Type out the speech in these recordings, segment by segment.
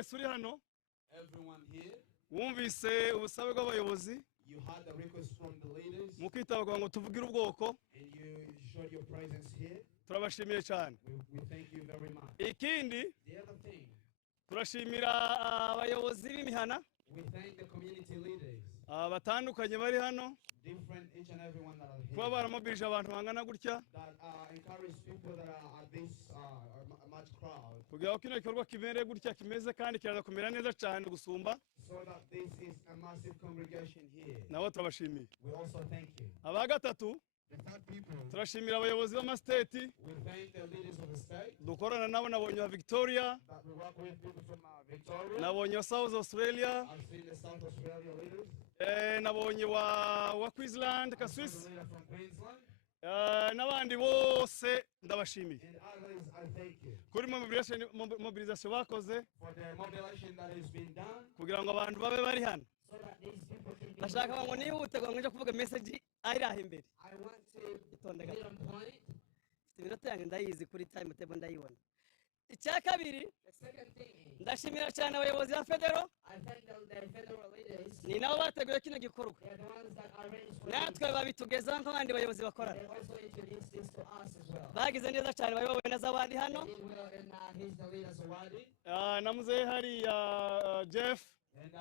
wese uri hano everyone here, wumvise ubusabe bw'abayobozi you had a request from the leaders, mu kwitabwa ngo tuvugire ubwoko and you showed your presence here. turabashimiye cyane. We thank you very much. Ikindi The other thing, turashimira abayobozi b'imihana we thank the community leaders, batandukanye bari hano different each and every one that are kuba here, baramobirije abantu bangana gutya that encourage people that are at this much crowd, kugira ngo kino gikorwa kimere gutya kimeze kandi kiraza kumera neza cyane gusumba. so that this is a massive congregation here. Nabo turabashimiye. We also thank you. Aba gatatu The third people, turashimira abayobozi b'amasiteti we thank the leaders of the state dukorana nabo. Nabonye wa Victoria, that we work with, people from Victoria. nabonye wa South Australia, I've seen the South Australia leaders. nabonye wa Queensland ka The Swiss, leader from Queensland. n'abandi bose ndabashimiye And others, I thank you kuri mobilisation bakoze for the mobilization that has been done, kugira ngo abantu babe bari hano. so that these people can be. Bashaka ngo nihute ngo nje kuvuga message ari aho imbere. I want to Itonde get gato. on point. Iminota yanjye ndayizi kuri time table ndayibona. Icya kabiri The second thing is, ndashimira cyane abayobozi ba federal, I thank the federal leaders. ni nabo bateguye kino gikorwa, They are the ones that arrange for natwe babitugezaho nk'abandi bayobozi bakorana. They also introduced this to us as well. Bagize neza cyane bayobowe neza abandi hano. They did well, and he's the leader Zawadi, Namuze hariya Jeff and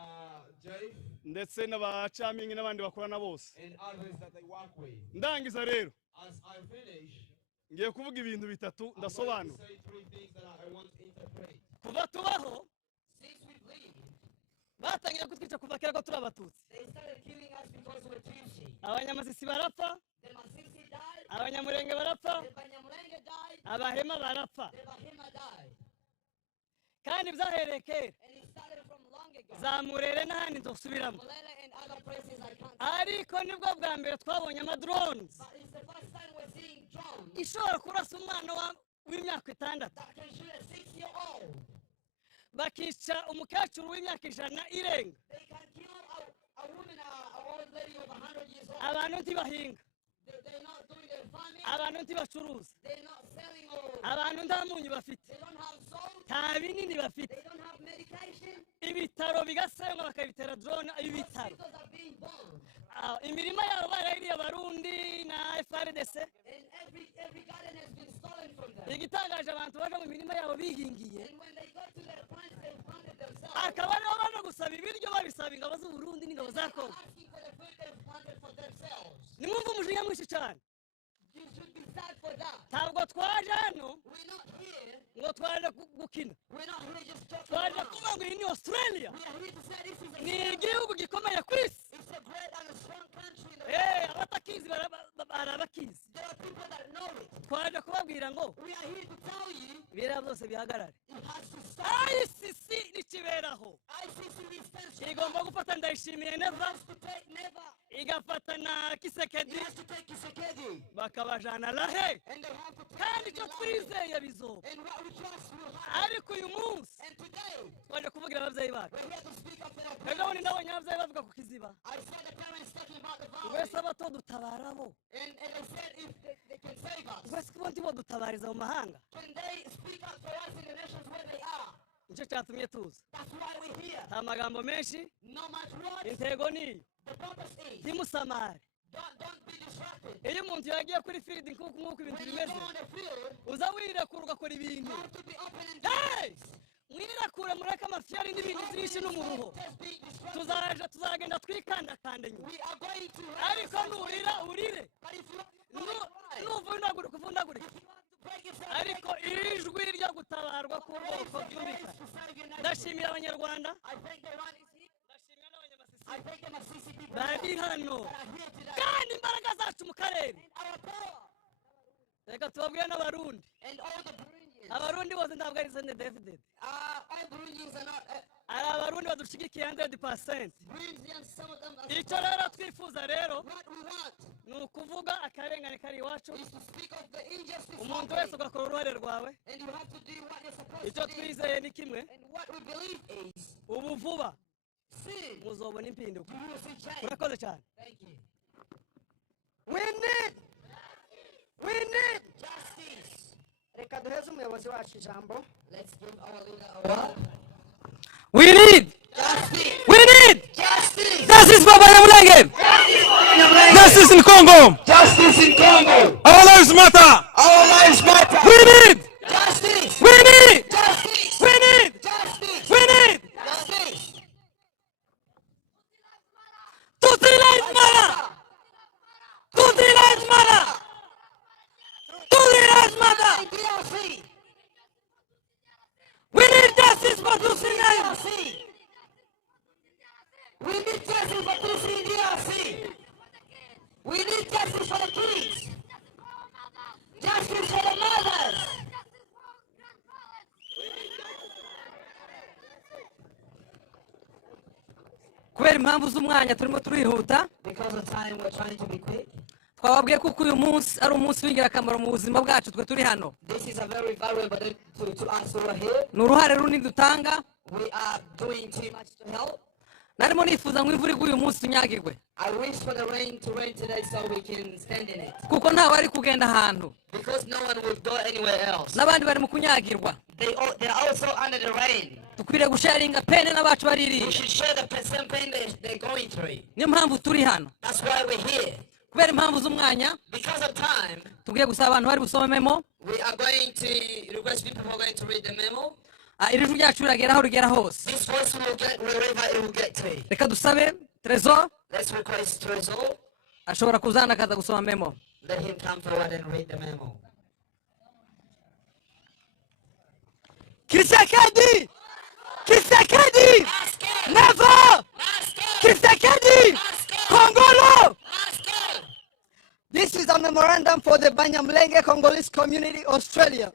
Jay, ndetse n'abacamingi n'abandi bakorana bose. and others that they work with. Ndangiza rero As I finish, ngiye kuvuga ibintu bitatu I'm going to ndasobanura. say three things that I want to interpret. Kuva tubaho Since we bleed, batangiye kutwica kuva kera ko turi abatutsi. they started killing us because we're Tutsi. Abanyamasisi barapfa, The Masisi died, abanyamurenge barapfa, the Banyamulenge died, abahema barapfa. the Bahima died. Kandi byahereye kera. And it started from long ago. Zamurere n'ahandi nzosubiramo. Mulele and other places I can't. Ariko nibwo bwa mbere twabonye amadrones But it's the first time we're seeing drones ishobora kurasa umwana w'imyaka 6 that can shoot a 6-year-old. bakica umukecuru w'imyaka 100 irenga. They can kill a woman, an old lady of 100 years old. Abantu ntibahinga, They're not doing their farming. abantu ntibacuruza, They're not selling or abantu nta munyu bafite, they don't have salt. nta binini bafite. They don't have medication. Ibitaro bigasenywa bakabitera drone ibitaro. Hospitals are being bombed. Imirima yabo barayiriye Abarundi na FRDC. And every garden has been stolen from them. Igitangaje abantu baje mu mirima yabo bihingiye, And when they go to their plants, they planted themselves. akaba ariho baje gusaba ibiryo babisaba ingabo z'u Burundi n'ingabo za Kongo. Asking for the food they've planted for themselves. Nimwumva umujinya mwinshi cyane. You should be sad for that. Ntabwo twaje hano We're not here. ngo twaje gukina, We're not here just talking twaje around. kuvuga ngo iyi ni Australia, We are here to say this is a ni igihugu gikomeye ku isi. it's a great and a strong country in the world. Abatakizi barabakizi. There are people that know it. Twaje kubabwira ngo We are here to tell you biriya byose bihagarare. it has to stop. ICC nikiberaho ICC stands igomba gufata Ndayishimiye neva, has to take never. igafata na Kisekedi It has to take Kisekedi. bakabajana lahe, And they have to take kandi him icyo in line. twizeye bizoba. And what we trust will happen. Ariko uyu munsi And today, twaje kuvugira ababyeyi bacu. we're here to speak up to our Ejo parents. bundi ndabonye ababyeyi bavuga ku kiziba, I saw the parents talking about the wese violence. abato dutabara bo, And they said if they can save us, wese bo ndibo dutabariza mu mahanga. can they speak up for us in the nations where they are? Nicyo cyatumye tuza. That's why we're here. Nta magambo menshi, No much words. intego ni iyi. The purpose is Ntimusamare. don't be distracted. Iyo umuntu yagiye kuri field nk'uko ibintu When you bimeze, go on the field, uza wirekura ugakora you ibintu. have to be open and Hey! Mwirekure mureke amafiyari n'ibintu byinshi n'umuruho. just be distracted. Tuzagenda twikandakanda nyuma. We are going to Ariko nurira urire. but if you want to cry, Nuvunagurika uvunagurike. if you want to break yourself, Ariko ijwi ryo gutabarwa k'ubwoko ryumvikana. Ndashimira Abanyarwanda, I thank the one is here. ndashimira n'Abanyamasisi I thank the Masisi people bari hano, that are here today. kandi imbaraga zacu mu karere. Our power Reka tubabwire n'Abarundi. and all the Burundians. Abarundi bose ntabwo ari Sende David. All Burundians are not Ari Abarundi badushigikiye 100%. Burundians. Some of them are. Icyo rero twifuza rero What we want ni ukuvuga akarengane kari iwacu, is to speak of the injustice. umuntu wese ugakora uruhare rwawe. And you have to do what you're supposed Icyo to do. twizeye ni kimwe, And what we believe is ubu vuba sin. muzobona impinduka. You will see change. Murakoze cyane. Thank you. We need Justice. reka duheze umuyobozi wacu ijambo. Let's give our leader a word. We need Justice. justice for Banyamulenge. Justice in Congo. Justice in Congo. Our lives matter. Our lives matter. We need. Justice. We need. Justice. We need. Justice. We need. Justice. Tutsi lives matter. Tutsi lives matter. Tutsi lives matter. DRC. We need justice for Tutsi lives. DRC. We need justice for Tutsi in DRC. We need justice for the kids. Justice for the mothers. Kubera impamvu z'umwanya turimo turihuta, Because of time, we're trying to be quick. twababwiye ko uyu munsi ari umunsi w'ingirakamaro mu buzima bwacu twe turi hano. This is a very valuable day to us who are here. Ni uruhare runini dutanga. We are doing too much to help. Narimo nifuza ngo imvura igwe uyu munsi tunyagirwe, I wish for the rain to rain today so we can stand in it. kuko ntawe ari kugenda ahantu, Because no one would go anywhere else. n'abandi bari mu kunyagirwa. They're also under the rain. Dukwiriye gusharinga pene n'abacu We baririye. should share the same pain they're going through. Niyo mpamvu turi hano. That's why we're here. Kubera impamvu z'umwanya, Because of time, tugiye gusaba abantu bari busome memo. we are going to request people who are going to read the memo. Iri jwi ryacu riragera aho rigera hose. This voice will get wherever it will get to. Reka dusabe Trezor Let's request Trezor. ashobora kuzana akaza gusoma memo. Let him come forward and read the memo. Kisekedi! Kisekedi! Never! Kisekedi! Congolo! This is a memorandum for the Banyamulenge Congolese Community Australia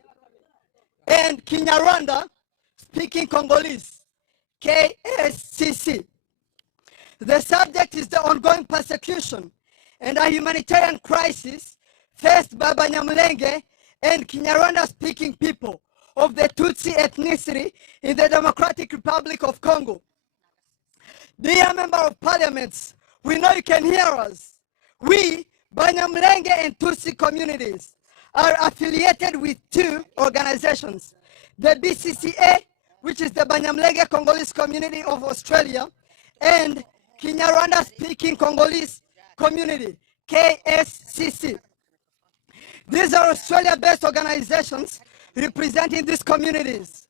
and Kinyarwanda speaking Congolese, KSCC. The subject is the ongoing persecution and a humanitarian crisis faced by Banyamulenge and Kinyarwanda speaking people of the Tutsi ethnicity in the Democratic Republic of Congo. Dear Member of Parliaments, we know you can hear us. We, Banyamulenge and Tutsi communities, are affiliated with two organizations, the BCCA, which is the Banyamulenge Congolese Community of Australia, and Kinyarwanda Speaking Congolese Community, KSCC. These are Australia-based organizations representing these communities,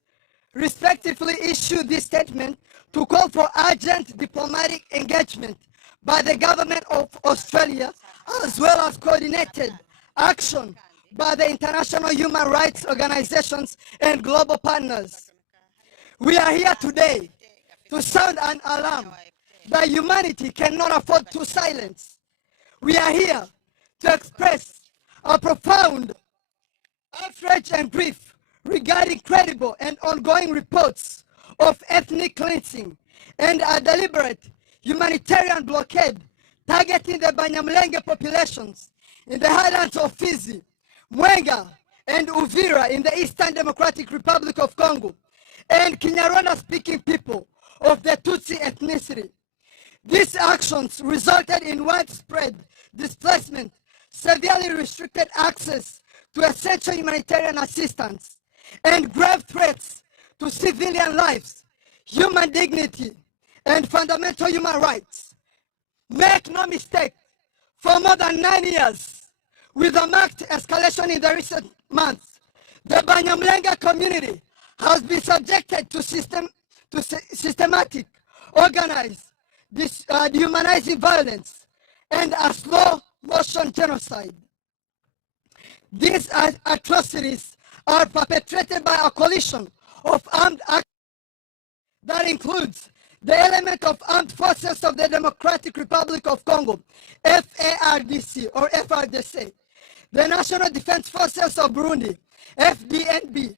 respectively issued this statement to call for urgent diplomatic engagement by the government of Australia, as well as coordinated action by the international human rights organizations and global partners. We are here today to sound an alarm that humanity cannot afford to silence. We are here to express a profound outrage and grief regarding credible and ongoing reports of ethnic cleansing and a deliberate humanitarian blockade targeting the Banyamulenge populations in the highlands of Fizi, Mwenga, and Uvira in the Eastern Democratic Republic of Congo, and Kinyarwanda-speaking people of the Tutsi ethnicity. These actions resulted in widespread displacement, severely restricted access to essential humanitarian assistance, and grave threats to civilian lives, human dignity, and fundamental human rights. Make no mistake, for more than 9 years, with a marked escalation in the recent months, the Banyamulenge community has been subjected to systematic, organized, dehumanizing violence and a slow-motion genocide. These atrocities are perpetrated by a coalition of armed actors that includes the element of armed forces of the Democratic Republic of Congo, FARDC or FRDC, the National Defense Forces of Burundi, FDNB,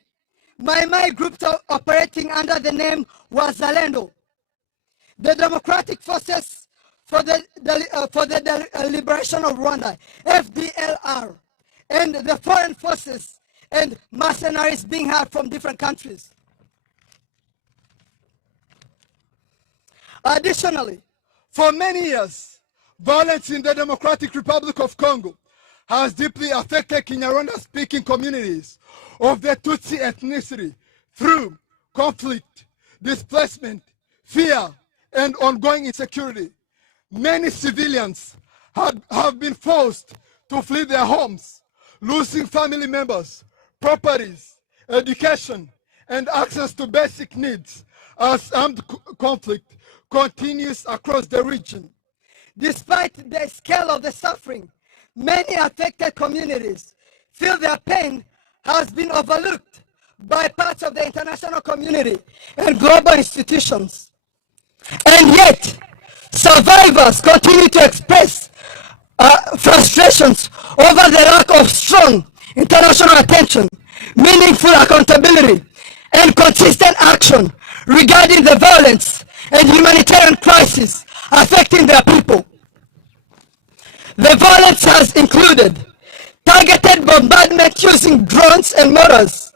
Mai groups operating under the name Wazalendo, the Democratic Forces for the Liberation of Rwanda, FDLR, and the foreign forces and mercenaries being hired from different countries. Additionally, for many years, violence in the Democratic Republic of Congo has deeply affected Kinyarwanda-speaking communities of the Tutsi ethnicity through conflict, displacement, fear, and ongoing insecurity. Many civilians have been forced to flee their homes, losing family members, properties, education, and access to basic needs as armed conflict continues across the region. Despite the scale of the suffering, many affected communities feel their pain has been overlooked by parts of the international community and global institutions. And yet, survivors continue to express frustrations over the lack of strong international attention, meaningful accountability, and consistent action regarding the violence and humanitarian crisis affecting their people. The violence has included targeted bombardment using drones and mortars,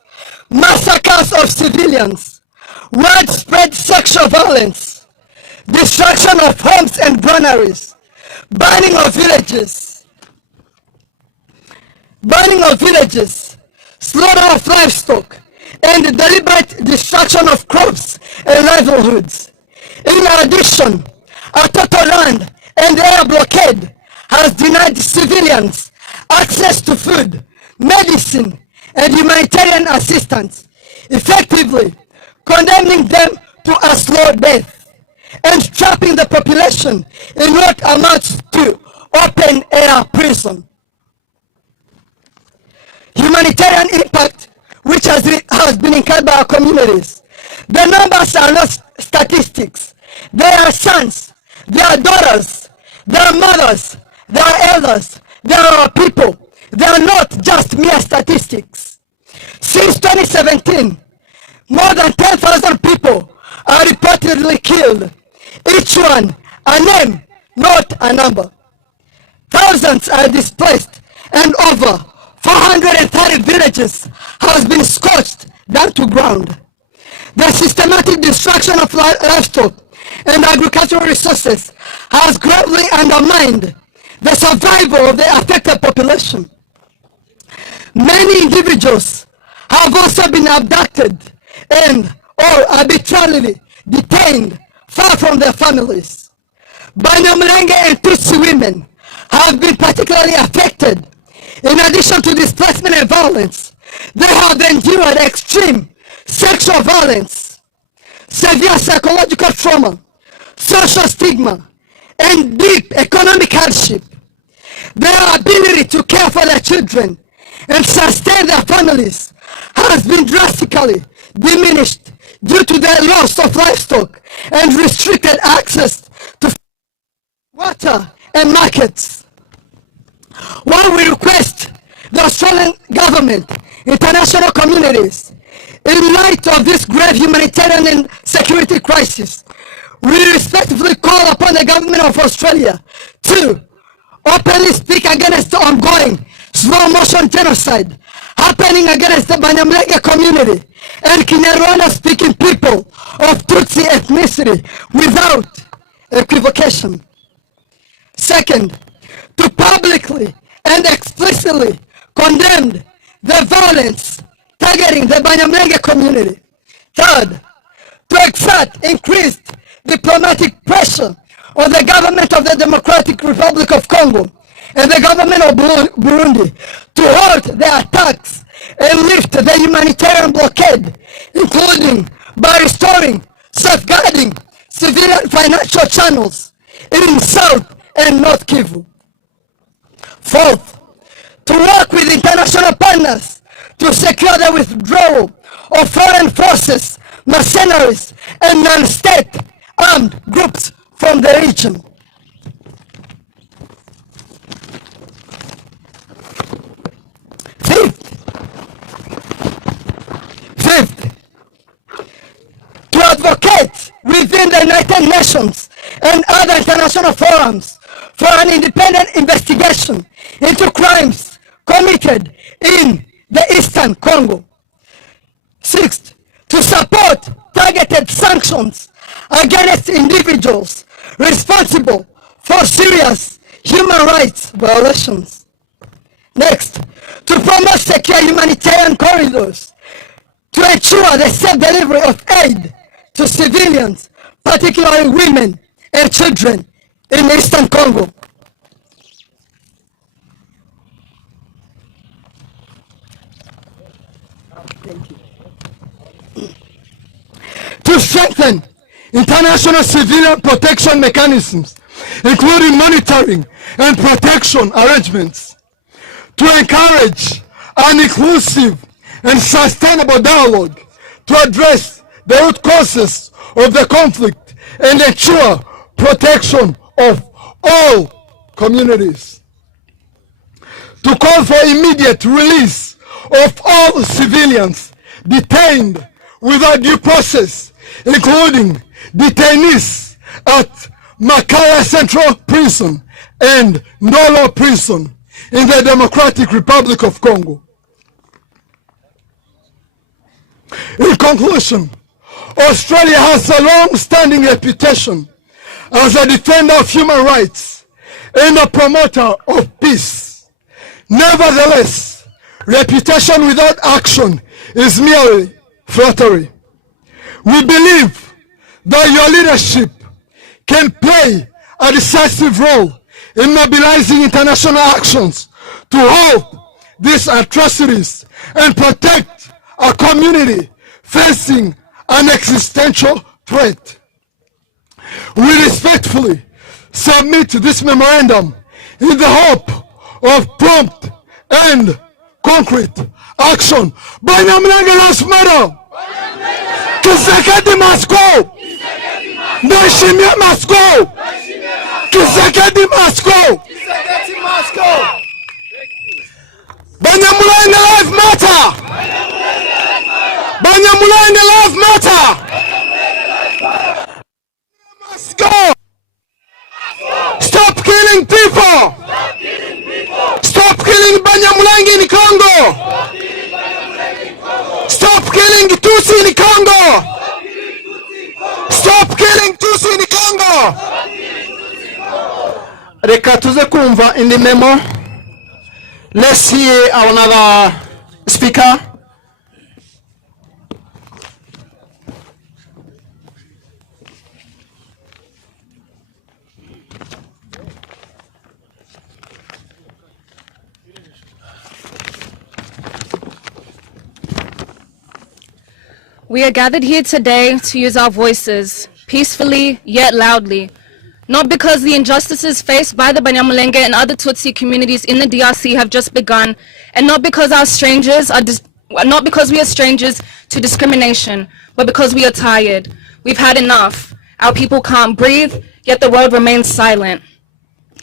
massacres of civilians, widespread sexual violence, destruction of homes and granaries, burning of villages, slaughter of livestock, and deliberate destruction of crops and livelihoods. In addition, a total land and air blockade has denied civilians access to food, medicine, and humanitarian assistance, effectively condemning them to a slow death and trapping the population in what amounts to open-air prison. Humanitarian impact which has been incurred by our communities. The numbers are not statistics. They are sons, they are daughters, they are mothers, they are elders, they are our people. They are not just mere statistics. Since 2017, more than 10,000 people are reportedly killed. Each one a name, not a number. Thousands are displaced and over 430 villages has been scorched down to ground. The systematic destruction of livestock and agricultural resources has greatly undermined the survival of the affected population. Many individuals have also been abducted and or arbitrarily detained far from their families. Banyamulenge and Tutsi women have been particularly affected. In addition to displacement and violence, they have endured extreme sexual violence, severe psychological trauma, social stigma, and deep economic hardship. Their ability to care for their children and sustain their families has been drastically diminished due to the loss of livestock and restricted access to water and markets. While we request the Australian government, international communities, in light of this grave humanitarian and security crisis, we respectfully call upon the government of Australia to openly speak against the ongoing slow-motion genocide happening against the Banyamulenge community and Kinyarwanda-speaking people of Tutsi ethnicity without equivocation. Second, to publicly and explicitly condemn the violence targeting the Banyamulenge community. Third, to exert increased diplomatic pressure on the government of the Democratic Republic of Congo and the government of Burundi to halt the attacks and lift the humanitarian blockade, including by restoring, safeguarding civilian financial channels in South and North Kivu. Fourth, to work with international partners to secure the withdrawal of foreign forces, mercenaries, and non-state armed groups from the region. Fifth, to advocate within the United Nations and other international forums for an independent investigation into crimes committed in the Eastern Congo. Sixth, to support targeted sanctions against individuals responsible for serious human rights violations. Next, to promote secure humanitarian corridors to ensure the safe delivery of aid to civilians, particularly women and children in Eastern Congo. Thank you. To strengthen international civilian protection mechanisms, including monitoring and protection arrangements. To encourage an inclusive and sustainable dialogue to address the root causes of the conflict and ensure protection of all communities. To call for immediate release of all civilians detained without due process, including detainees at Makala Central Prison and Ndolo Prison in the Democratic Republic of Congo. In conclusion, Australia has a long-standing reputation as a defender of human rights and a promoter of peace. Nevertheless, reputation without action is merely flattery. We believe that your leadership can play a decisive role in mobilizing international actions to halt these atrocities and protect a community facing an existential threat. We respectfully submit this memorandum in the hope of prompt and concrete action. Banyamulenge last matter. Kisekedi must go. Ndayishimiye must go. Kisekedi must go. Banyamulenge life matter. Banyamulenge life matter. Must go. Stop killing people. Stop killing Banyamulenge in Congo. Stop killing Tutsi in Congo. Stop killing Tutsi in Congo. Reka tuze kumva indi memo. Let's hear another speaker. We are gathered here today to use our voices, peacefully yet loudly, not because the injustices faced by the Banyamulenge and other Tutsi communities in the DRC have just begun, and not because we are strangers to discrimination, but because we are tired. We've had enough. Our people can't breathe, yet the world remains silent.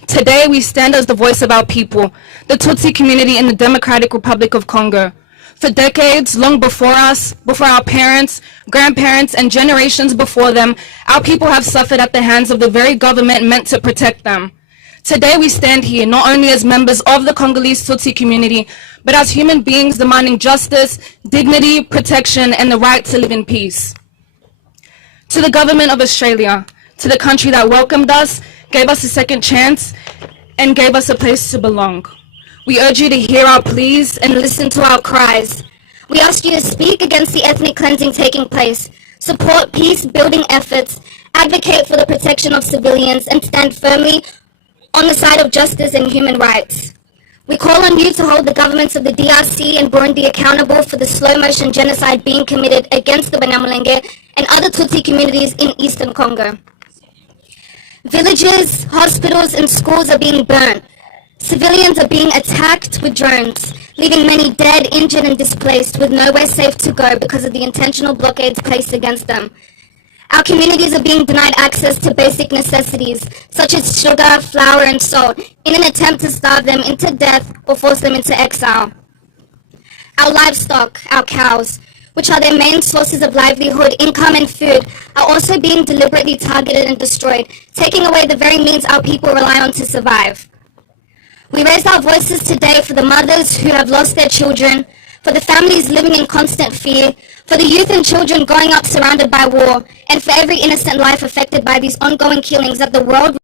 Today we stand as the voice of our people, the Tutsi community in the Democratic Republic of Congo. For decades, long before us, before our parents, grandparents, and generations before them, our people have suffered at the hands of the very government meant to protect them. Today we stand here not only as members of the Congolese Tutsi community, but as human beings demanding justice, dignity, protection, and the right to live in peace. To the government of Australia, to the country that welcomed us, gave us a second chance, and gave us a place to belong. We urge you to hear our pleas and listen to our cries. We ask you to speak against the ethnic cleansing taking place, support peace-building efforts, advocate for the protection of civilians, and stand firmly on the side of justice and human rights. We call on you to hold the governments of the DRC and Burundi accountable for the slow-motion genocide being committed against the Banyamulenge and other Tutsi communities in Eastern Congo. Villages, hospitals, and schools are being burned. Civilians are being attacked with drones, leaving many dead, injured, and displaced with nowhere safe to go because of the intentional blockades placed against them. Our communities are being denied access to basic necessities, such as sugar, flour, and salt, in an attempt to starve them into death or force them into exile. Our livestock, our cows, which are their main sources of livelihood, income, and food, are also being deliberately targeted and destroyed, taking away the very means our people rely on to survive. We raise our voices today for the mothers who have lost their children, for the families living in constant fear, for the youth and children growing up surrounded by war, and for every innocent life affected by these ongoing killings that the world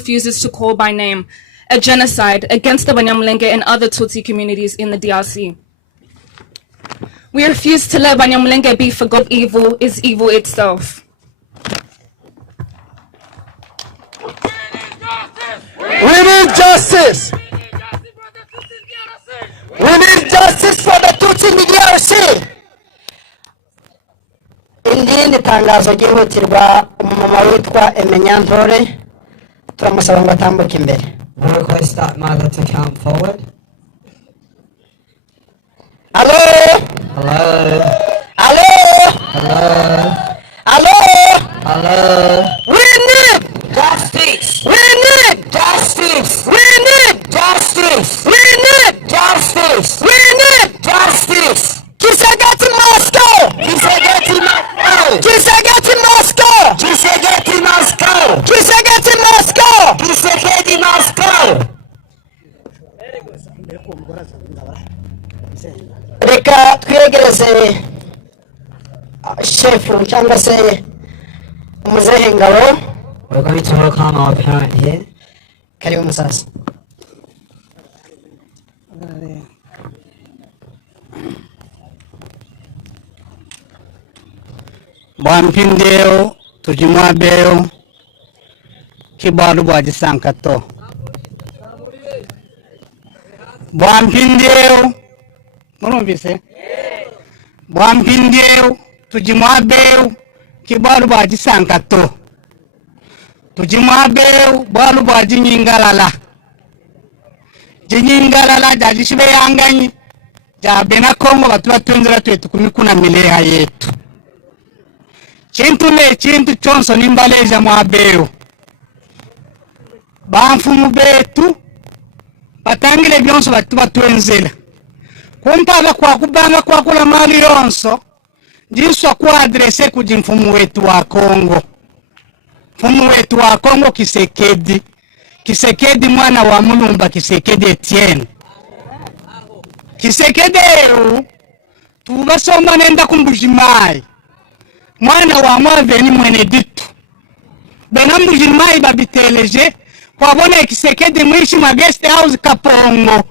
refuses to call by name, a genocide against the Banyamulenge and other Tutsi communities in the DRC. We refuse to let Banyamulenge be for God evil is evil itself. We need justice. We need justice for the Tutsi in the DRC. Indini tangazo ryihutirwa umumama witwa Emenyantore turamusaba ngo atambuke imbere. I request that mother to come forward. Hello? Hello? Hello? Hello? Hello? Hello? We need Justice! we need Justice! we need Justice! we need Justice! we need Justice! Kisagati Moscow! Kisegeti Moscow! Kisagati Moscow! Kisegeti Moscow! Kisagati Moscow! Kisegeti Moscow! Reka twegereze shefu cyangwa se umuzehe ngabo. We're going to welcome our parent here. Karibu musasa. Bwampindeo tujimwabeo kibalu bwajisankato bwampindeo murumvise bwampindeo tujimwabeo kibalu bwajisankato tujimwabeo bwalu bwajinyingalala jinyingalala jajishibe yanganyi jabena Kongo batu batunzira twetu kumikuna mileha yetu chintu le chintu chonso nimbaleja mwabeo bamfumu betu batangile byonso batu batwenzela kumpaga kwa kubanga kwa kula mali yonso jinswa kwa adrese kuji mfumu wetu wa Kongo. Mfumu wetu wa Kongo Kisekedi mwana wa Mulumba Kisekedi Etienne Kisekedi tubasoma nenda kumbujimai mwana wa mwaveni mwene ditu bena mbujimai babiteleje kwa bona Kisekedi mwishi ma guest house Kapongo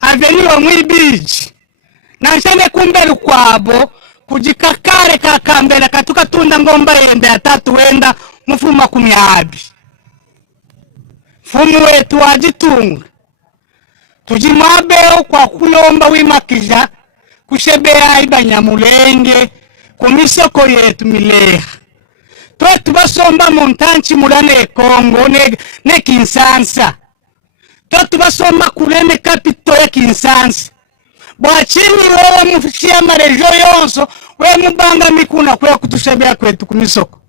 aveni wa mwibiji na nshame kumbelu kwabo kujikakare kakambela katuka tunda ngomba yende ya tatu wenda mfuma kumyabi fumu wetu wajitunga tujimabeo kwa kulomba wimakija kushebea Banyamulenge kumisoko yetu mileha twetu basomba montanchi mulane Kongo ne Kinshasa twetu basomba kulene kapito ya Kinshasa bwachini wewe mufishia marejo yonso we mubanga mikuna kwa kutushebea kwetu kumisoko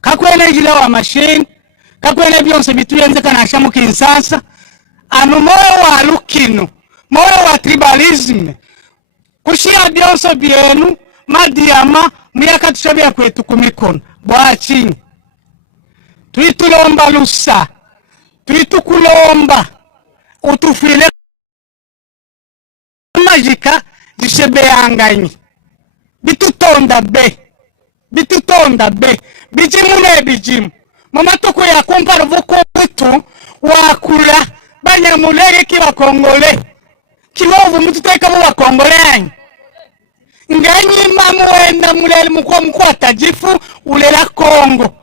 kakwene jile wa machine kakwene byonse bituyenze kanasha mu Kinshasa anu moyo wa lukino moyo wa tribalism kushia byonso byenu madiama muyaka tushebea kwetu kumikono bwachini tuitulomba lusa tuitukulomba utufile majika dishebeyanganyi bitutonda be bijimu ne bijimu mamatoko ya kumpara vuko wetu wakula Banyamulenge kiba Kongole kilovu mututeka mu Bakongole nganyi mamu wenda mulele mukwa tajifu ulela Kongo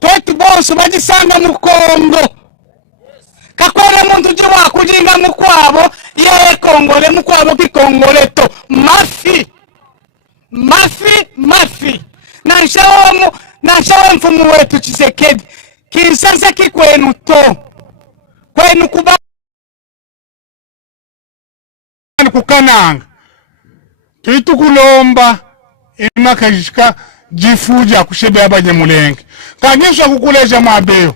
twetu bonso bajisanga mu Kongo kakwera muntu je wakujinga mukwabo ye Kongole mukwabo kikongole to mafi na nshawo mfumu wetu Tshisekedi Kinshasa kikwenu to kwenu kuba kukananga tuitukulomba imakajika jifuja kushebea Banyamulenge kanyesha kukuleja mwabeo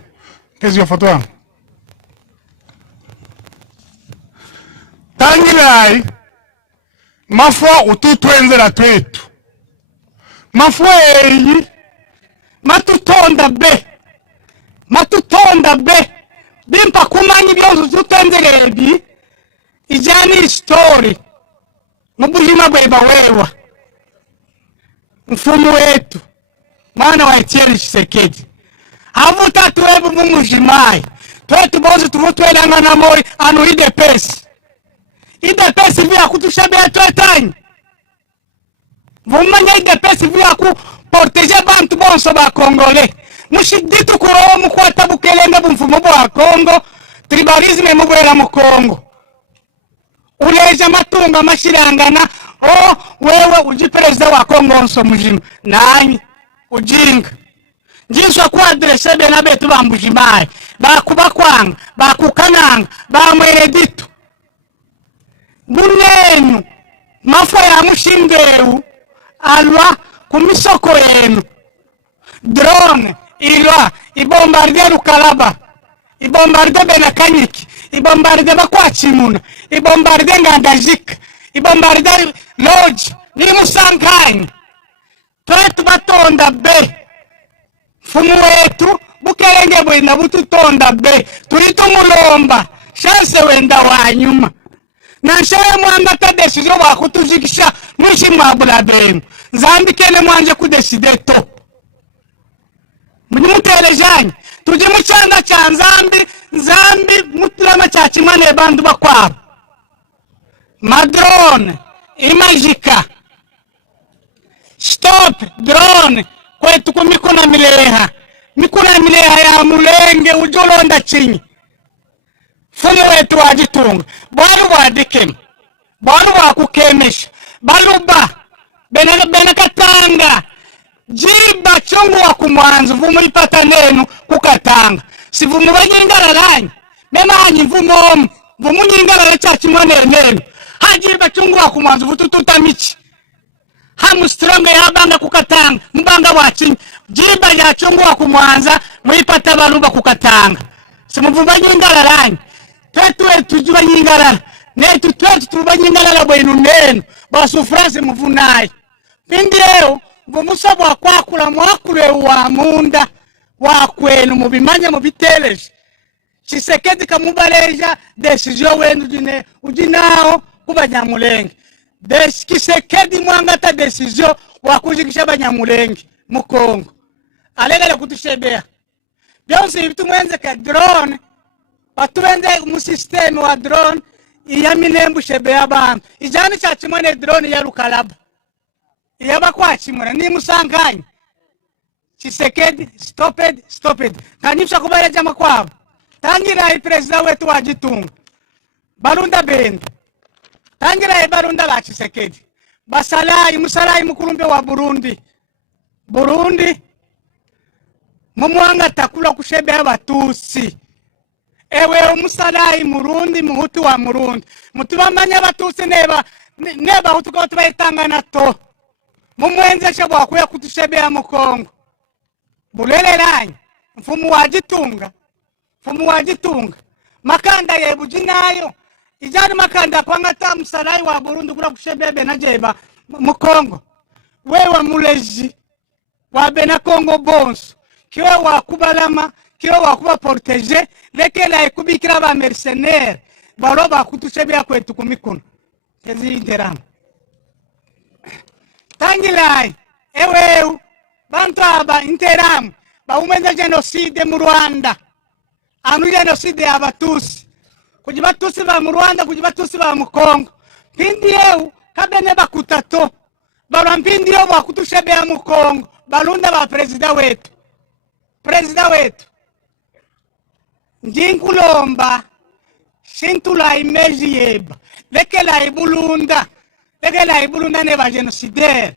kezi ya foto yangu tangirai mafwa ututwenzela twetu mafwa eyi matutonda be bimpa kumanyi byonso tutwenzelebi ijani story mubulima bweba wewa mfumu wetu mwana wa Etienne Tshisekedi avuta tuwebu mumujimai twetu bozi tuvutwelanga na Muri anu idepesi vya kutushabea twetanyi vumanya idepesi vya ku proteger bantu bonso ba Kongole mushiditu kuroho mukwata bukelenge bumfumo bwa Kongo tribalisme mubwera mu Kongo uleja matunga mashirangana wewe uji perezida wa Kongo nso mujima nanyi ujinga njiswa kwa adrese bena betu bambujimaye bakubakwanga bakukananga bamwereditu bunenu mafa ya mushindeu alwa kumisoko yenu drone ilwa ibombarde Lukalaba ibombarde Benakanyiki ibombarde Bakwachimuna ibombarde Ngandajika ibombarde Lodge ni Musankanya twetu batonda be fumu wetu bukelenge bwenda bututonda be tulitumulomba chance wenda wanyuma na nshawe mwanga ta decision wakutuzikisha mwishi mwabula benu nzambi kene mwanje kudeside to mutelejanye tuje muchanga cha nzambi mutlama cha chimane bandu bakwabo madrone imajika stop drone kwetu kumikuna mileha ya mulenge ujolonda chinyi fumu wetu wajitunga bwalu wadikema bwalu wakukemesha baluba benakatanga jiba chungu wa kumwanzu vumu ipata nenu kukatanga si vumu banyingararanya memanyi vumu nyingarara chachi mwane nenu hajiba chungu wa kumwanzu vutututa michi hamu stronga ya banga kukatanga mbanga wachinyi jiba ya chungu wa kumwanza muipata baluba kukatanga si vumu banyingararanya twetu tujuba nyingarara netu twetu tuba nyingarara bwenu nenu basufrasi muvunayi pindi leo vumusabo wakwakula mwakule wa munda wakwenu mubimanya mubiteleje Chisekedi kamubaleja decision wenu ujinao kuba Nyamulenge Chisekedi mwangata decision wakujikisha Banyamulenge mu Kongo alegale kutushebea byonse bitumwenze ka drone batuwende mu system wa drone iyaminembu shebea bantu ijani cha chimone drone ya Lukalaba iyaba kwa chimona ni Musankanya Chisekedi stop it kanifsha kubaya jama kwabo tangira president wetu wajitunga balunda bende tangira balunda la Chisekedi musalayi mukulumbe wa Burundi mumwanga takula kushebea abatusi ewe umusalayi Murundi muhutu wa Murundi mutubamanya abatusi neba hutu ko tubayitangana to mumwenze shabo akuya kutushebea mu Kongo buleleranyi mfumu wajitunga makanda yebuji nayo ijani makanda kwanga ta musalayi wa Burundi kula kushebebe na jeba mu Kongo wewe muleji wa bena Kongo bonso kiwe wakubalama kiwe wakuba protéger lekela ekubikira ba mercenaires baroba kutushebea kwetu kumikono kezi interano tangilai ewe bantu aba interamu baumenya genocide mu Rwanda anu genocide abatusi kujibatusi ba mu Rwanda kujibatusi ba mu Kongo pindi eu kabene bakutato barampindi yo bakutushebea mu Kongo balunda ba president wetu njinkulomba shintula imeji yeba lekela ibulunda ne ba genocidaire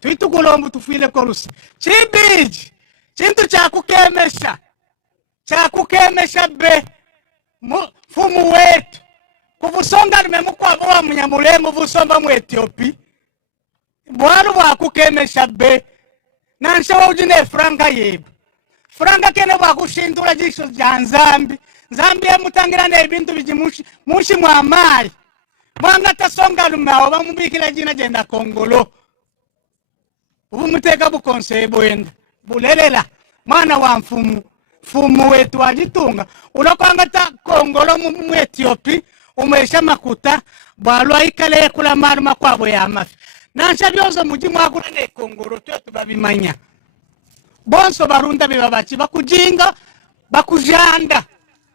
tuitukulomba tufuile korusi chibiji chintu chakukemesha be fumu wetu kuvusonga nimemukwabo wa Munyamulengo vusomba mu Ethiopia bwalu bwakukemesha be nanshawa ujine franga yeba franga kene bwakushindula jisho ja nzambi emutangira ne bintu bijimushi mwamali mwanga tasonga lumawo bamubikira jina jenda Kongolo ubumuteka bukonsebo enda bulelela mwana wa mfumu wetu wajitunga ulokwanga ta Kongolo mu Ethiopia umesha makuta bwalwa ikale kula maru makwabo ya mafi nansha byozo mujimu akula ne Kongolo twetu babimanya bonso barunda bibabachi bakujinga bakujanda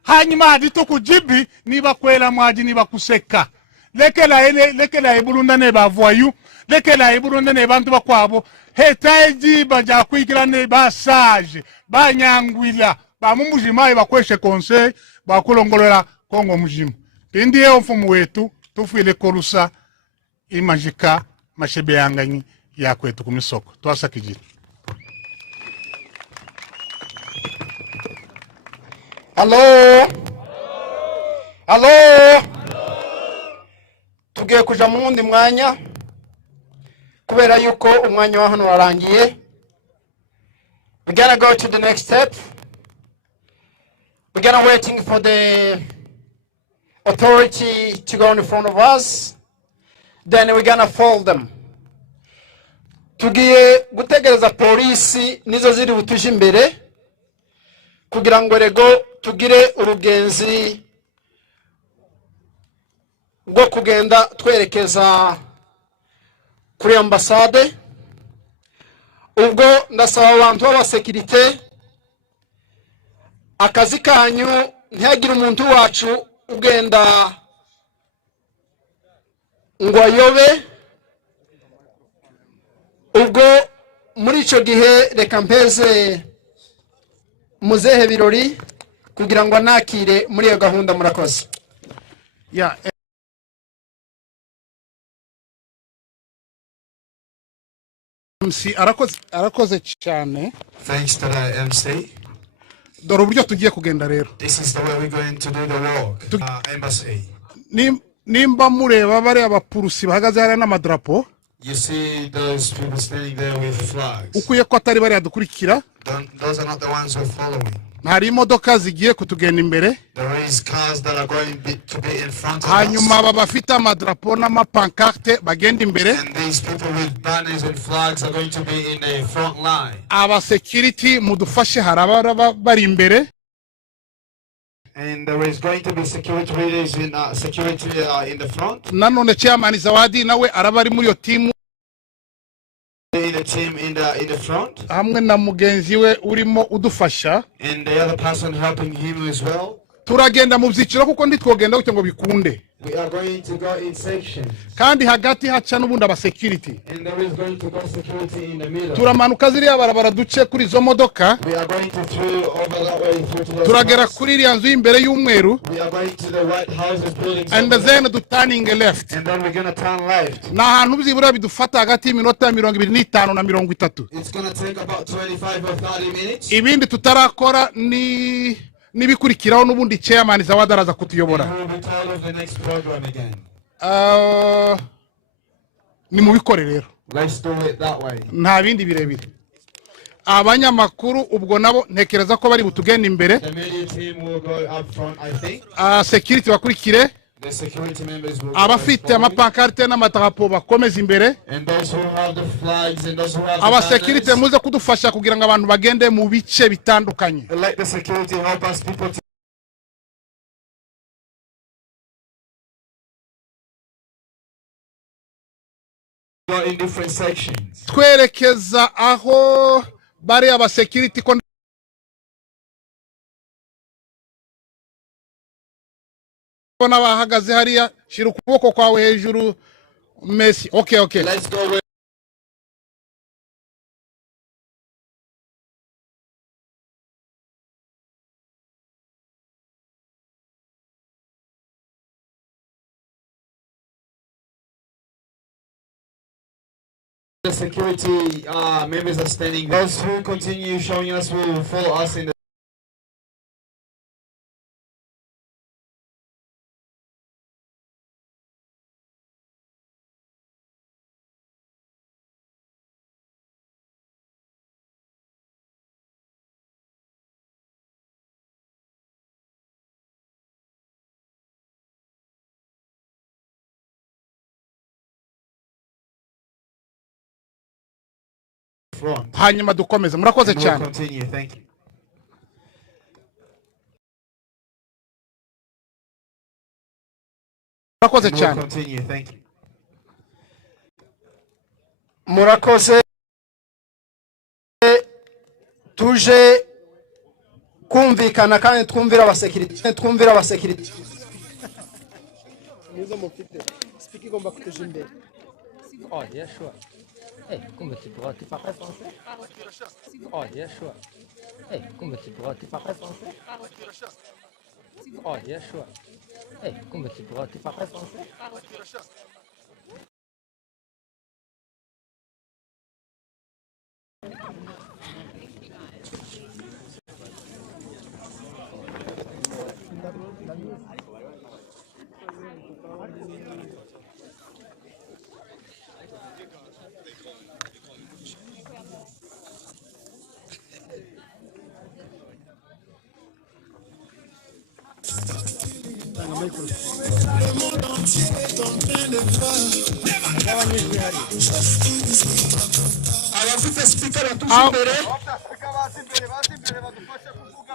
hanyuma hadito kujibi niba kwela mwaji niba kuseka lekela ibulunda ne bavoyu lekela ibulunda ne bantu bakwabo hetaji baja kwikira ne basage banyangwila bamumujima bakweshe conseil bakulongolera kongo mujima ndiye ofumu wetu tufile korusa imajika mashebe yanganyi ya kwetu kumisoko twasakijira. Hello. Tugiye kuja mu wundi mwanya kubera yuko umwanya wa hano warangiye. We're gonna go to the next step. We're gonna waiting for the authority to go in front of us. Then we're gonna fold them. Tugiye gutegereza polisi nizo ziri butuje imbere kugira ngo rego tugire urugenzi ngo kugenda twerekeza kuri ambasade. Ubwo ndasaba abantu b'abasekirite akazi kanyu ntihagire umuntu wacu ugenda ngo ayobe. Ubwo muri ico gihe reka mpeze muzehe birori kugira ngo anakire muri iyo gahunda. Murakoze. Yeah. MC arakoze cyane. Thanks to the MC. Dore uburyo tugiye kugenda rero. This is the way we're going to do the walk. Embassy. Nimba mureba bari abapurusi bahagaze hari n'amadrapo. You see those people standing there with flags. Ukuye ko atari bari adukurikira. Those are not the ones who are following. Hari imodoka zigiye kutugenda imbere. There is cars that are going to be in front of us. Hanyuma babafite amadrapo n'amapancarte bagenda imbere. And these people with banners and flags are going to be in the front line. Aba security mudufashe harabara bari imbere. And there is going to be security leaders in the front. Nanone chairman Zawadi nawe arabari muri yo team. In the team in the front. Hamwe na mugenzi we urimo udufasha. And the other person helping him as well. Turagenda mu byiciro kuko nditwogenda gutyo ngo bikunde. We are going to go in sections. Kandi hagati haca n'ubundi aba security. And there is going to go security in the middle. Turamanuka ziriya barabara duce kuri zo modoka. We are going to through over that way through to the. Turagera kuri iriya nzu imbere y'umweru. We are going to the White House's building. And then turning left. And then we're going to turn left. Na hantu byibura bidufata hagati y'iminota 25 na 30. It's going to take about 25 or 30 minutes. Ibindi tutarakora nibikurikiraho n'ubundi chairman Zawadi araza kutuyobora. Ni mubikore rero. Let's do it that way. Nta bindi birebire. Abanyamakuru ubwo nabo ntekereza ko bari butugenda imbere. The media team will go up front, I think. Security bakurikire. The security members will. Abafite amapancarte n'amadrapo bakomeza imbere. And those who have the flags and those who have aba security muze kudufasha kugira ngo abantu bagende mu bice bitandukanye. Let the security help us people to go in different sections. Twerekeza aho bari aba security ko bahagaze hariya shira ukuboko kwawe hejuru Messi. Okay. Let's go with the security members are standing. Those who continue showing us will follow us in the front. Hanyuma dukomeza. Murakoze cyane. Continue, thank you. Murakoze cyane. Continue, thank you. Murakoze tuje kumvikana kandi twumvira abasekirite nizo mufite speak igomba kutuja imbere. Oh, yeah, sure. Hey, tu parles français? Oh, yeah, sure. Hey, tu parles français? Oh, yeah, sure. Hey, tu parles français?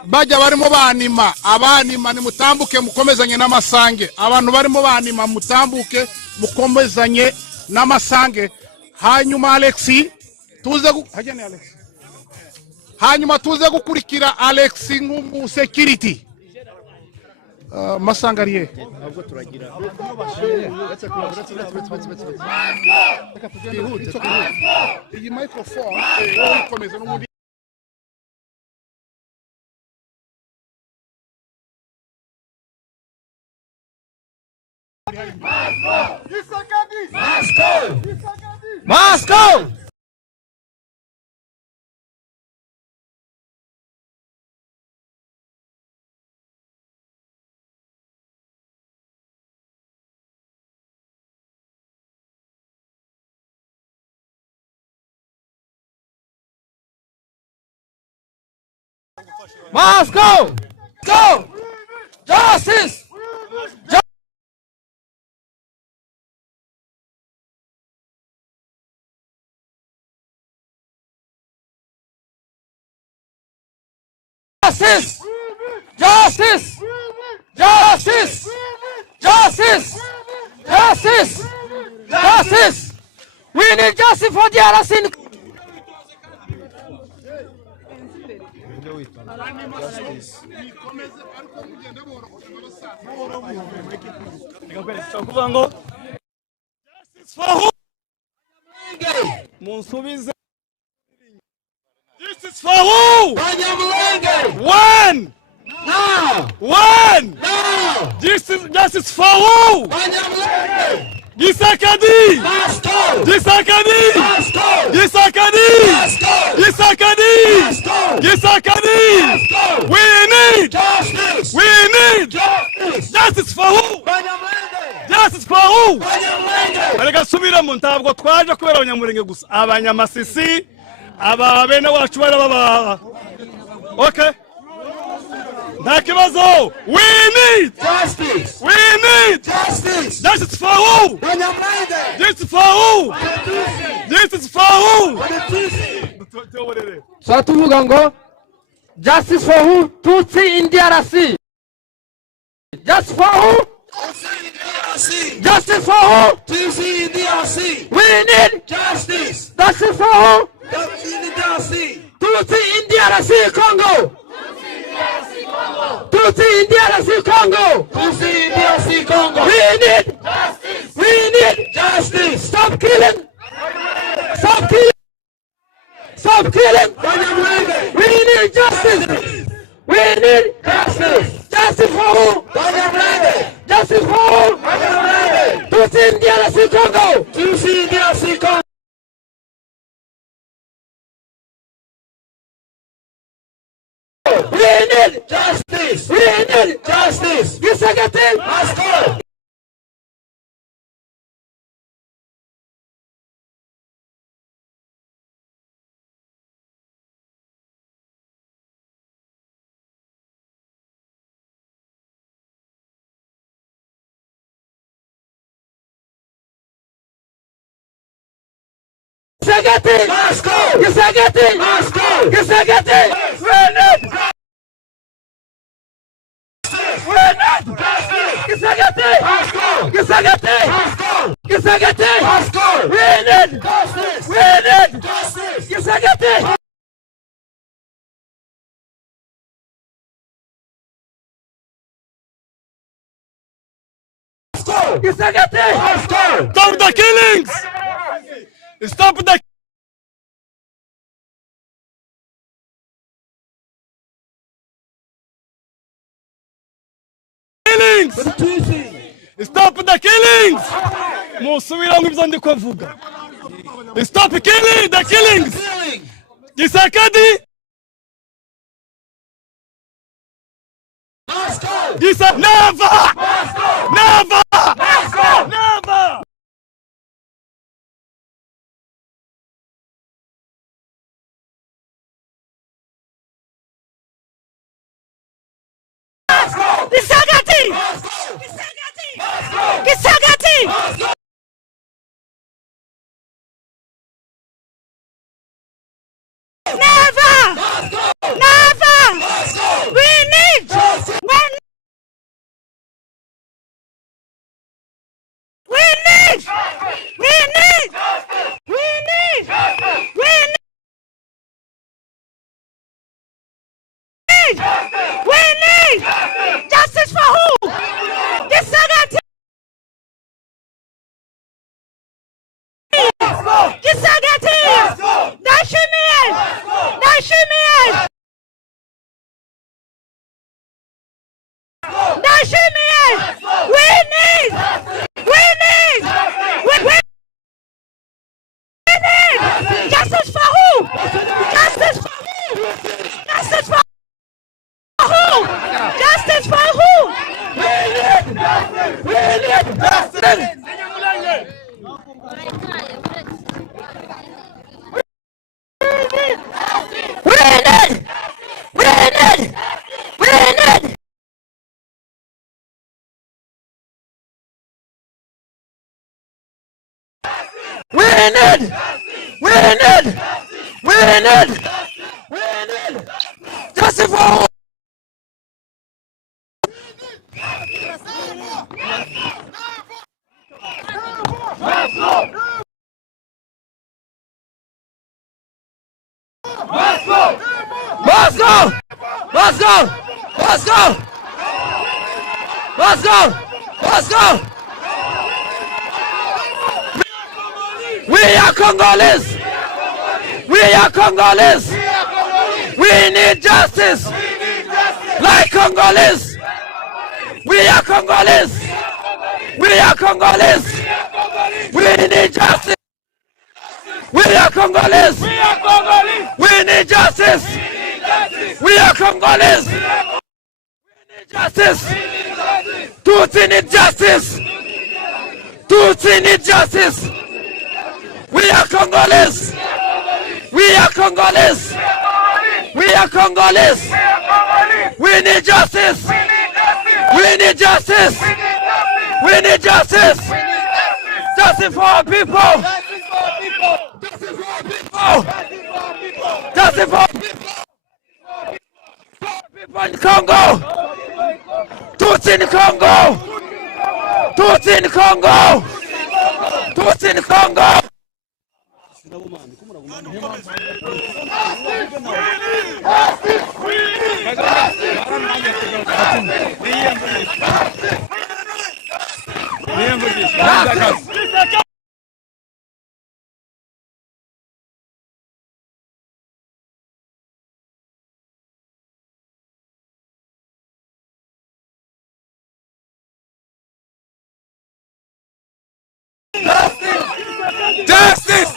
bajya barimo banima abanima nimutambuke mukomezanye n'amasange abantu barimo banima mutambuke mukomezanye n'amasange hanyuma Alexi tuze hajyane Alexi hanyuma tuze gukurikira Alexi nk'umu security masangariye ntabwo turagira iyi microphone ikomeza n'ubundi Moscow! Moscow! Go! Justice! Justice! Justice! Justice! Justice! Justice! Justice! We need justice for the Arasin. This is for who? When? Now! When? Now! This is for who? Gisakadi! Moscow! Gisakadi! Moscow! Gisakadi! Moscow! Gisakadi! Moscow! Gisakadi! Moscow! We need! Justice! We need! Justice! Justice for who? Justice for who? Arega subiramo ntabwo twaje kubera abanyamurenge gusa abanyamasisi aba bene wacu bari baba. Okay? Nta kibazo. We need Justice! We need Justice! Justice for who? Justice for who? Justice for who? So tuvuga ngo justice for who? Tutsi in DRC. Justice for who? Justice for who? Tutsi in DRC. We need justice. Justice for who? Tutsi in DRC. Tutsi in DRC Congo. Tutsi in DRC Congo. Tutsi in DRC Congo. We need justice. We need justice. Stop killing. Stop killing. Stop killing. We need justice. We need justice. Justice for who? Justice for who? Tutsi in DRC Congo. Tutsi in DRC Congo. We need justice. We need justice. Gisagate. Moscow. Gisagate. Moscow. Gisagate. Moscow. Gisagate. We need. Gisagate! Moscow! Gisagate! Moscow! Gisagate! Moscow! We need justice! We need justice! Gisagate! Gisagati. Stop the killings. Stop the killings. Stop the killings. Musubira ngibyo ndi kuvuga. Stop killing the killings. Gisakadi. Never! Never! Never! Gisagati. Gisagati. Never! Never! We need! We need! We need! We need! We need! We need! Justice for who? Gisagati! Gisagati! Dashimiye! Dashimiye! Dashimiye! We need! We need! We need! Justice for who? Justice for who? Justice for who? Justice for who? We need justice! We need! We need! We need! We need! We need! We need! We need! Justice for who? Let's go! Let's go! Let's go! Let's go! Let's go! We are Congolese! We are Congolese! We need justice! Like Congolese! We are Congolese! We are Congolese! We need justice! We are Congolese! We are Congolese! We need justice! We are Congolese! We need justice! Tutsi need justice! Tutsi need justice! We are Congolese! We are Congolese! We are Congolese! We need justice! We need justice! We need justice! Justice for our people! Justice for our people! Justice for our people! People in Congo! Tutsi in Congo! Tutsi in Congo! Tutsi in Congo! Justice!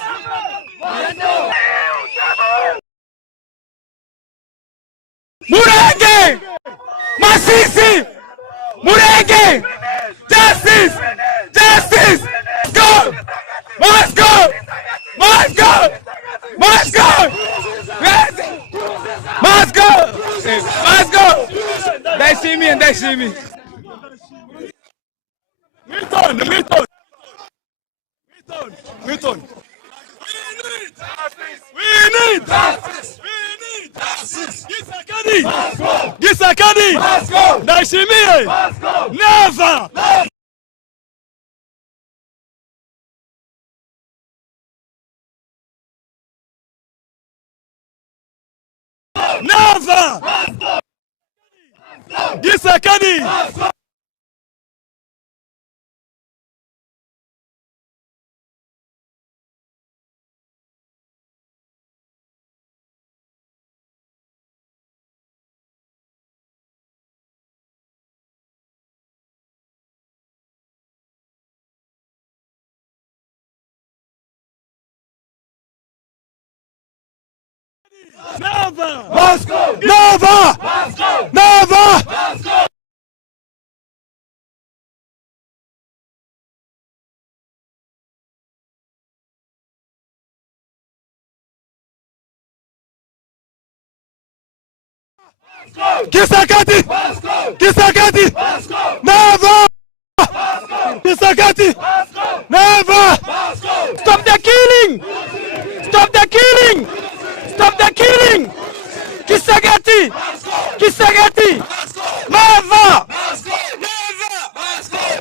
Murenge! Masisi! Murenge! Justice! Justice! Go! Must go! Must go! Must go! Must go! Must go! They see me and they see me. Milton! Milton! Milton! We need justice! We need justice! Gisakadi! Gisakadi! Ndashimiye! Never! Never! Gisakadi! Never! Moscow! Never! Moscow! Never! Moscow! Kisakati! Moscow! Kisakati! Moscow! Never! Moscow! Kisakati! Moscow! Never! Moscow! Stop the killing! Stop the killing! Stop the killing! Kisagati! Kisagati! Never!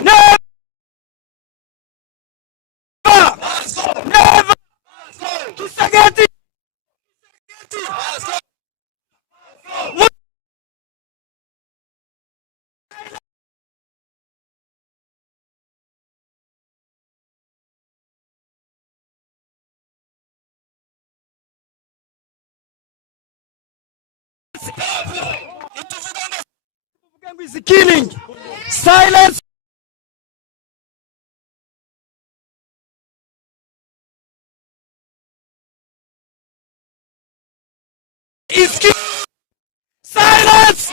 Never! Never! Kisagati! Is killing. Silence. Is killing. Silence.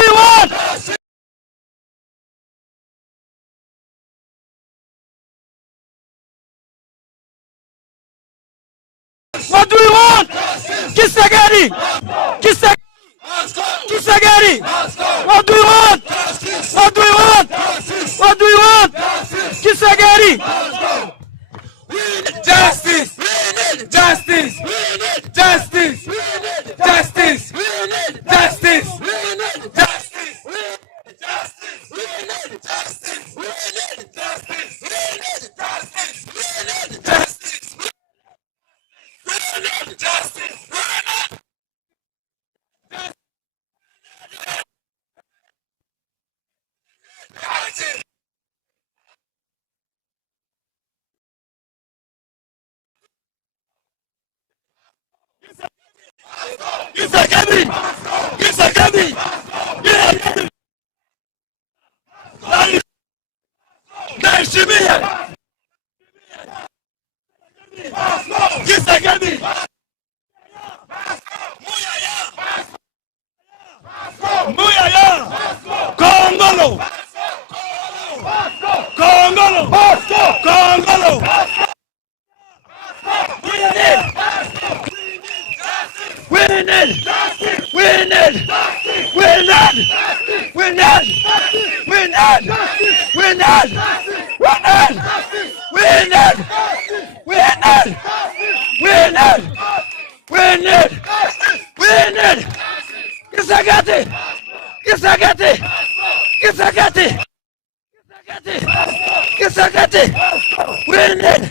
We want. What do we want? Kisagari. Kisagari. Kisagari! What do you want? What do you want? What do you want? Kisagari! Justice! Justice! Justice! Justice! Justice! Kisagari! Kisagari! Naheshimia! Kisagari! Muyaya! Kongolo! Kongolo! Kongolo! We need! We need! We need! We need! We need! We need! We need! We need! We need! We need! We need! We need! Kisagati! Kisagati! Kisagati! Kisagati! Kisagati! We need!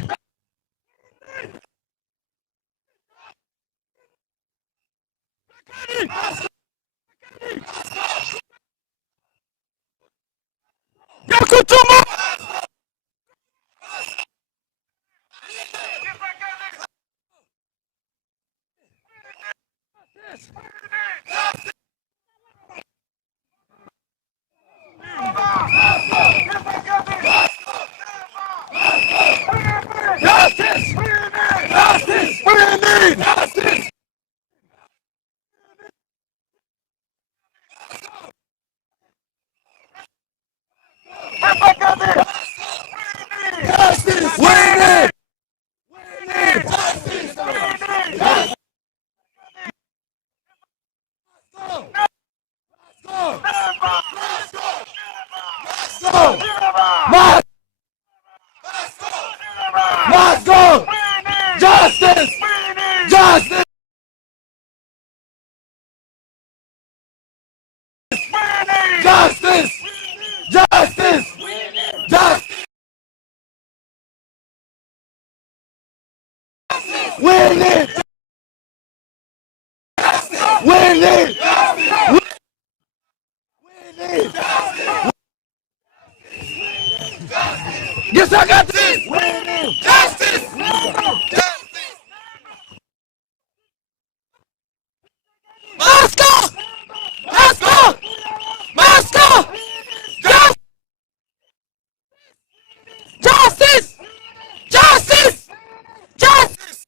Yakutuma! Justice! Justice! We need justice! Justice! We need! We need justice! Let's go! Justice! Justice! Justice! Justice! Justice! We need! We need! We need! Yes, I got this! Justice! Justice! Moscow! Moscow! Moscow! Justice! Justice! Justice! Justice!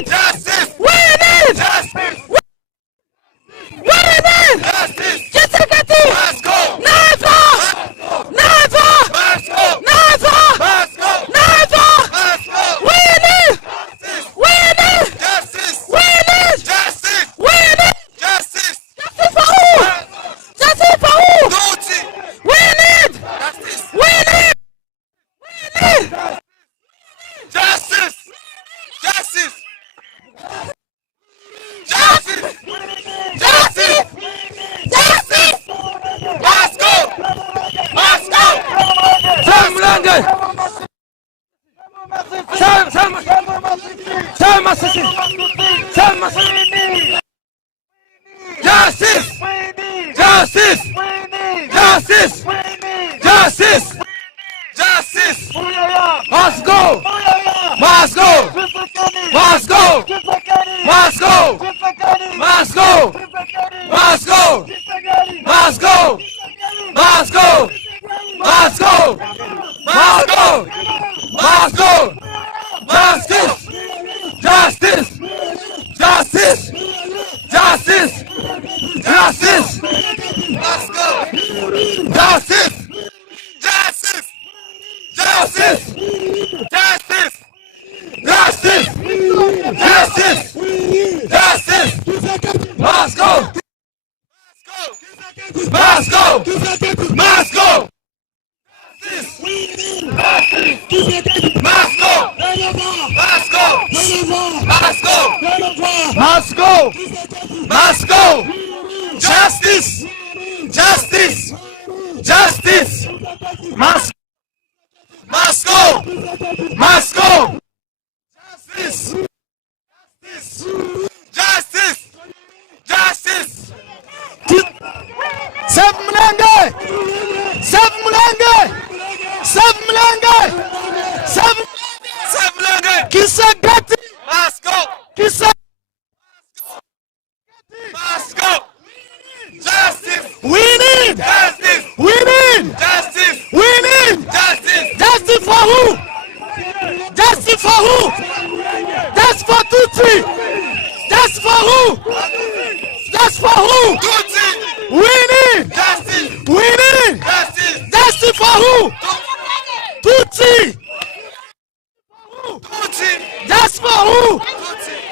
need justice. We need justice. We need justice. Gisagati. Must go. Never. Never. Must go. Never. Must go. Never. Must go. We need justice. We need justice. We need justice. We need justice. Justice for who? Justice for who? Duty. We need justice. We need. We need justice. Justice. Justice. Justice. Justice. Must go. Must go. Sam Lange. Sam Masisi. Sam Masisi. Justice. Justice. Justice. Justice. Justice. Must go. Must go. Must go. Must go. Must go. Must go. Must go. Must go. Must go. Must go. Must go. Justice. Justice. Justice. Justice. Justice. Must go. Justice. Justice. Justice. Justice. Justice. Justice. Justice. Must go. Must go. Must go. Justice. Must go. Must go. Must go. Must go. Must go. Justice. Justice. Justice. Must go. Must go. Justice. Justice. Justice. Save Mlenge. Save Mlenge. Save Mlenge. Save Mlenge. Kisagati. Must go. Kisagati. Must go. Justice. We need justice. We need justice. We need justice. Justice for who? Justice for who? That's for Tutsi. That's for who? That's for who? Tutsi. We need justice. We need justice. Justice for who? Tutsi. Tutsi. That's for who?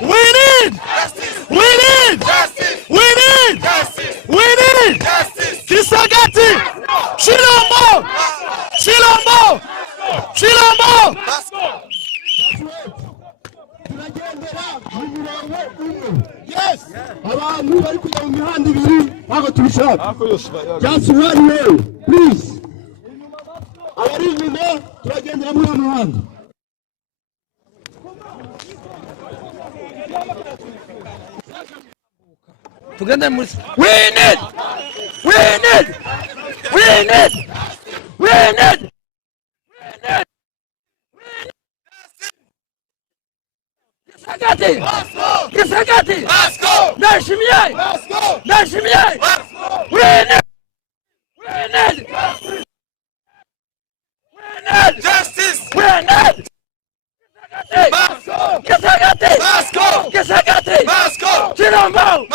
We need justice. We need justice. We need justice. We need justice. Kisagati. Chilombo. Chilombo. Chilombo. Yes. Abantu bari kujya mu mihanda ibiri ntabwo tubishaka. Just one way, please. Abari inyuma turagendera muri uwo muhanda. Tugende muri. We need. We need. We need. We need. Gisagati. Gisagati. Nashimiye. Nashimiye. We need. We need. We need justice. We need. Gisagati. Gisagati. Chilombo.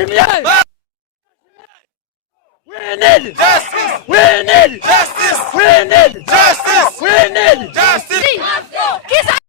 We need justice. We need justice. We need justice. We need justice.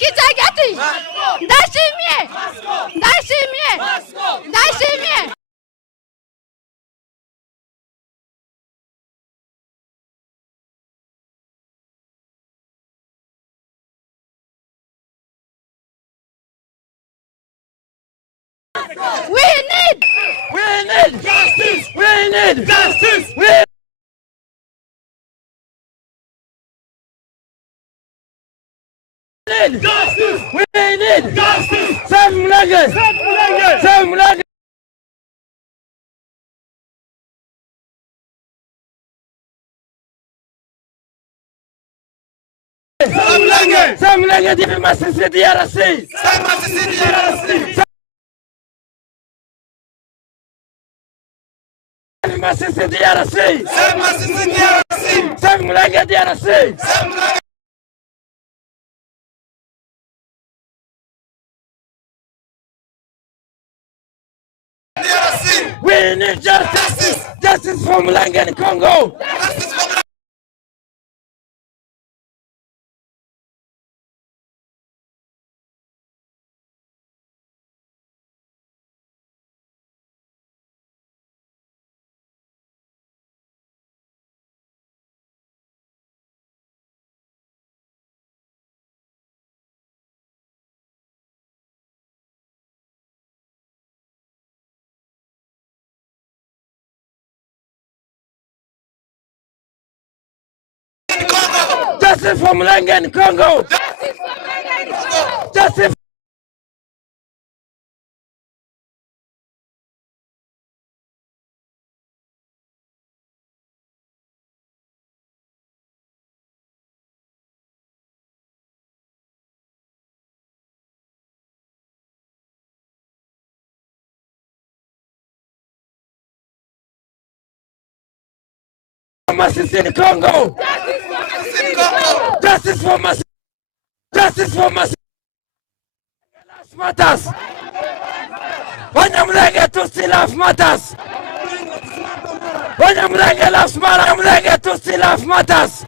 Kitagati! Ndashimye! Ndashimye! Ndashimye! We need justice. We need justice. We need justice. We need justice. Samulage. Samulage. Samulage. Samulage. Samulage di masisi DRC. Masisi DRC. Masisi DRC. Masisi DRC. Samulage DRC. Samulage. We need justice. Justice for Mulanga in Congo. Justice for justice for Mulanga in Congo. Justice for Mulanga in Congo. Justice. Masisi in Congo. Justice for Masisi. Justice for Masisi. Lives matters. Wanyamulenge Tutsi lives matters. Wanyamulenge lives matters. Wanyamulenge Tutsi lives matters.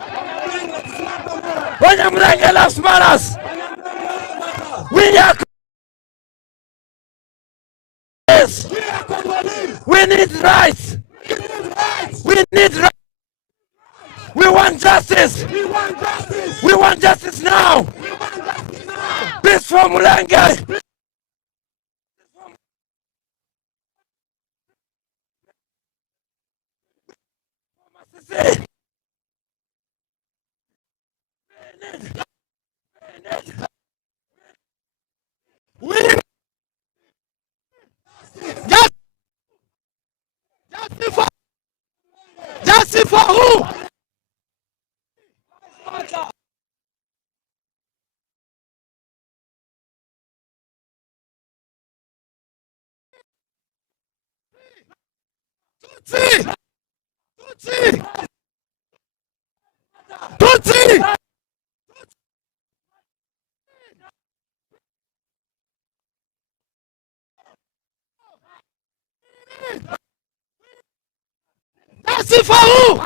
Wanyamulenge lives matters. We are. We need rights. We need rights. We want justice. We want justice. We want justice now. We want justice now. Peace for Mulanga. We need justice for. Justice for who? Tutsi! Tutsi! Tutsi! Justice for who?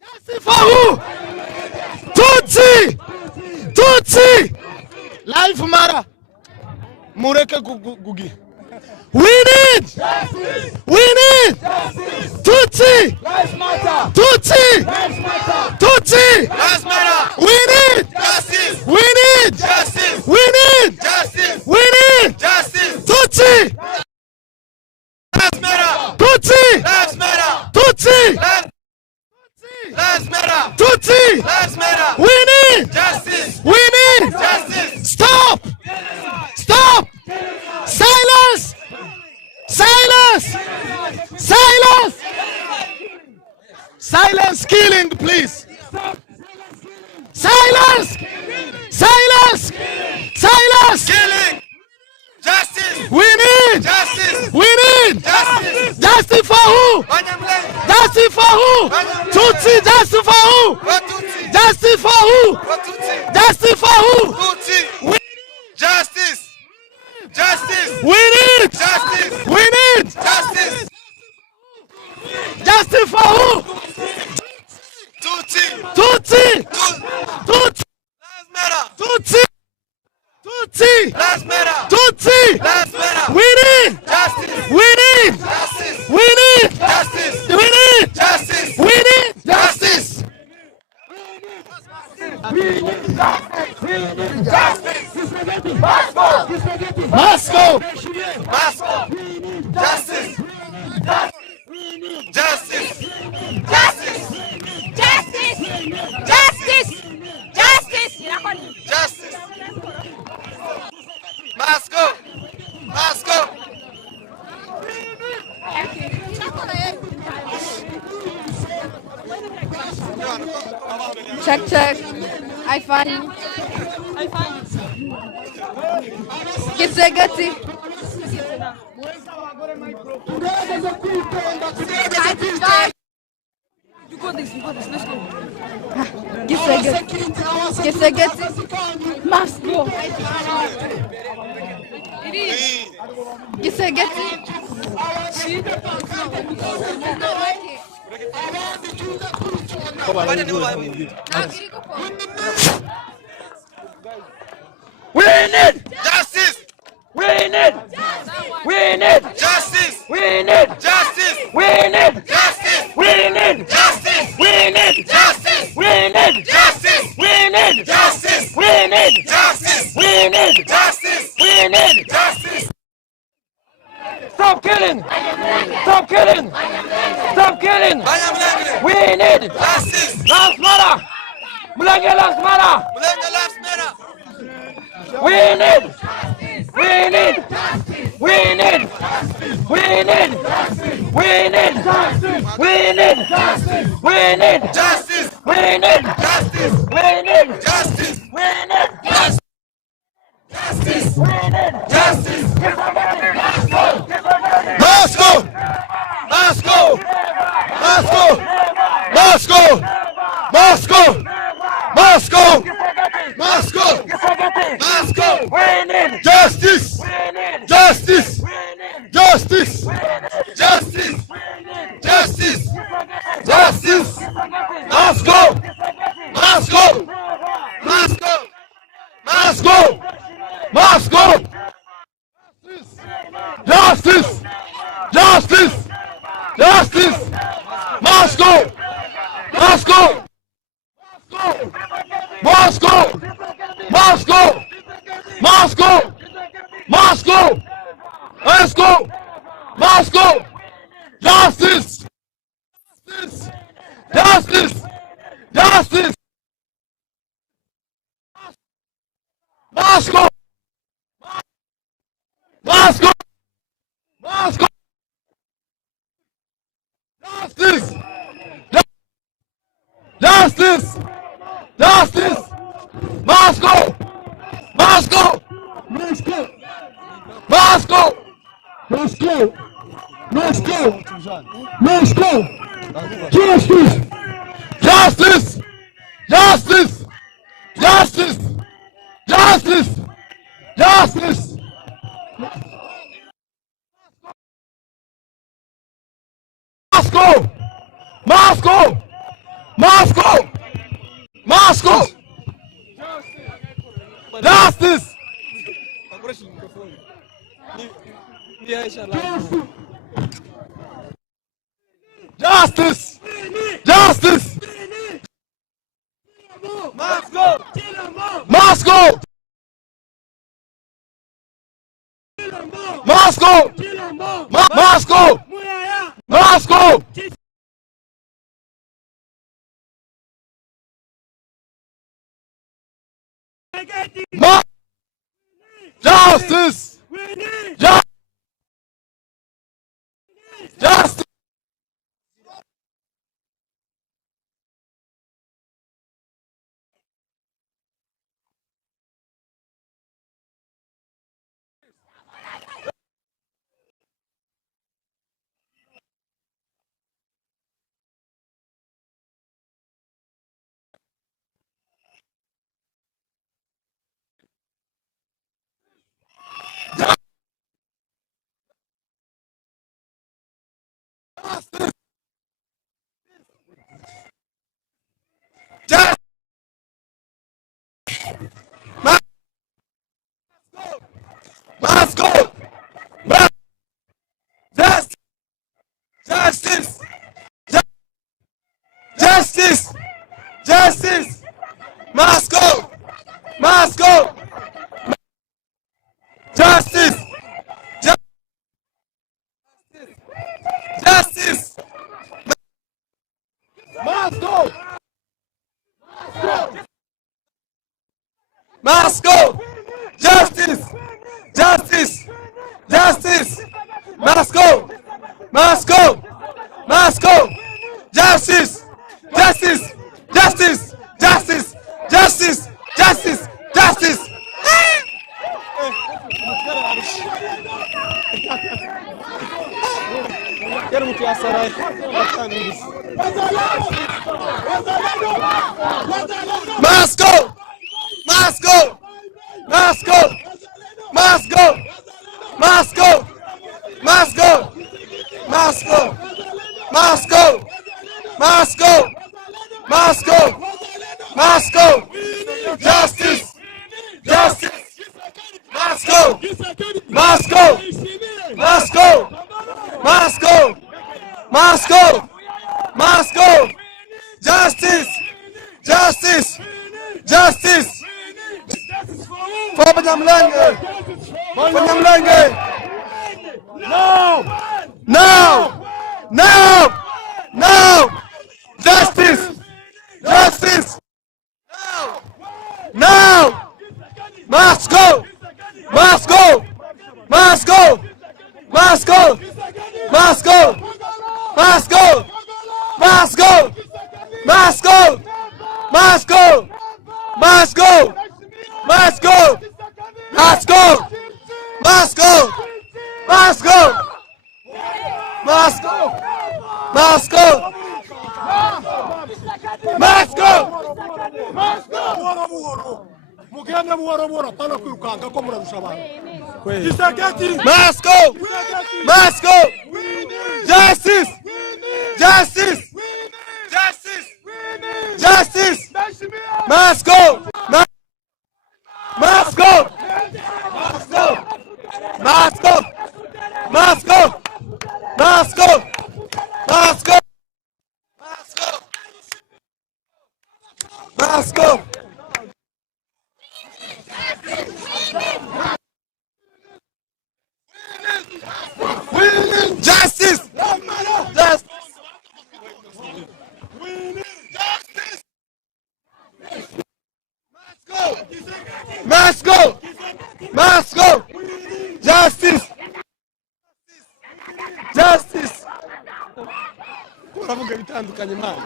Justice for who? Tutsi! Tutsi! Life matter. Mureke gugi. We need justice. We need justice. Tutsi. Life matter. Tutsi. Life matter. Tutsi. Life matter. We need justice. We need justice. We need justice. We need justice. Tutsi. Lives matter. Tutsi. Lives matter. Tutsi. Lives matter. We need Justice. We need Justice. Stop! Stop! Silence! Silence! Silence! Silence killing, please! Silence! Silence! Silence! Killing. Justice. We need! Justice. We need! Justice. Justice for who? Banyamulenge. Justice for who? Tutsi, justice for who? Watutsi. Justice for who? Watutsi. Justice for who? Tutsi. Justice. Justice. We need! Justice. We need! Justice. Justice for who? Tutsi. Tutsi! Tutsi! Lives matter. Tutsi! Tutsi! Lives matter. Tutsi! Lives matter. We need! Justice. We need! Justice. We need! Justice. We need! Justice. We need! Justice. Moscow! Moscow. Justice. Justice. Justice! Justice! Justice! Justice! Justice. Moscow. Moscow. Check, check. I find. Get that gutsy. You got this, let's go. Get that gutsy. Get that gutsy. Must go. Get that gutsy. We need justice. We need. We need justice. We need justice. We need justice. We need justice. We need justice. We need justice. We need justice. We need justice. We need justice. We need justice. Stop killing! Stop killing! Stop killing! We need justice. Lives matter! Mulenge lives matter! Mulenge lives matter. We need! We need! We need! We need! We need! We need! We need! Justice. We need! Justice. We need! Justice. We need! Justice. We need! Justice. Moscow! Moscow! Moscow! Moscow! Moscow! Moscow! Moscow! Moscow! We need! Justice! Justice! Justice! Justice. Justice. Justice! Moscow! Moscow! Moscow. Moscow! Moscow! Justice! Justice! Justice! Moscow! Moscow! Moscow! Moscow! Moscow! Moscow! Moscow! Moscow! Justice! Justice! Justice! Moscow! Moscow! Moscow! Justice! Justice! Justice! Moscow! Moscow! Moscow! Moscow! Moscow! Moscow! Moscow! Justice! Justice! Justice! Justice! Justice! Justice! Moscow! Moscow! Moscow! Moscow! Justice! Justice! Justice! Moscow. Moscow! Moscow! Moscow! Moscow! Moscow! Justice! Justice! Moscow! Justice! Justice! Justice! Justice! Moscow! Moscow! Justice! Justice! Moscow! Moscow! Justice! Justice! Justice! Moscow! Moscow! Moscow! Justice! Justice! Justice! Justice! Justice! Justice! Justice! Moscow! Moscow! Moscow! Moscow! Moscow! Moscow! Moscow! Moscow! Moscow! Moscow! Moscow! Justice! Justice! Moscow! Moscow! Moscow! Moscow! Moscow! Moscow! Justice! Justice! Justice! For Banyamulenge! Banyamulenge! No! No! No! No! Justice! Justice! No! No! Moscow! Moscow! Moscow! Moscow! Moscow! Moscow! Moscow! Moscow! Moscow! Moscow! Moscow! Moscow! Moscow! Moscow! Moscow! Moscow! Moscow! Mugende buhoro buhoro pana kwirukanga ko murarusha abantu. Moscow! Moscow! Justice! Justice! Justice! Justice! Moscow! Moscow! Moscow! Moscow! Moscow! Moscow! Moscow! Moscow! Justice! Justice! Moscow! Moscow! Justice! Justice! Uravuga bitandukanye mana.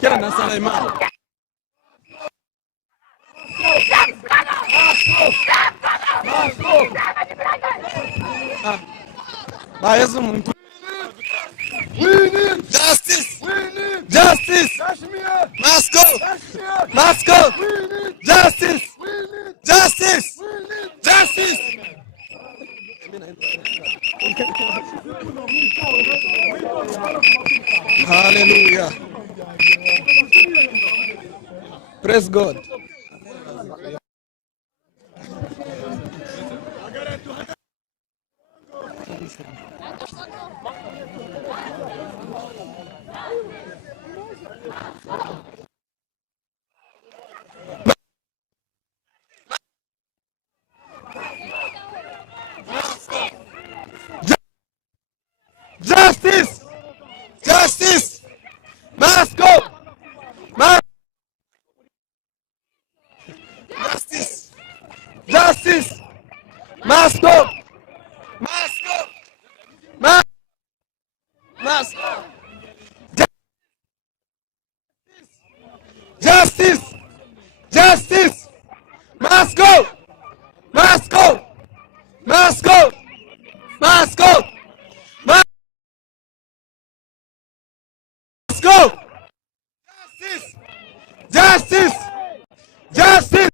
Kera nasana imana. Bayezu muntu. Justice! Justice! Moscow! Moscow! Justice! Justice! Justice! Hallelujah. Praise God. Must go. Must go. Justice. Justice. Justice.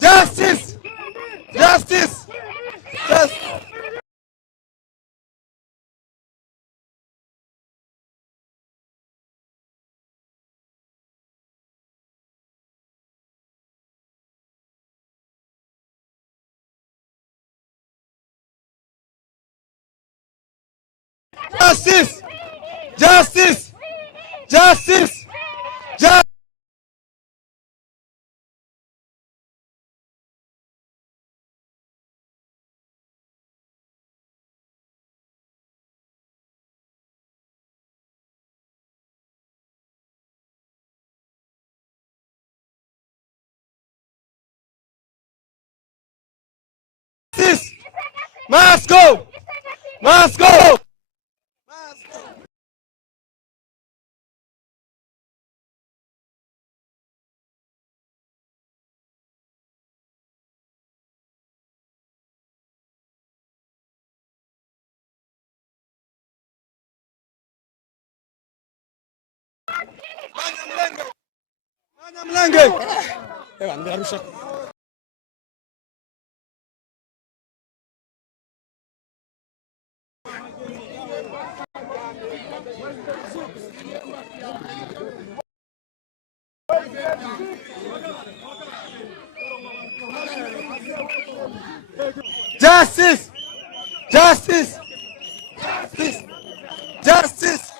Justice. Justice. Justice! Justice! Justice! Justice! Justice! Must go! Must go! Mlenge! Justice! Justice! Justice! Justice! Justice!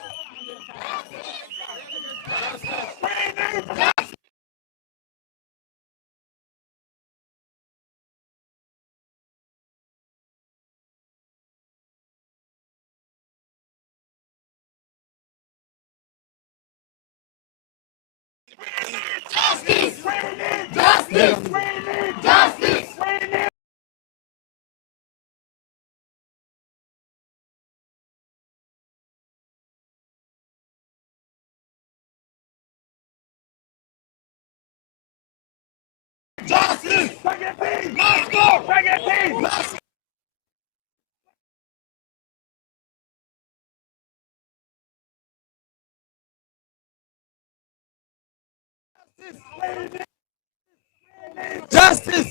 Justice! Justice! Justice!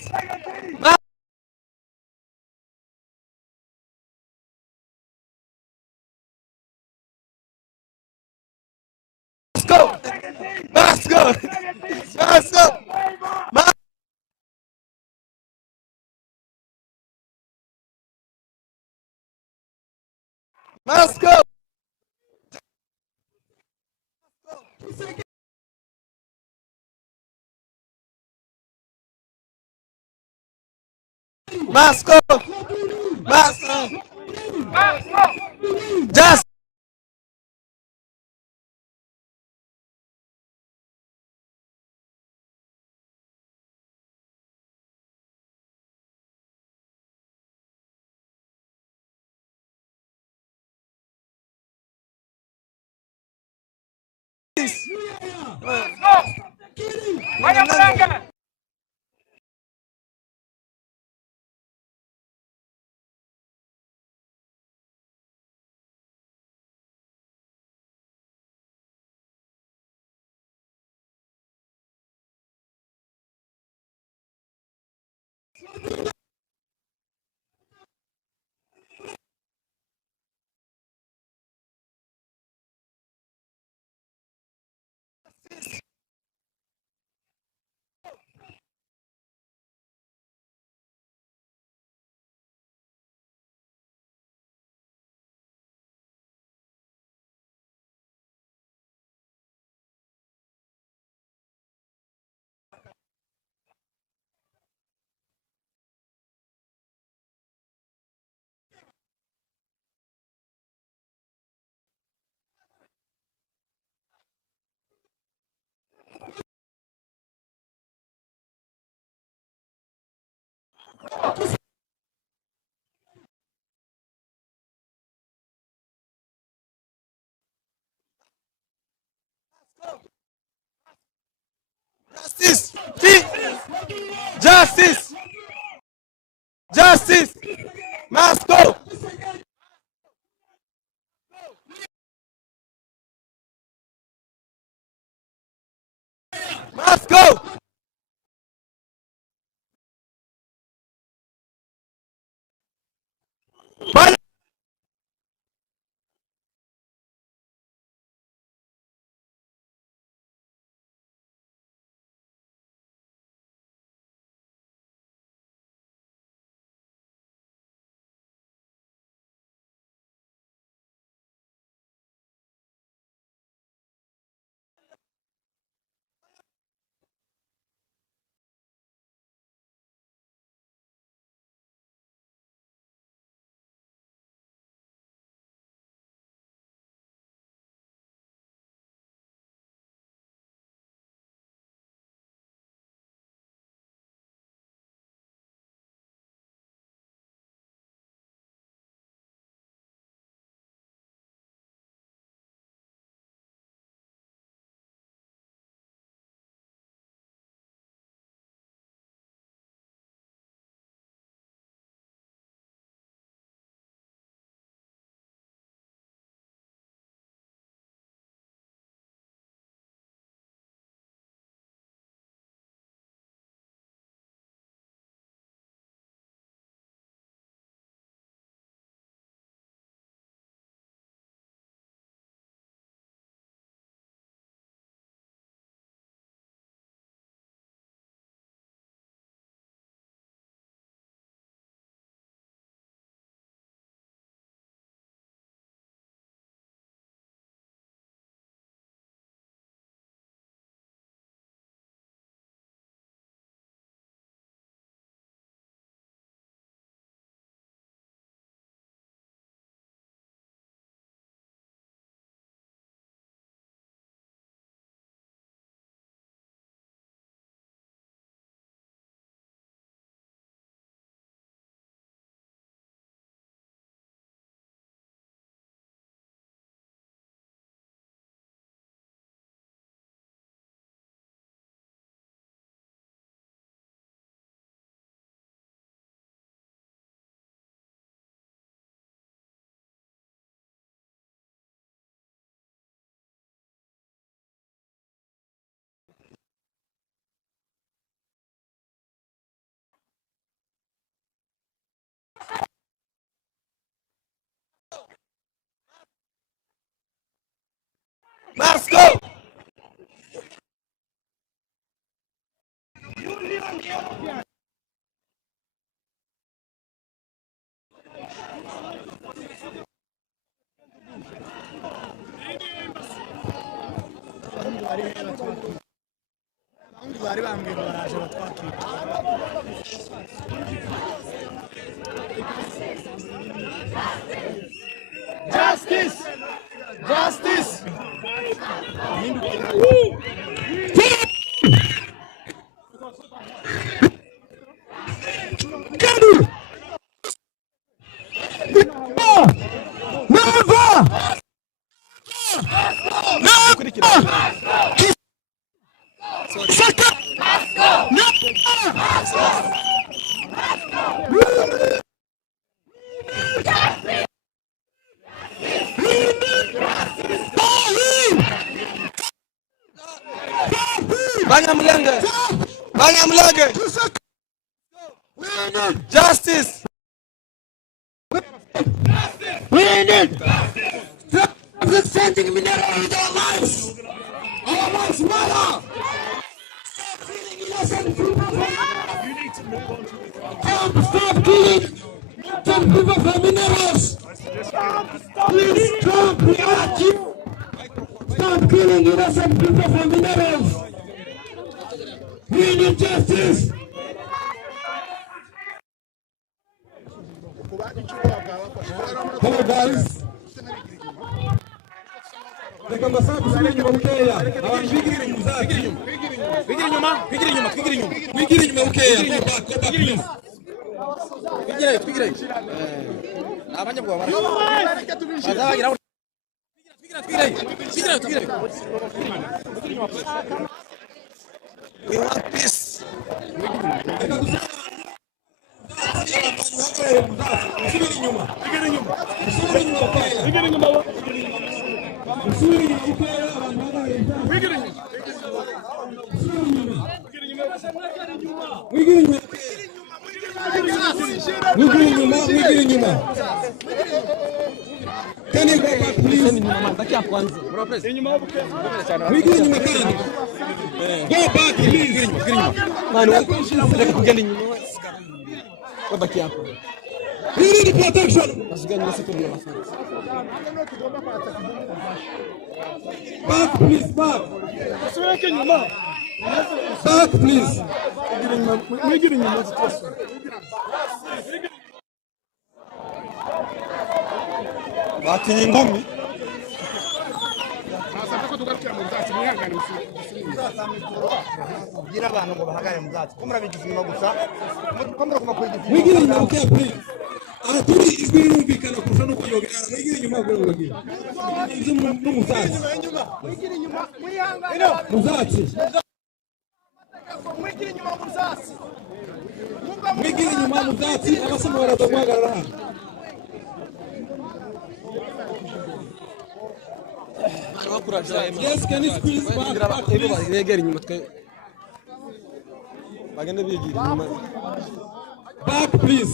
Must go! Must Justice! Must go! Must go! Must go! Must go! Must go! Must go! Just Justice! Justice! Justice! Must go! Must go! Must go! Justice! Justice! Banyamulenge! Banyamulenge! Justice! We need representing minerals with our lives. Our lives matter. Stop killing innocent people. Stop killing innocent people for minerals. Please stop. We urge you. Stop killing innocent people for minerals. We need justice. Hello guys. Reka mbasaba kusubira inyuma bukeya. Abantu bigira inyuma. Bigira inyuma. Bigira inyuma bukeya. Bigira inyuma. Bigira. Abanyabwo bara. Bazagira. We want peace. Can you go back, please? Go back, please. We need protection. Back, please, back. Back, please. Batinye ingumi. Gira abantu ngo bahagare mu byatsi. Ko murabigize inyuma gusa. Ko murakoma kwigiza inyuma. Wigira inyuma, okay, please. Turi ijwi rirumvikana kurusha no kuyogera. Wigira inyuma bwo wigira. Izo mu byatsi. Wigira inyuma, mwihangane. Mu byatsi. Wigira inyuma mu byatsi. Wigira inyuma mu byatsi, abasoma baraguhagarara hano. Yes, can you squeeze back, please? Begera inyuma twe. Bagende bigira inyuma. Back, please.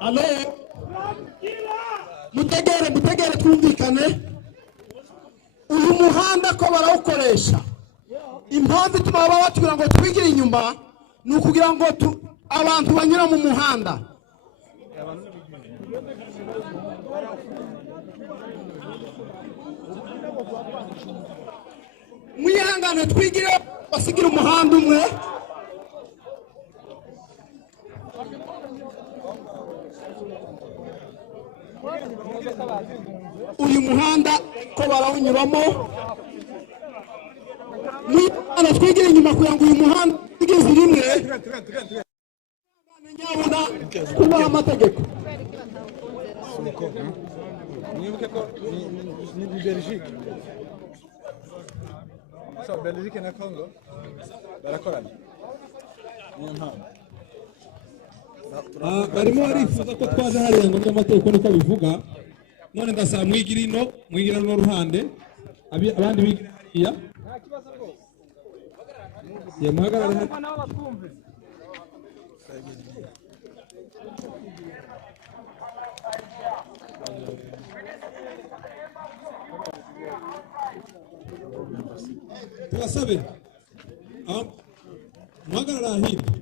Alo, mutegere twumvikane. Uyu muhanda ko barawukoresha, impamvu ituma baba batubwira ngo twigire inyuma ni ukugira ngo abantu banyura mu muhanda. Mwihangane twigire basigira umuhanda umwe. Uyu muhanda ko barawunyuramo, mwihangane twigire inyuma kugira ngo uyu muhanda ugeze rimwe nyabuna kubaha amategeko. Mwibuke ko ni Belgique. So Belgique na Congo barakorana. Niyo mpamvu. Barimo barifuza ko twaje hariya ngo n'amategeko niko bivuga. None ndasaba mwigira no ruhande abandi bigira hariya. Ye muhagarare hano. Tubasabe muhagarara hirya.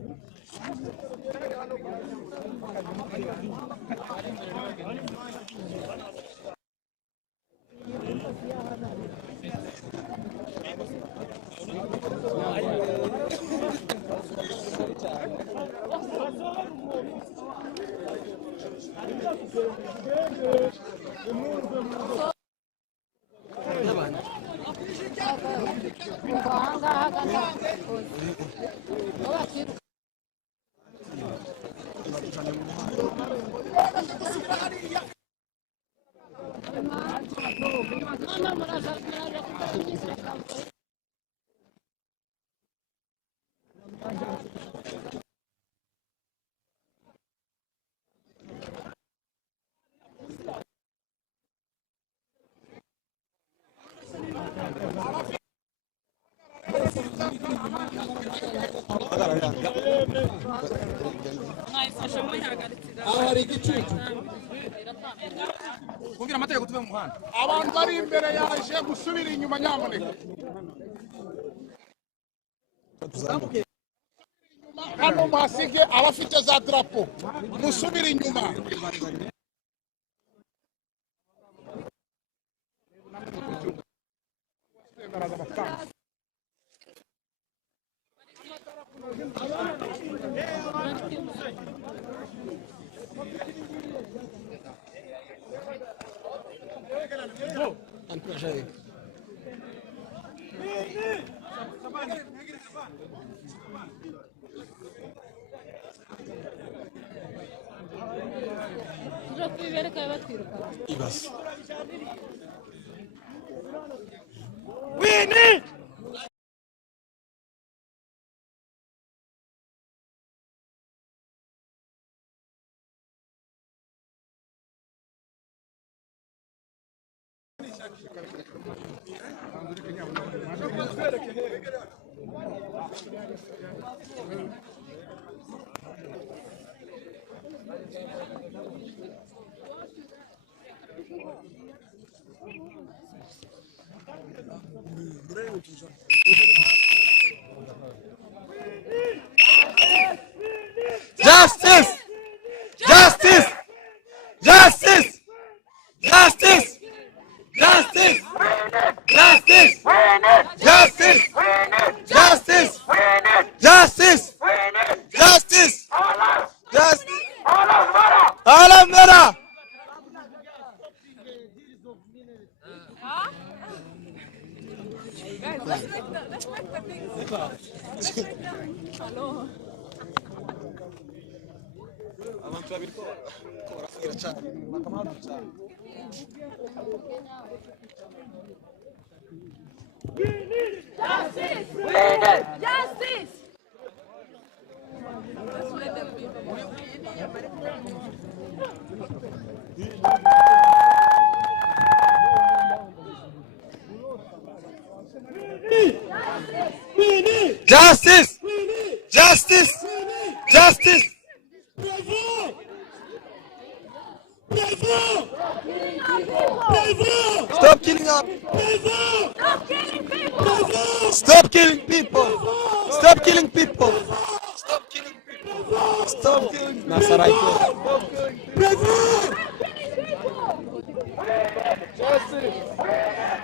aho hari igicucu. Kumvira amategeko tuve mu muhanda. Abantu bari imbere yaje gusubira inyuma nyamuneka. Hano muhasige abafite za drapo musubire inyuma. Winnie! Justice! Justice! Justice! Justice! Justice! Justice! Justice! Justice! Justice! Justice! Justice! All of them! Justice! We need justice! Justice! Justice! Justice! Stop killing up! Stop killing people! Stop killing people! Stop killing people! Stop killing people!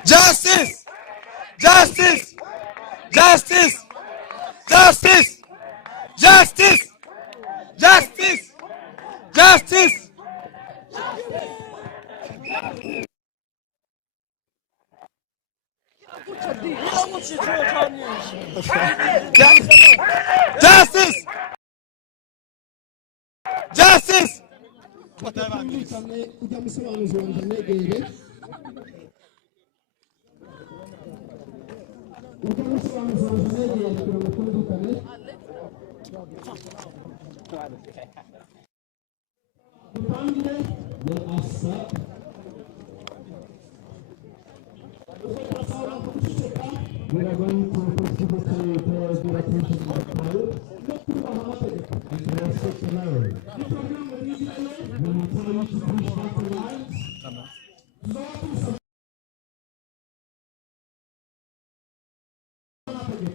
Justice! Justice! Justice! Justice! Justice! Justice! Justice! Justice! Justice! We are going to contribute to the attention of the crowd. And we are set to learn. We will tell you to push back the lines.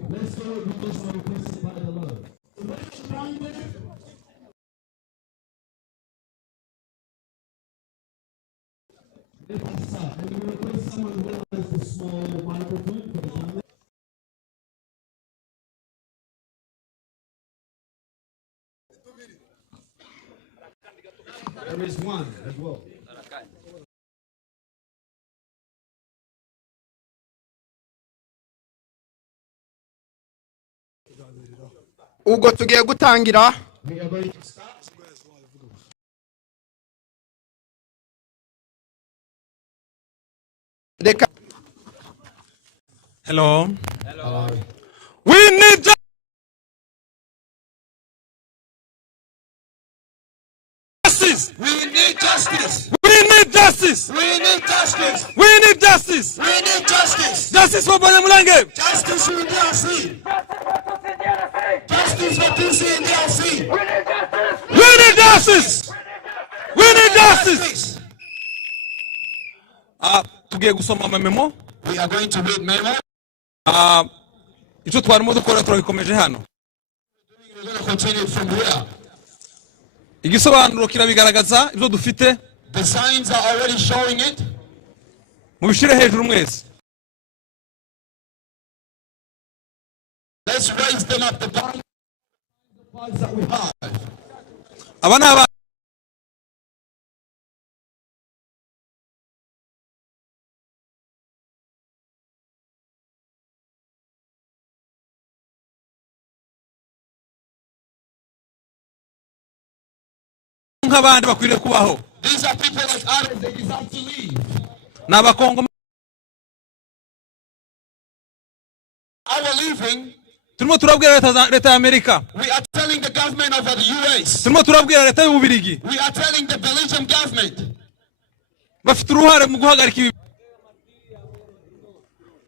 Let's go because we are requested by the Lord. And we request someone who has the small microphone for the camera. There is one as well. ubwo tugiye gutangira. We are going to start. Hello. Hello. We need justice. We need justice. We need justice. We need justice. We need justice. We need justice. Justice for Banyamulenge. Justice for DRC. Justice for DRC. We need justice. We need justice. We need justice. Tugiye gusoma memo. We are going to read memo. Icyo twarimo dukora turabikomeje hano. We're going to continue from here. Igisobanuro kirabigaragaza ibyo dufite. The signs are already showing it. Mubishire hejuru mwese. Let's raise them up the parts that we have. Abana nk'abandi bakwiriye kubaho. These are people like others, they deserve to live. N'abakongo Our living, turimo turabwira leta ya Amerika. we are telling the government of the US. Turimo turabwira leta y'Ububirigi. We are telling the Belgian government. Bafite uruhare mu guhagarika ibi.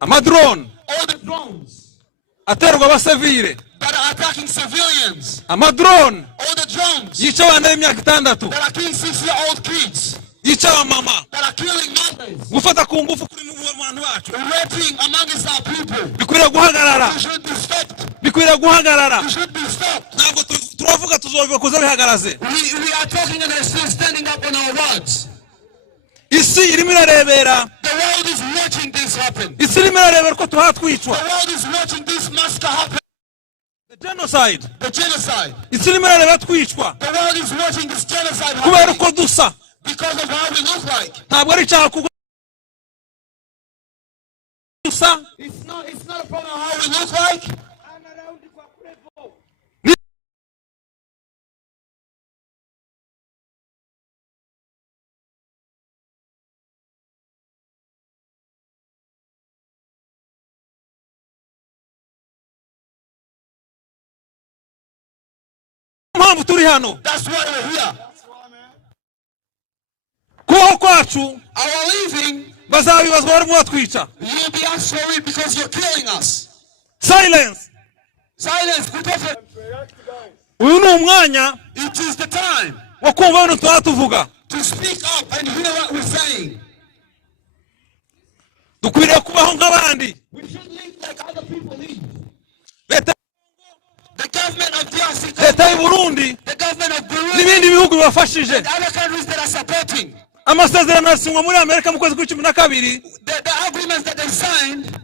Amadrone. All the drones aterwa abasivile. that are attacking civilians. Amadrone. All the drones yica abana b'imyaka 6. that are killing 6-year-old kids. yica abamama. That are killing mothers. Gufata ku ngufu kuri mu bantu bacu. Raping amongst our people. Bikwiriye guhagarara. We should be stopped. Bikwiriye guhagarara. We should be stopped. Ntabwo turavuga tuzobibakoza bihagaraze. We are talking and still standing up on our words. Isi irimo irarebera. The world is watching this happen. Isi irimo irarebera ko tuhatwicwa. The world is watching this massacre happen. The genocide. The genocide. Isi irimo irarebera twicwa. The world is watching this genocide Kubera happen. uko dusa. Because of how we look like. Ntabwo ari icyaha kuko dusa. It's not a problem how we look like. Mpamvu turi hano. That's why we're here. Kubaho kwacu Our living, bazabibazwa barimo batwica. you'll be asked for it because you're killing us. Silence. Silence. Uyu ni umwanya It is the time wo kumva ibintu tuba tuvuga. to speak up and hear what we're saying. Dukwiriye kubaho nk'abandi. We should live like other people live. Leta The government of DRC, leta y'u Burundi the government of Burundi, n'ibindi bihugu bibafashije. and other countries that are supporting Amasezerano yasinywa muri Amerika mu kwezi kwa 12. the agreements that they signed.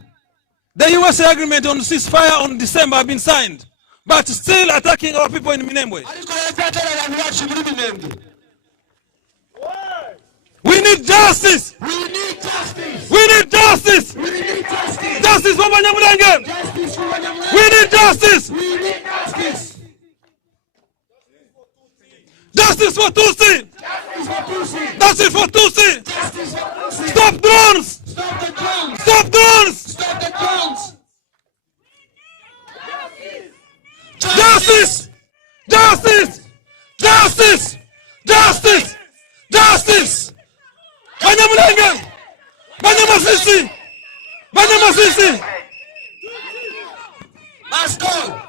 The US agreement on ceasefire on December have been signed, but still attacking our people in Minembwe. We need justice. We need justice. We need justice. We need justice. Justice for Banyamulenge. Justice for Banyamulenge. We need justice. We need justice. Justice for Tutsi. Justice for Tutsi. Justice for Tutsi. Justice for Tutsi. Stop drones. Stop the drones. Stop drones. Stop the drones. Justice. Justice. Justice. Justice. Justice. Banyamulenge. Banyamasisi. Banyamasisi. Must go.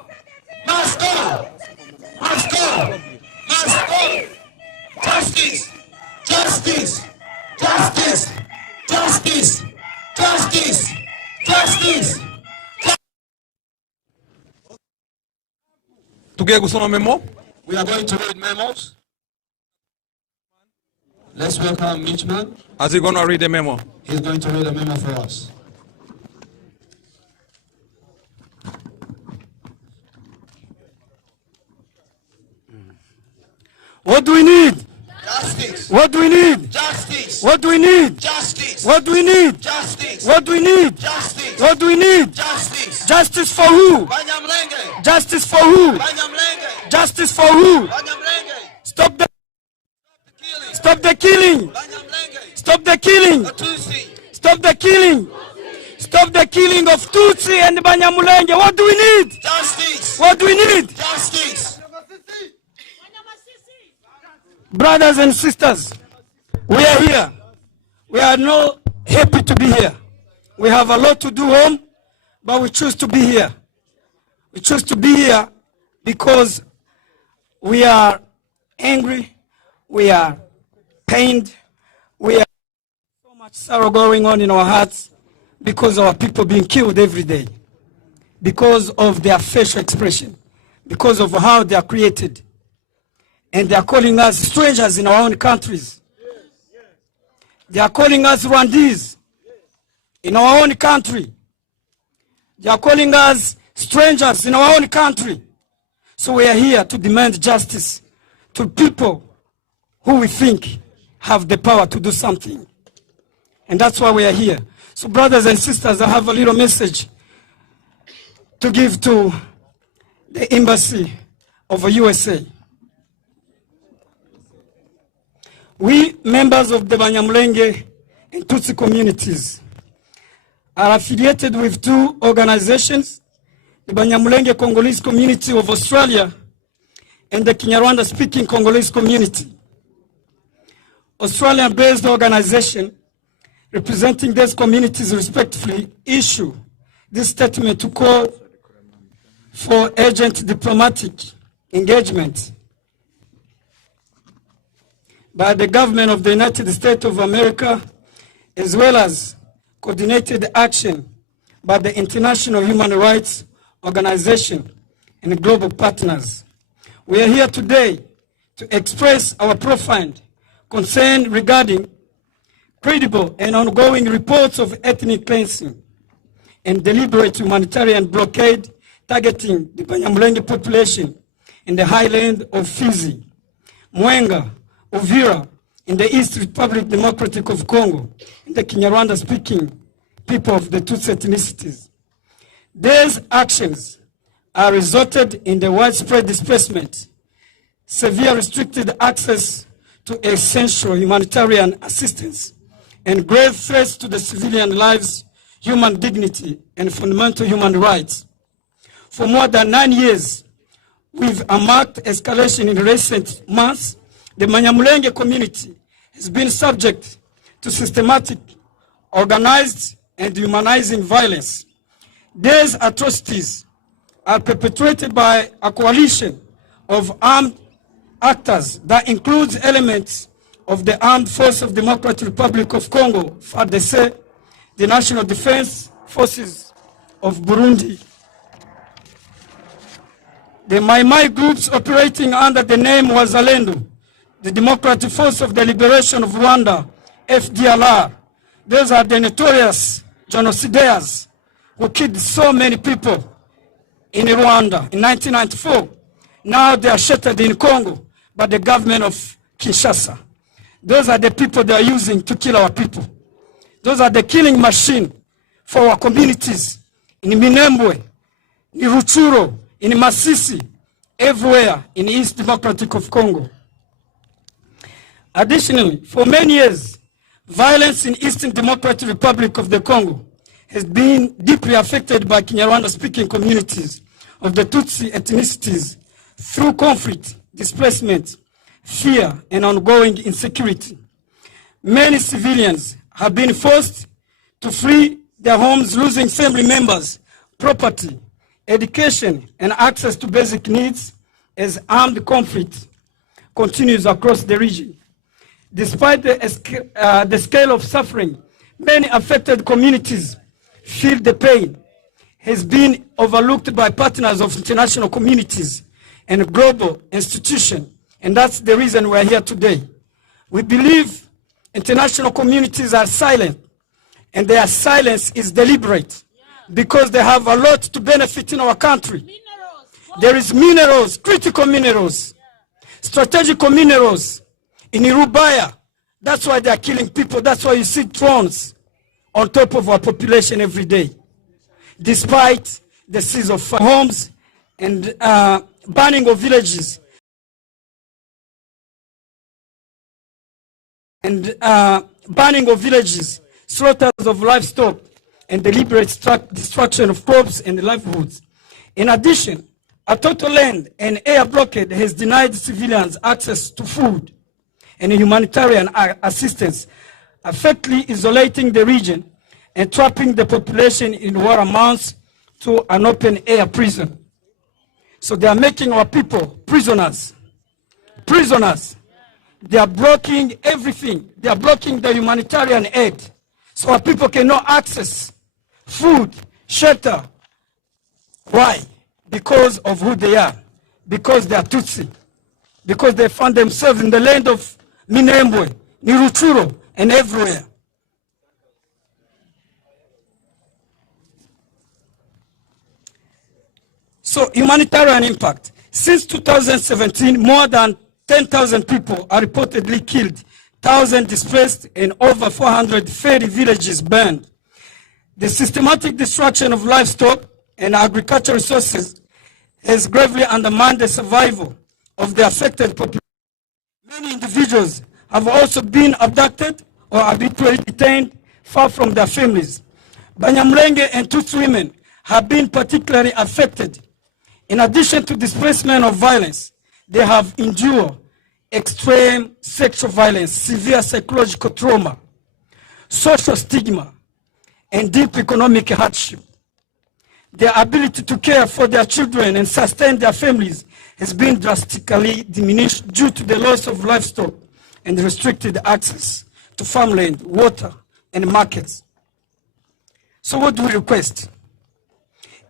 Must go. Must go. Must go. Justice. Justice. Justice. Justice. Justice. Justice. Tugiye gusoma memo. We are going to read memos. Let's welcome Mitchman. As he's going to read the memo. He's going to read a memo for us. What do we need? Justice. What do we need? Justice. What do we need? Justice. What do we need? Justice. What do we need? Justice. What do we need? Justice. Justice for who? Banyamulenge. Justice for who? Banyamulenge. Justice for who? Banyamulenge. Stop the killing. Banyamulenge. Stop the killing. Tutsi. Stop the killing. Stop the killing of Tutsi and Banyamulenge. What do we need? Justice. What do we need? Justice. Brothers and sisters, we are here. We are not happy to be here. We have a lot to do home, but we choose to be here. We choose to be here because we are angry, we are pained, we are so much sorrow going on in our hearts because our people being killed every day, because of their facial expression, because of how they are created. And they are calling us strangers in our own countries. They are calling us Rwandese in our own country. They are calling us strangers in our own country. So we are here to demand justice to people who we think have the power to do something. And that's why we are here. So brothers and sisters, I have a little message to give to the embassy of the USA. We, members of the Banyamulenge and Tutsi communities, are affiliated with two organizations, the Banyamulenge Congolese Community of Australia and the Kinyarwanda-speaking Congolese community. Australian-based organization representing these communities respectively issue this statement to call for urgent diplomatic engagement by the government of the United States of America, as well as coordinated action by the International Human Rights Organization and global partners. We are here today to express our profound concern regarding credible and ongoing reports of ethnic cleansing and deliberate humanitarian blockade targeting the Banyamulenge population in the highland of Fizi, Mwenga, Uvira, in the East Republic Democratic of Congo, and the Kinyarwanda-speaking people of the Tutsi ethnicities. These actions are resulted in the widespread displacement, severe restricted access to essential humanitarian assistance, and grave threats to the civilian lives, human dignity, and fundamental human rights. For more than 9 years, with a marked escalation in recent months, the Banyamulenge community has been subject to systematic, organized, and humanizing violence. These atrocities are perpetrated by a coalition of armed actors that includes elements of the Armed Forces of the Democratic Republic of Congo, FARDC, the National Defense Forces of Burundi, the Mai groups operating under the name Wazalendo, the Democratic Force of the Liberation of Rwanda, FDLR. Those are the notorious genocidaires who killed so many people in Rwanda in 1994. Now they are sheltered in Congo by the government of Kinshasa. Those are the people they are using to kill our people. Those are the killing machine for our communities in Minembwe, in Ruchuro, in Masisi, everywhere in the East Democratic of Congo. Additionally, for many years, violence in Eastern Democratic Republic of the Congo has been deeply affected by Kinyarwanda-speaking communities of the Tutsi ethnicities through conflict, displacement, fear, and ongoing insecurity. Many civilians have been forced to flee their homes, losing family members, property, education, and access to basic needs as armed conflict continues across the region. Despite the scale of suffering, many affected communities feel the pain has been overlooked by partners of international communities and global institutions, and that's the reason we're here today. We believe international communities are silent, and their silence is deliberate because they have a lot to benefit in our country. There is minerals, critical minerals, strategical minerals in Irubaya. That's why they are killing people. That's why you see drones on top of our population every day. Despite the seize of homes and burning of villages slaughters of livestock, and deliberate destruction of crops and livelihoods. In addition, a total land and air blockade has denied civilians access to food and humanitarian assistance, effectively isolating the region and trapping the population in what amounts to an open-air prison. So they are making our people prisoners prisoners. They are blocking everything. They are blocking the humanitarian aid. So our people cannot access food, shelter. Why? Because of who they are. Because they are Tutsi. Because they found themselves in the land of Minembwe, Niruchuro, and everywhere. So humanitarian impact. Since 2017, more than 10,000 people are reportedly killed, 1,000 displaced, and over 430 villages burned. The systematic destruction of livestock and agricultural resources has gravely undermined the survival of the affected population. Many individuals have also been abducted or arbitrarily detained far from their families. Banyamulenge and Tutsi women have been particularly affected. In addition to displacement of violence, they have endured extreme sexual violence, severe psychological trauma, social stigma, and deep economic hardship. Their ability to care for their children and sustain their families has been drastically diminished due to the loss of livestock and restricted access to farmland, water, and markets. So what do we request?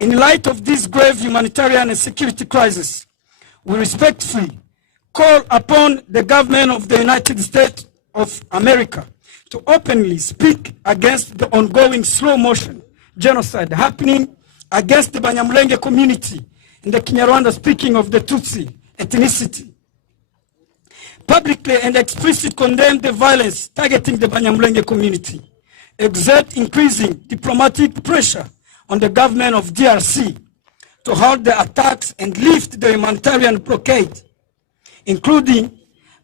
In light of this grave humanitarian and security crisis, we respectfully call upon the government of the United States of America to openly speak against the ongoing slow motion genocide happening against the Banyamulenge community in the Kinyarwanda speaking of the Tutsi ethnicity. Publicly and explicitly condemn the violence targeting the Banyamulenge community. Exert increasing diplomatic pressure on the government of DRC to halt the attacks and lift the humanitarian blockade, including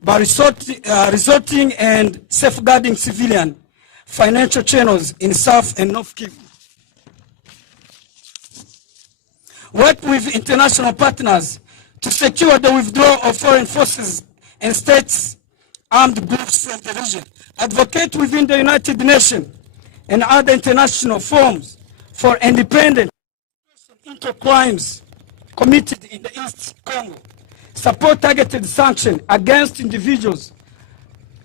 by resorting and safeguarding civilian financial channels in South and North Kivu. Work with international partners to secure the withdrawal of foreign forces and states armed groups from the region. Advocate within the United Nations and other international forums for independent into crimes committed in the East Congo. Support targeted sanctions against individuals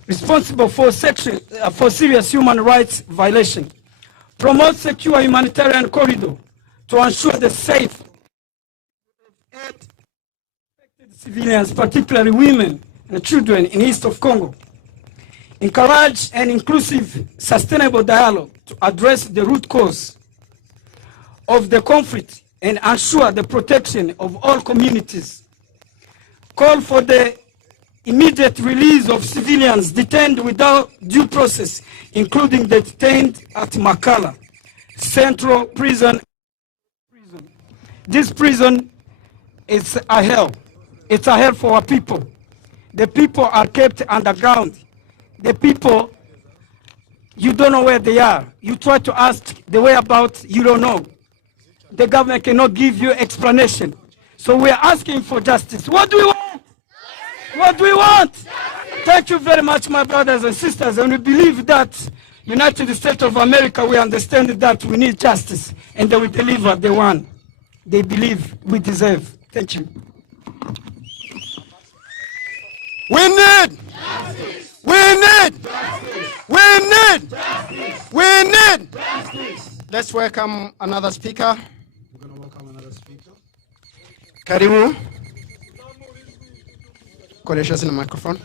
responsible for serious human rights violation. Promote secure humanitarian corridor to ensure the safe civilians, particularly women and children in east of Congo. Encourage an inclusive, sustainable dialogue to address the root cause of the conflict and ensure the protection of all communities. Call for the immediate release of civilians detained without due process, including the detained at Makala Central Prison. This prison is a hell. It's a hell for our people. The people are kept underground. The people, you don't know where they are. You try to ask the whereabouts, you don't know. The government cannot give you explanation. So we're asking for justice. What do we want? What do we want? Thank you very much, my brothers and sisters. And we believe that United States of America, we understand that we need justice, and they will deliver the one they believe we deserve. Thank you. We need justice. We need justice. We need justice. We need justice. Let's welcome another speaker. We're going to welcome another speaker. Karibu. Koresha in the microphone.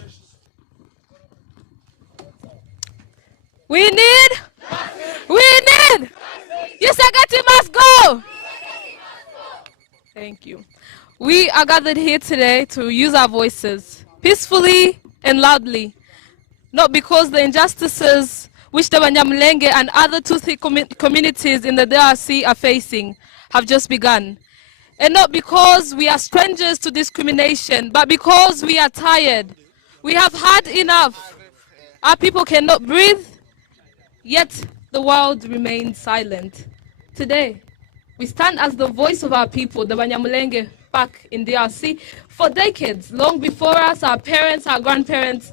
We need justice. We need Yusagati must go. Thank you. We are gathered here today to use our voices peacefully and loudly, not because the injustices which the Banyamulenge and other Tutsi communities in the DRC are facing have just begun, and not because we are strangers to discrimination, but because we are tired. We have had enough. Our people cannot breathe, yet the world remains silent. Today, we stand as the voice of our people, the Banyamulenge, back in DRC for decades. Long before us, our parents, our grandparents,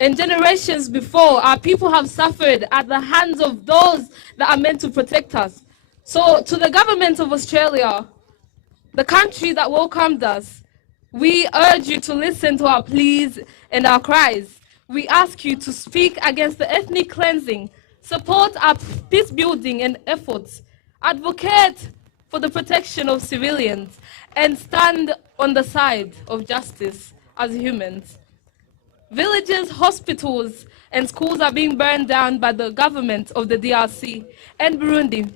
and generations before, our people have suffered at the hands of those that are meant to protect us. So to the government of Australia, the country that welcomed us, We urge you to listen to our pleas and our cries. We ask you to speak against the ethnic cleansing, support our peace building and efforts, advocate for the protection of civilians, and stand on the side of justice as humans. Villages, hospitals, and schools are being burned down by the government of the DRC and Burundi.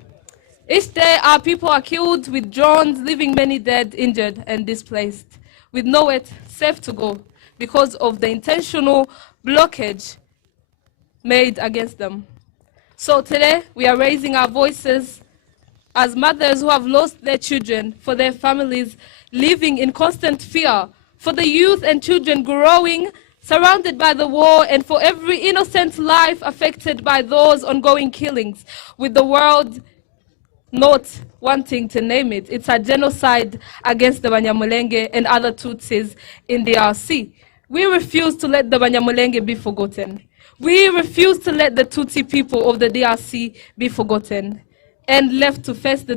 Each day, our people are killed with drones, leaving many dead, injured, and displaced, with nowhere safe to go because of the intentional blockage made against them. So today, we are raising our voices as mothers who have lost their children, for their families living in constant fear, for the youth and children growing surrounded by the war, and for every innocent life affected by those ongoing killings, with the world not wanting to name it. It's a genocide against the Banyamulenge and other Tutsis in the DRC. We refuse to let the Banyamulenge be forgotten. We refuse to let the Tutsi people of the DRC be forgotten and left to face the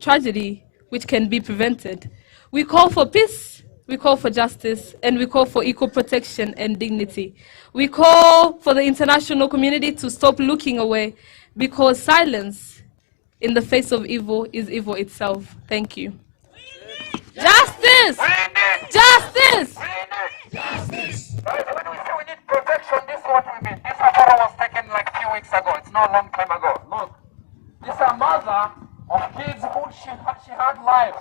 tragedy which can be prevented. We call for peace, we call for justice, and we call for equal protection and dignity. We call for the international community to stop looking away, because silence in the face of evil is evil itself. Thank you. Justice! Justice! Justice! Right, when we say we need protection, this is what we mean. This photo was taken like a few weeks ago. It's not a long time ago. Look, this is a mother of kids who she had lives.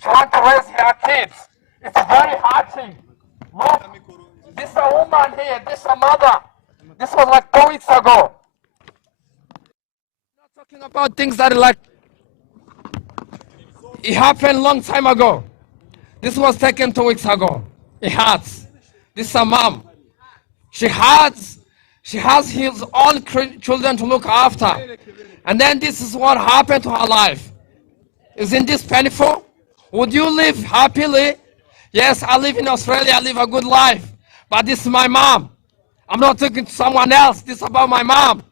She wants to raise her kids. It's very hard thing. Look, this is a woman here. This is a mother. This was like 2 weeks ago. Not talking about things that are like it happened long time ago. This was taken 2 weeks ago. It hurts. This is a mom. She has his own children to look after. And then this is what happened to her life. Isn't this painful? Would you live happily? Yes, I live in Australia, I live a good life. But this is my mom. I'm not talking to someone else. This is about my mom.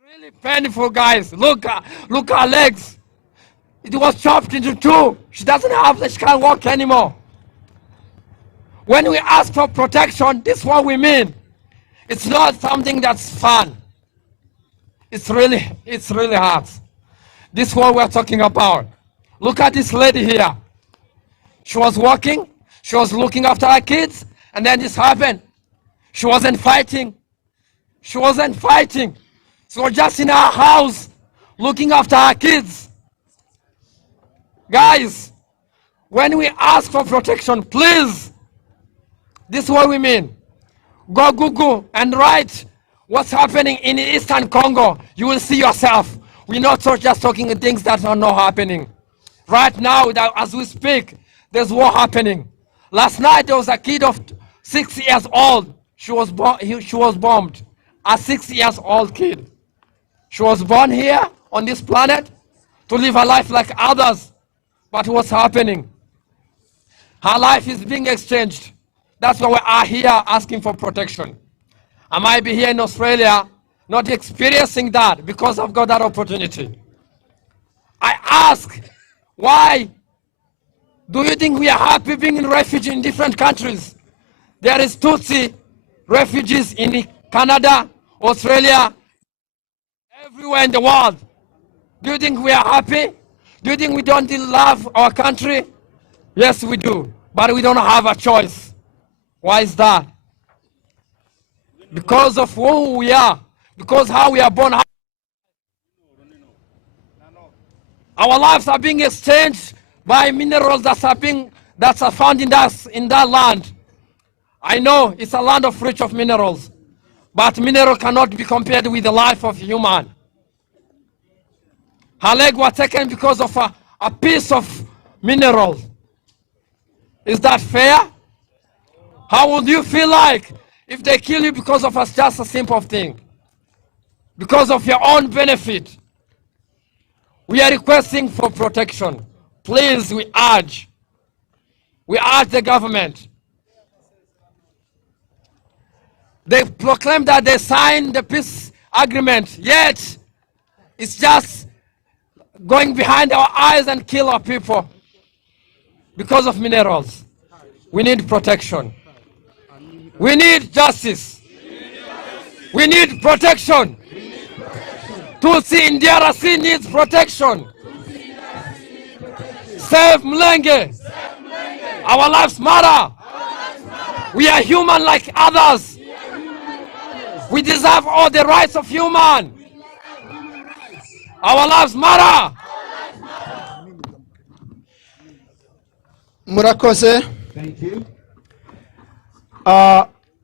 Really painful, guys. Look her legs. It was chopped into two. She can't walk anymore. When we ask for protection, this is what we mean. It's not something that's fun. It's really hard. This is what we're talking about. Look at this lady here. She was walking, she was looking after her kids, and then this happened. She wasn't fighting. She wasn't fighting. She was just in her house, looking after her kids. Guys, when we ask for protection, please, this is what we mean. Go Google and write what's happening in Eastern Congo. You will see yourself. We're not just talking things that are not happening. Right now, as we speak, there's war happening. Last night, there was a kid of 6 years old. She was bombed. A 6 years old kid. She was born here on this planet to live a life like others. But what's happening? Her life is being exchanged. That's why we are here asking for protection. I might be here in Australia not experiencing that because I've got that opportunity. I ask, why do you think we are happy being in refugee in different countries? There is Tutsi refugees in Canada, Australia, everywhere in the world. Do you think we are happy? Do you think we don't love our country? Yes, we do, but we don't have a choice. Why is that? Because of who we are, because how we are born. Our lives are being exchanged by minerals that are found in that land. I know it's a land of rich of minerals, but mineral cannot be compared with the life of human. Her leg was taken because of a piece of mineral. Is that fair? How would you feel like if they kill you because of just a simple thing? Because of your own benefit. We are requesting for protection. Please, we urge the government. They proclaim that they signed the peace agreement, yet it's just going behind our eyes and kill our people because of minerals. We need protection. We need justice. We need protection. Tutsi in DRC needs protection. Save Mlenge. Our lives matter. We are human like others. We deserve all the rights of human. Our lives matter. Murakoze. Thank you.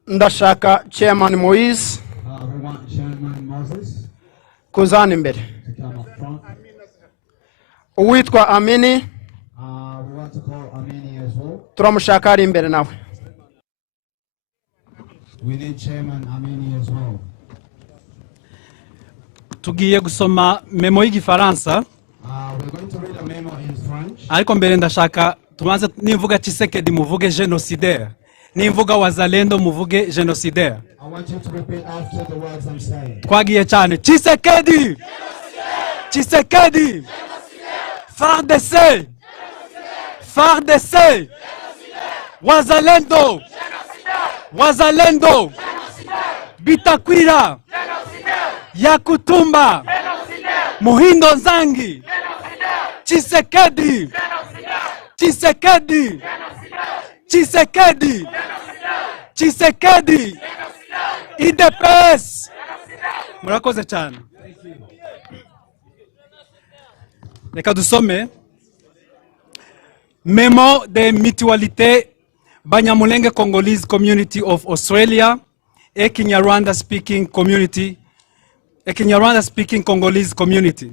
Ndashaka Chairman Moise We want Chairman Moses kuzana imbere. to come up front. Uwitwa Amini We want to call Amini as well. turamushaka ari imbere nawe. We need Chairman Amini as well. Tugiye gusoma memo y'igifaransa We're going to read a memo in French. ariko mbere ndashaka tubanze nimvuga Tshisekedi muvuge génocidaire, nimvuga wazalendo muvuge génocidaire. I want you to repeat after the words I'm saying. Twagiye cyane. Tshisekedi, Tshisekedi, FARDC, FARDC, wazalendo, wazalendo, Bitakwira, Yakutumba, Muhindo Nzangi, Tshisekedi, Tshisekedi, Tshisekedi, Tshisekedi, IDPS. Murakoze cyane. Reka dusome Memo de mutualité Banyamulenge Congolese Community of Australia et Kinyarwanda Speaking Community et Kinyarwanda Speaking Congolese Community.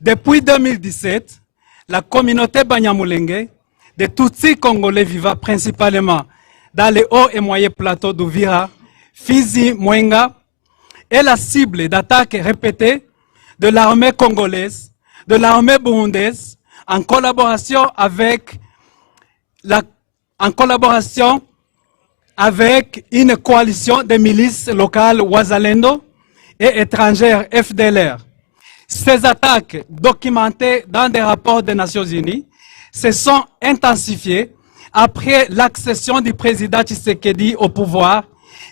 Depuis 2017, la communauté Banyamulenge des Tutsis congolais vivant principalement dans les hauts et moyens plateaux d'Uvira, Fizi, Mwenga est la cible d'attaques répétées de l'armée congolaise, de l'armée burundaise, en collaboration avec une coalition de milices locales Wazalendo et étrangères FDLR. Ces attaques, documentées dans des rapports des Nations Unies, se sont intensifiées après l'accession du président Tshisekedi au pouvoir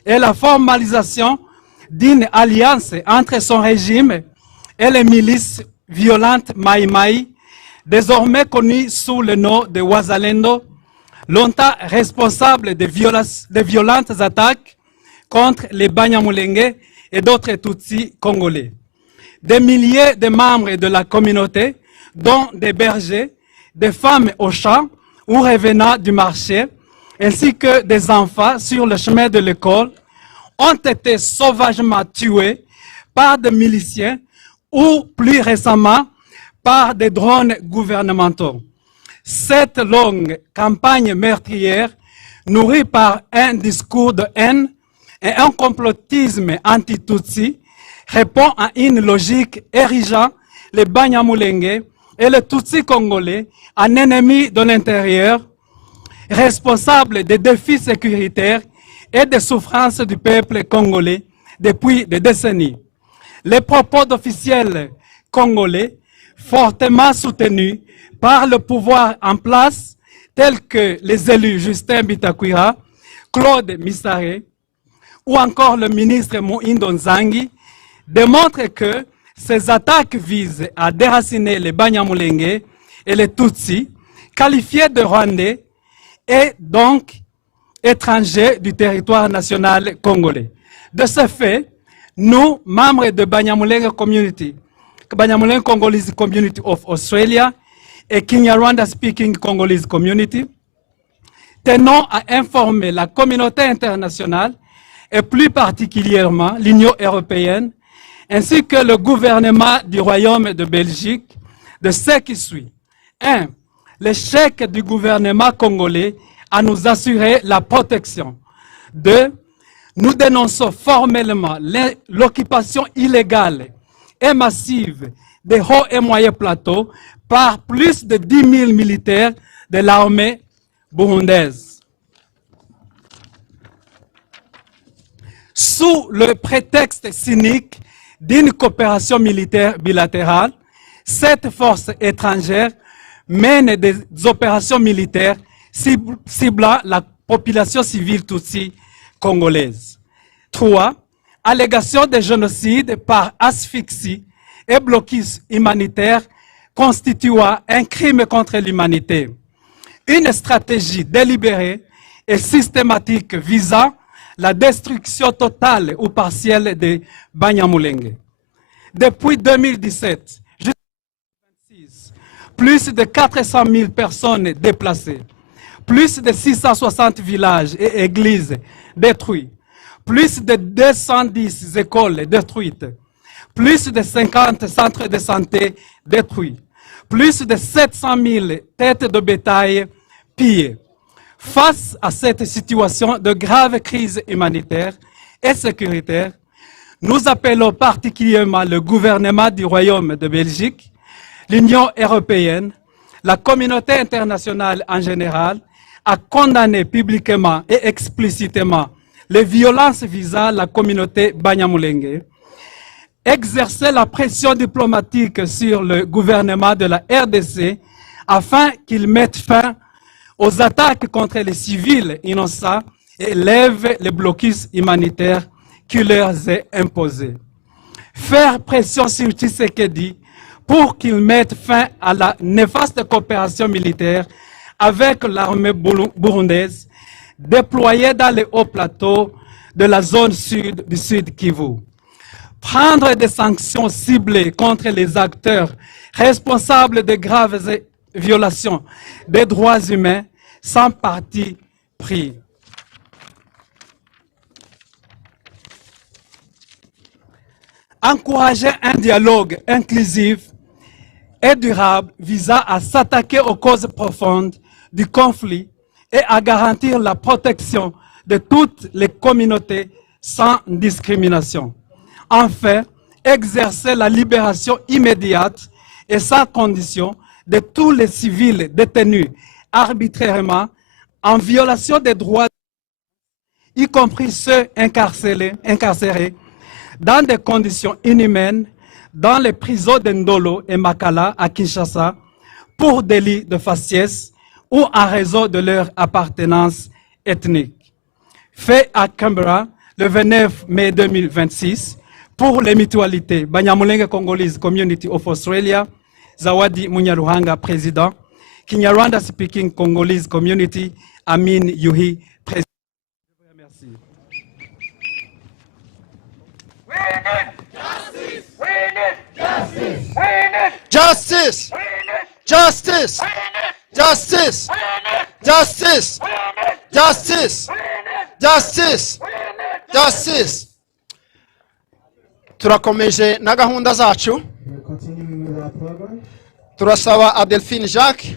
et la formalisation d'une alliance entre son régime et les milices violentes Maï-Maï, désormais connues sous le nom de Wazalendo, longtemps responsables de violentes attaques contre les Banyamulenge et d'autres Tutsis congolais. Des milliers de membres de la communauté, dont des bergers, des femmes aux champs ou revenant du marché, ainsi que des enfants sur le chemin de l'école, ont été sauvagement tués par des miliciens ou plus récemment par des drones gouvernementaux. Cette longue campagne meurtrière, nourrie par un discours de haine et un complotisme anti-Tutsi, répond à une logique érigeant les Banyamulenge et les Tutsis congolais en ennemis de l'intérieur, responsables des défis sécuritaires et des souffrances du peuple congolais depuis des décennies. Les propos d'officiels congolais, fortement soutenus par le pouvoir en place, tels que les élus Justin Bitakwira, Claude Misare ou encore le ministre Muhindo Nzangi, démontrent que ces attaques visent à déraciner les Banyamulenge et les Tutsis, qualifiés de Rwandais et donc étrangers du territoire national congolais. De ce fait, nous, membres de Banyamulenge Congolese Community of Australia et Kinyarwanda Speaking Congolese Community, tenons à informer la communauté internationale et plus particulièrement l'Union européenne, ainsi que le gouvernement du Royaume de Belgique, de ce qui suit. 1. L'échec du gouvernement congolais à nous assurer la protection. 2. Nous dénonçons formellement l'occupation illégale et massive des hauts et moyens plateaux par plus de 10 000 militaires de l'armée burundaise. Sous le prétexte cynique d'une coopération militaire bilatérale, cette force étrangère mène des opérations militaires ciblant la population civile tutsi congolaise. 3. Allégation de génocide par asphyxie et blocus humanitaire constituant un crime contre l'humanité. Une stratégie délibérée et systématique visant la destruction totale ou partielle de Banyamulenge. Depuis 2017 jusqu'à 2026, plus de 400 000 personnes déplacées, plus de 660 villages et églises détruits, plus de 210 écoles détruites, plus de 50 centres de santé détruits, plus de 700 000 têtes de bétail pillées. Face à cette situation de grave crise humanitaire et sécuritaire, nous appelons particulièrement le gouvernement du Royaume de Belgique, l'Union européenne, la communauté internationale en général, à condamner publiquement et explicitement les violences visant la communauté Banyamulenge, exercer la pression diplomatique sur le gouvernement de la RDC afin qu'il mette fin aux attaques contre les civils innocents et lève les blocus humanitaires qui leur est imposé. Faire pression sur Tshisekedi pour qu'il mette fin à la néfaste coopération militaire avec l'armée burundaise déployée dans les hauts plateaux de la zone sud du Sud Kivu. Prendre des sanctions ciblées contre les acteurs responsables de graves violations des droits humains sans parti pris. Encourager un dialogue inclusif et durable visant à s'attaquer aux causes profondes du conflit et à garantir la protection de toutes les communautés sans discrimination. Enfin, exercer la libération immédiate et sans condition de tous les civils détenus arbitrairement en violation des droits, y compris ceux incarcérés dans des conditions inhumaines dans les prisons de Ndolo et Makala à Kinshasa pour délit de faciès ou en raison de leur appartenance ethnique. Fait à Canberra le 29 mai 2026 pour les mutualités Banyamulenge Congolese Community of Australia, Zawadi Munyaruhanga, président, Kinyarwanda Speaking Congolese Community, Amin Yuhi, président. Je vous remercie. Justice! Justice! Justice! Justice! Justice! Justice! Justice! Turakomeje na gahunda zacu. Turasaba Adelphine Jacques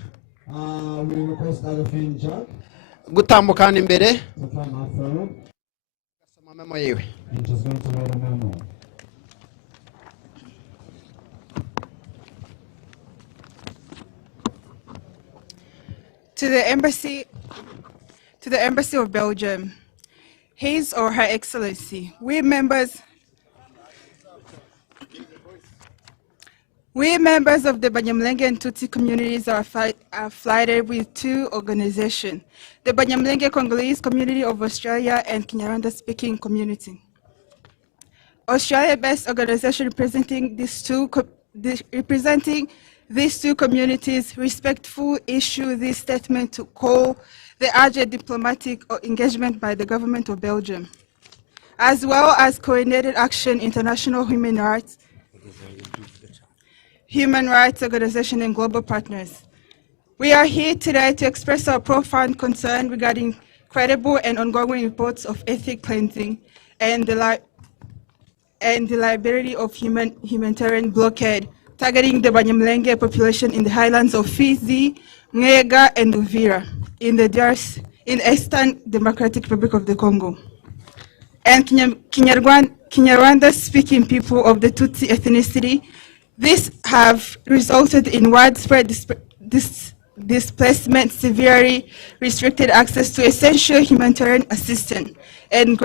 gutambukana imbere gasoma memo yewe. To the Embassy of Belgium, His or Her Excellency, we members of the Banyamulenge and Tutsi communities are flattered with two organizations, the Banyamulenge Congolese Community of Australia and Kinyarwanda Speaking Community. Australia-based organization representing these two communities respectfully issue this statement to call the urgent diplomatic engagement by the government of Belgium, as well as coordinated action international human rights organizations and global partners. We are here today to express our profound concern regarding credible and ongoing reports of ethnic cleansing and the liability of humanitarian blockade targeting the Banyamulenge population in the highlands of Fizi, Mwega, and Uvira in the Eastern Democratic Republic of the Congo. And Kinyarwanda-speaking people of the Tutsi ethnicity, these have resulted in widespread displacement, severely restricted access to essential humanitarian assistance, and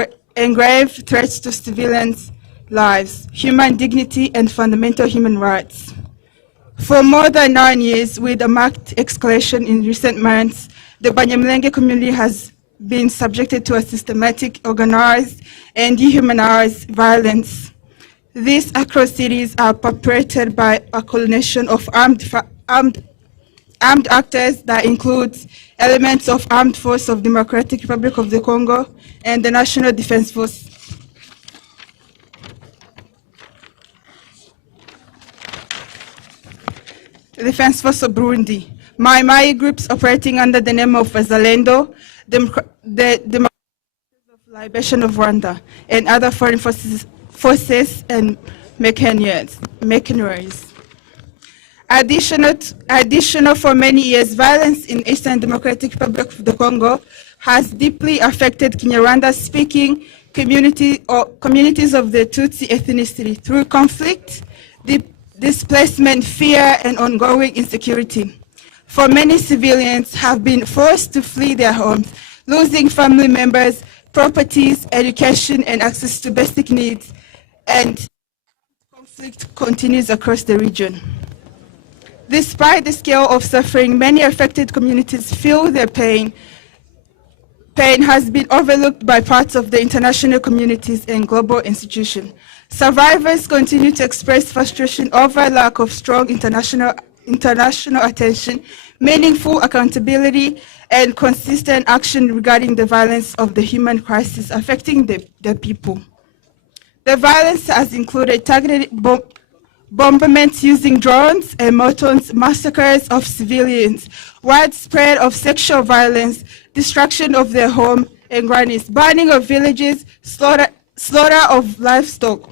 grave threats to civilians' lives, human dignity, and fundamental human rights. For more than 9 years, with a marked escalation in recent months, the Banyamulenge community has been subjected to a systematic, organized, and dehumanized violence. These atrocities are perpetrated by a coalition of armed actors that includes elements of Armed Force of Democratic Republic of the Congo and the National Defense Force. Defense Force of Burundi, Mai groups operating under the name of Wazalendo, the Democratic of Liberation of Rwanda, and other foreign forces and mercenaries. Additional for many years, violence in Eastern Democratic Republic of the Congo has deeply affected Kinyarwanda-speaking communities of the Tutsi ethnicity through conflict, displacement, fear, and ongoing insecurity. For many civilians have been forced to flee their homes, losing family members, properties, education, and access to basic needs, and conflict continues across the region. Despite the scale of suffering, many affected communities feel their pain. Pain has been overlooked by parts of the international communities and global institutions. Survivors continue to express frustration over lack of strong international attention, meaningful accountability, and consistent action regarding the violence of the human crisis affecting the people. The violence has included targeted bombardments using drones and mortars, massacres of civilians, widespread of sexual violence, destruction of their home and grannies, burning of villages, slaughter of livestock,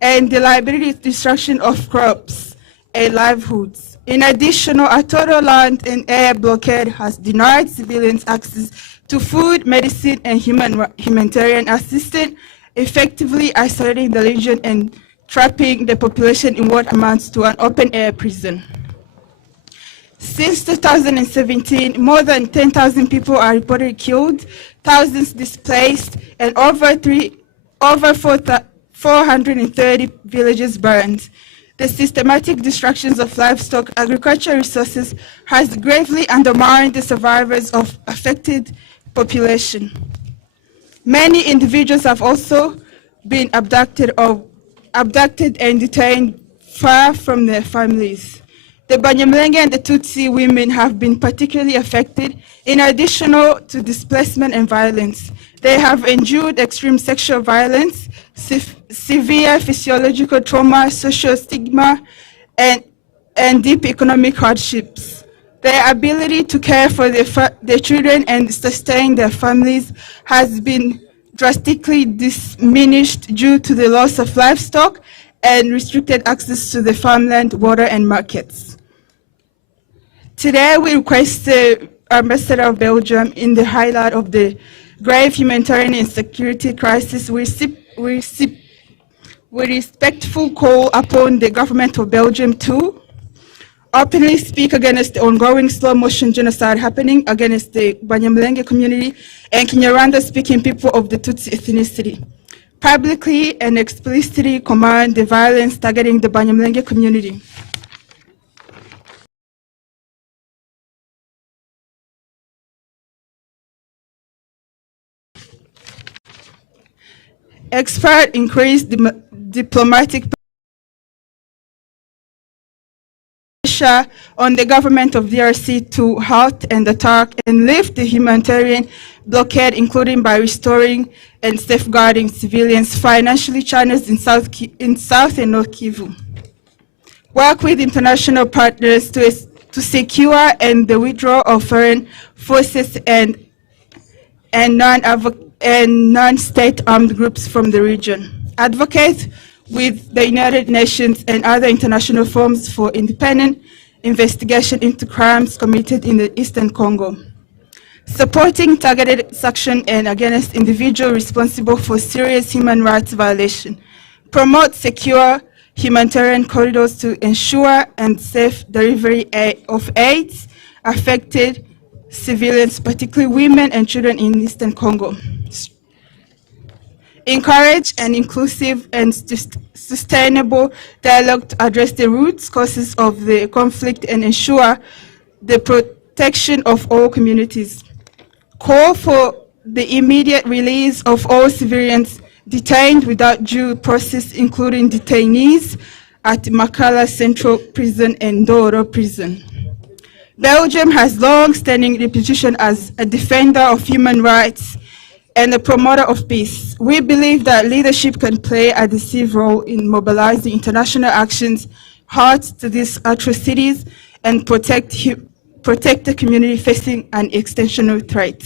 and deliberate destruction of crops and livelihoods. In addition, a total land and air blockade has denied civilians access to food, medicine, and humanitarian assistance, effectively isolating the region and trapping the population in what amounts to an open-air prison. Since 2017, more than 10,000 people are reported killed, thousands displaced, and over 430 villages burned. The systematic destructions of livestock, agricultural resources has gravely undermined the survivors of affected population. Many individuals have also been abducted and detained far from their families. The Banyamulenge and the Tutsi women have been particularly affected. In addition to displacement and violence, they have endured extreme sexual violence, severe physiological trauma, social stigma, and deep economic hardships. Their ability to care for their children and sustain their families has been drastically diminished due to the loss of livestock and restricted access to the farmland, water, and markets. Today, we request the Ambassador of Belgium, in the highlight of the grave humanitarian and security crisis, we respectfully call upon the government of Belgium to openly speak against the ongoing slow-motion genocide happening against the Banyamulenge community and Kinyarwanda-speaking people of the Tutsi ethnicity. Publicly and explicitly command the violence targeting the Banyamulenge community. Expert increased diplomatic pressure on the government of DRC to halt and attack and lift the humanitarian blockade, including by restoring and safeguarding civilians financially channels in South and North Kivu. Work with international partners to secure and the withdrawal of foreign forces and non-state armed groups from the region. Advocate with the United Nations and other international forums for independent investigation into crimes committed in the Eastern Congo. Supporting targeted action and against individuals responsible for serious human rights violations. Promote secure humanitarian corridors to ensure and safe delivery of aid affected civilians, particularly women and children in Eastern Congo. Encourage an inclusive and sustainable dialogue to address the root causes of the conflict and ensure the protection of all communities. Call for the immediate release of all civilians detained without due process, including detainees at Makala Central Prison and Doro Prison. Belgium has long-standing reputation as a defender of human rights and a promoter of peace. We believe that leadership can play a decisive role in mobilizing international actions hard to these atrocities and protect the community facing an extensional threat.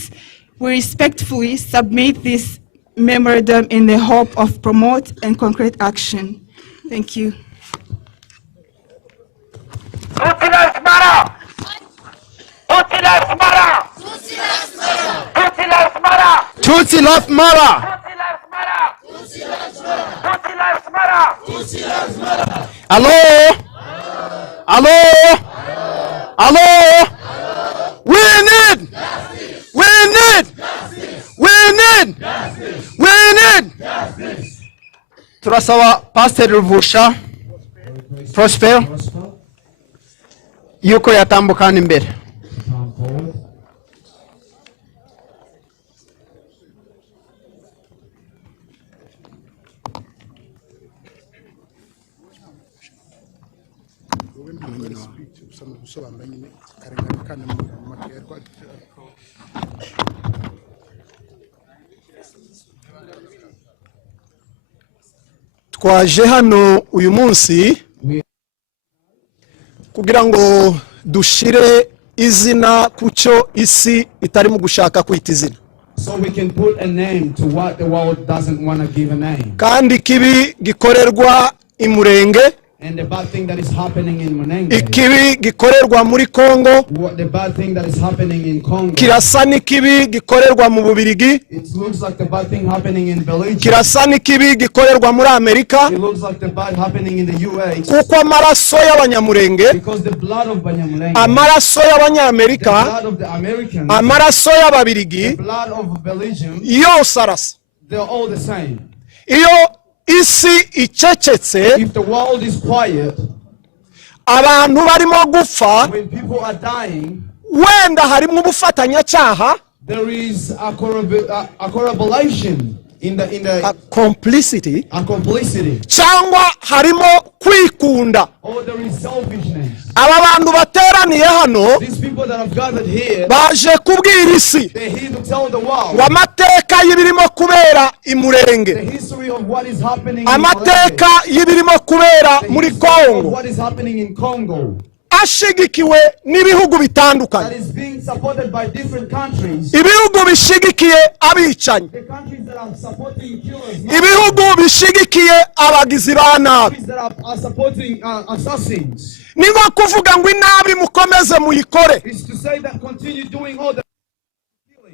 We respectfully submit this memorandum in the hope of promote and concrete action. Thank you. Tutsi life matter. Hello? Hello? Hello? We need turasaba Pastor Ruvusha Prosper yuko yatambukana imbere. Twaje hano uyu munsi kugira ngo dushire izina kucyo isi itari mu gushaka kwita izina. So we can put a name to what the world doesn't want to give a name. Kandi kibi gikorerwa imurenge. And the bad thing that is happening in Munenge. Ikibi gikorerwa muri Congo. The bad thing that is happening in Congo. Kirasa n'ikibi gikorerwa mu Bubirigi. It looks like the bad thing happening in Belgium. Kirasa n'ikibi gikorerwa muri Amerika. It looks like the bad happening in the US. Kuko amaraso y'abanyamurenge. Because the blood of Banyamulenge. Amaraso y'abanyamerika. The blood of the Americans. Amaraso y'ababirigi. The blood of Belgium. Yose arasa. They're all the same. Iyo isi icecetse, if the world is quiet, abantu barimo gupfa, when people are dying, wenda harimo ubufatanyacyaha, there is a corroboration in the a complicity, cyangwa harimo kwikunda. Or there is selfishness. Aba bantu bateraniye hano These people that have gathered here, baje kubwira isi they're here to tell the world ngo amateka y'ibirimo kubera imurenge, the history of what is happening amateka y'ibirimo kubera muri Congo, what is happening in Congo, ashigikiwe n'ibihugu bitandukanye. that is being supported by different countries. Ibihugu bishigikiye abicanyi, The countries that are supporting killers, ibihugu bishigikiye abagizi ba nabi, countries that are supporting assassins. ni nko kuvuga ngo inabi mukomeze muyikore. Is to say that continue doing all the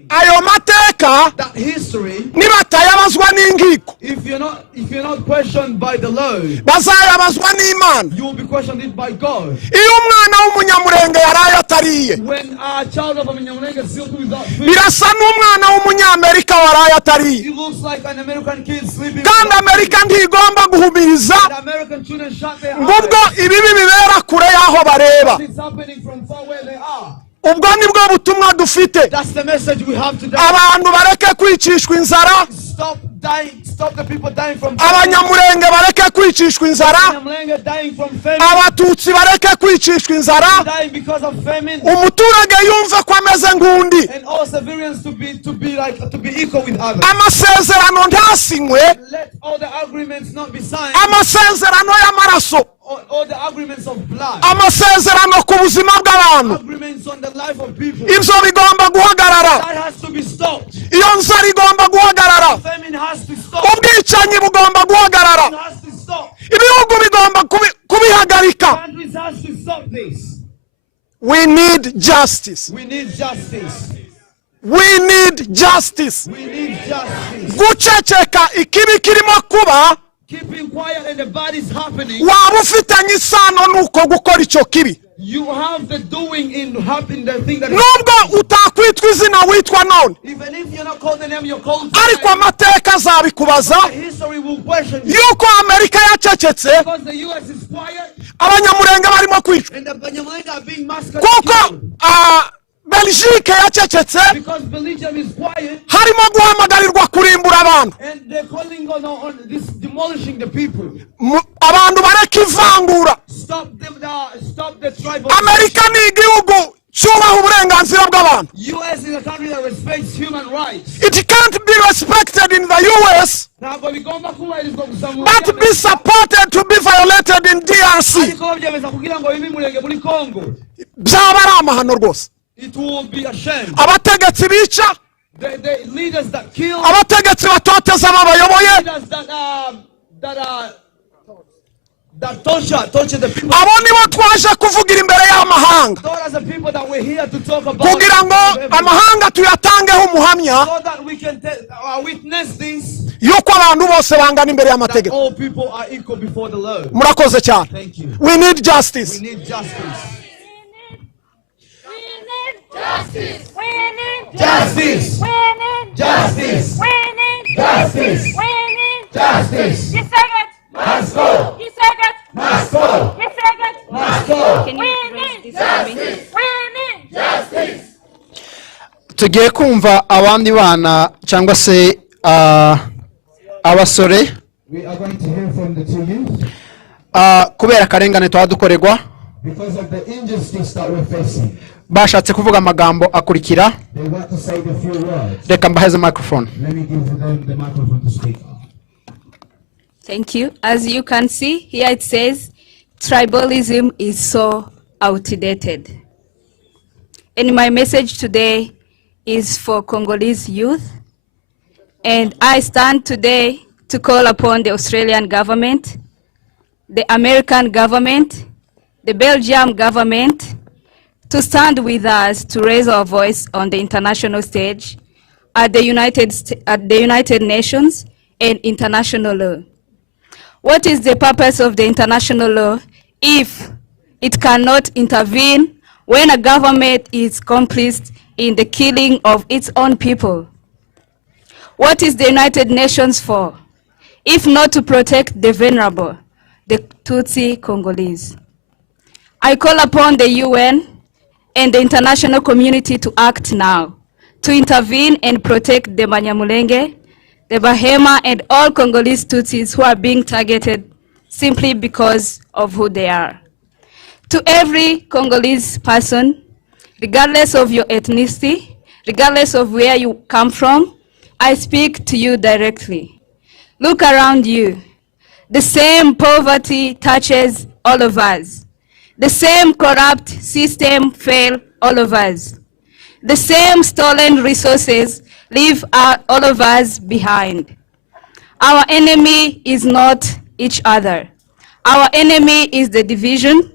ayo mateka that history, nibatayabazwa n'ingiko, if you're not questioned by the law, bazayabazwa n'Imana. you will be questioned it by God. Iyo umwana w'umunyamurenge yaraye atariye, When a child of a Minyamulenga is still without food, birasa n'umwana w'umunyamerika waraye atariye. it looks like an American kid sleeping. Kandi Amerika ntigomba guhumiriza The American children shut their ngubwo eyes. ibibi bibera kure y'aho bareba. It's happening from far where they are. Ubwo nibwo butumwa dufite. That's the message we have today. Abantu bareke kwicishwa inzara, Stop dying. Stop the people dying from abanyamurenge bareke kwicishwa inzara, Minyamulenga dying from famine. abatutsi bareke kwicishwa inzara, Dying because of famine. umuturage yumve ko ameze nk'undi. And all civilians to be equal with others. Amasezerano ntasinywe, Let all the agreements not be signed. amasezerano y'amaraso, All the agreements of blood. amasezerano ku buzima bw'abantu, Agreements on the life of people. ibyo bigomba guhagarara. That has to be stopped. Iyo nzara igomba guhagarara, Famine has to stop. ubwicanyi bugomba guhagarara, It has to stop. ibihugu bigomba kubihagarika. Countries has to stop this. We need justice. We need justice. We need justice. We need justice. Guceceka ikibi kirimo kuba, Keeping quiet and the bad is happening. waba ufitanye isano nuko gukora icyo kibi. You have the doing in happening the thing that is. Nubwo utakwitwa izina witwa none, Even if you're not called the name, you're called. ariko amateka azabikubaza History will question you. yuko Amerika yacecetse, Because the US is quiet abanyamurenge barimo kwicwa. and the Banyamulenga are being massacred. Kuko Belgique yacecetse because Belgium is quiet, harimo guhamagarirwa kurimbura abantu. and they're calling on this demolishing the people. Abantu bareka ivangura. Stop the tribal. America ni igihugu cyubaha uburenganzira bw'abantu. US is a country that respects human rights. It can't be respected in the US, but be supported to be violated in DRC. Byaba ari amahano rwose. It will be a shame. Abategetsi bica, The leaders that kill, abategetsi batoteza abayoboye, that torture the people. abo nibo twaje kuvugira imbere y'amahanga, Those are the people that we're here to talk about. kugira ngo amahanga tuyatangeho umuhamya So that we can witness this. yuko abantu bose bangana imbere That y'amategeko. all people are equal before the Lord. Murakoze cyane. Thank you. We need justice. We need justice. Justice! We need Justice! We need Justice! We need Justice! We need Justice! Giseget! Must go! Giseget! Must go! Giseget! Must go! We need justice! We need justice! Tugiye kumva abandi bana cyangwa se abasore We are going to hear from the two youth kubera akarengane twadukorerwa because of the injustice that we're facing. bashatse kuvuga amagambo akurikira. They want to say the few words. Reka mbaheze microphone. Let me give them the microphone to speak. Thank you. As you can see, here it says, tribalism is so outdated. And my message today is for Congolese youth. And I stand today to call upon the Australian government, the American government, the Belgian government, to stand with us to raise our voice on the international stage at the United Nations and international law. What is the purpose of the international law if it cannot intervene when a government is complicit in the killing of its own people? What is the United Nations for, if not to protect the vulnerable, the Tutsi Congolese? I call upon the UN and the international community to act now, to intervene and protect the Banyamulenge, the Bahema, and all Congolese Tutsis who are being targeted simply because of who they are. To every Congolese person, regardless of your ethnicity, regardless of where you come from, I speak to you directly. Look around you. The same poverty touches all of us. The same corrupt system fails all of us. The same stolen resources leave all of us behind. Our enemy is not each other. Our enemy is the division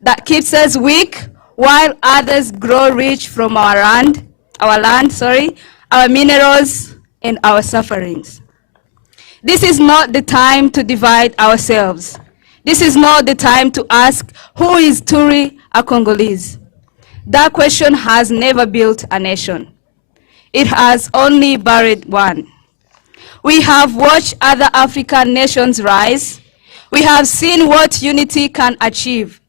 that keeps us weak while others grow rich from our land, our minerals, and our sufferings. This is not the time to divide ourselves. This is not the time to ask, who is Turi a Congolese? That question has never built a nation. It has only buried one. We have watched other African nations rise. We have seen what unity can achieve.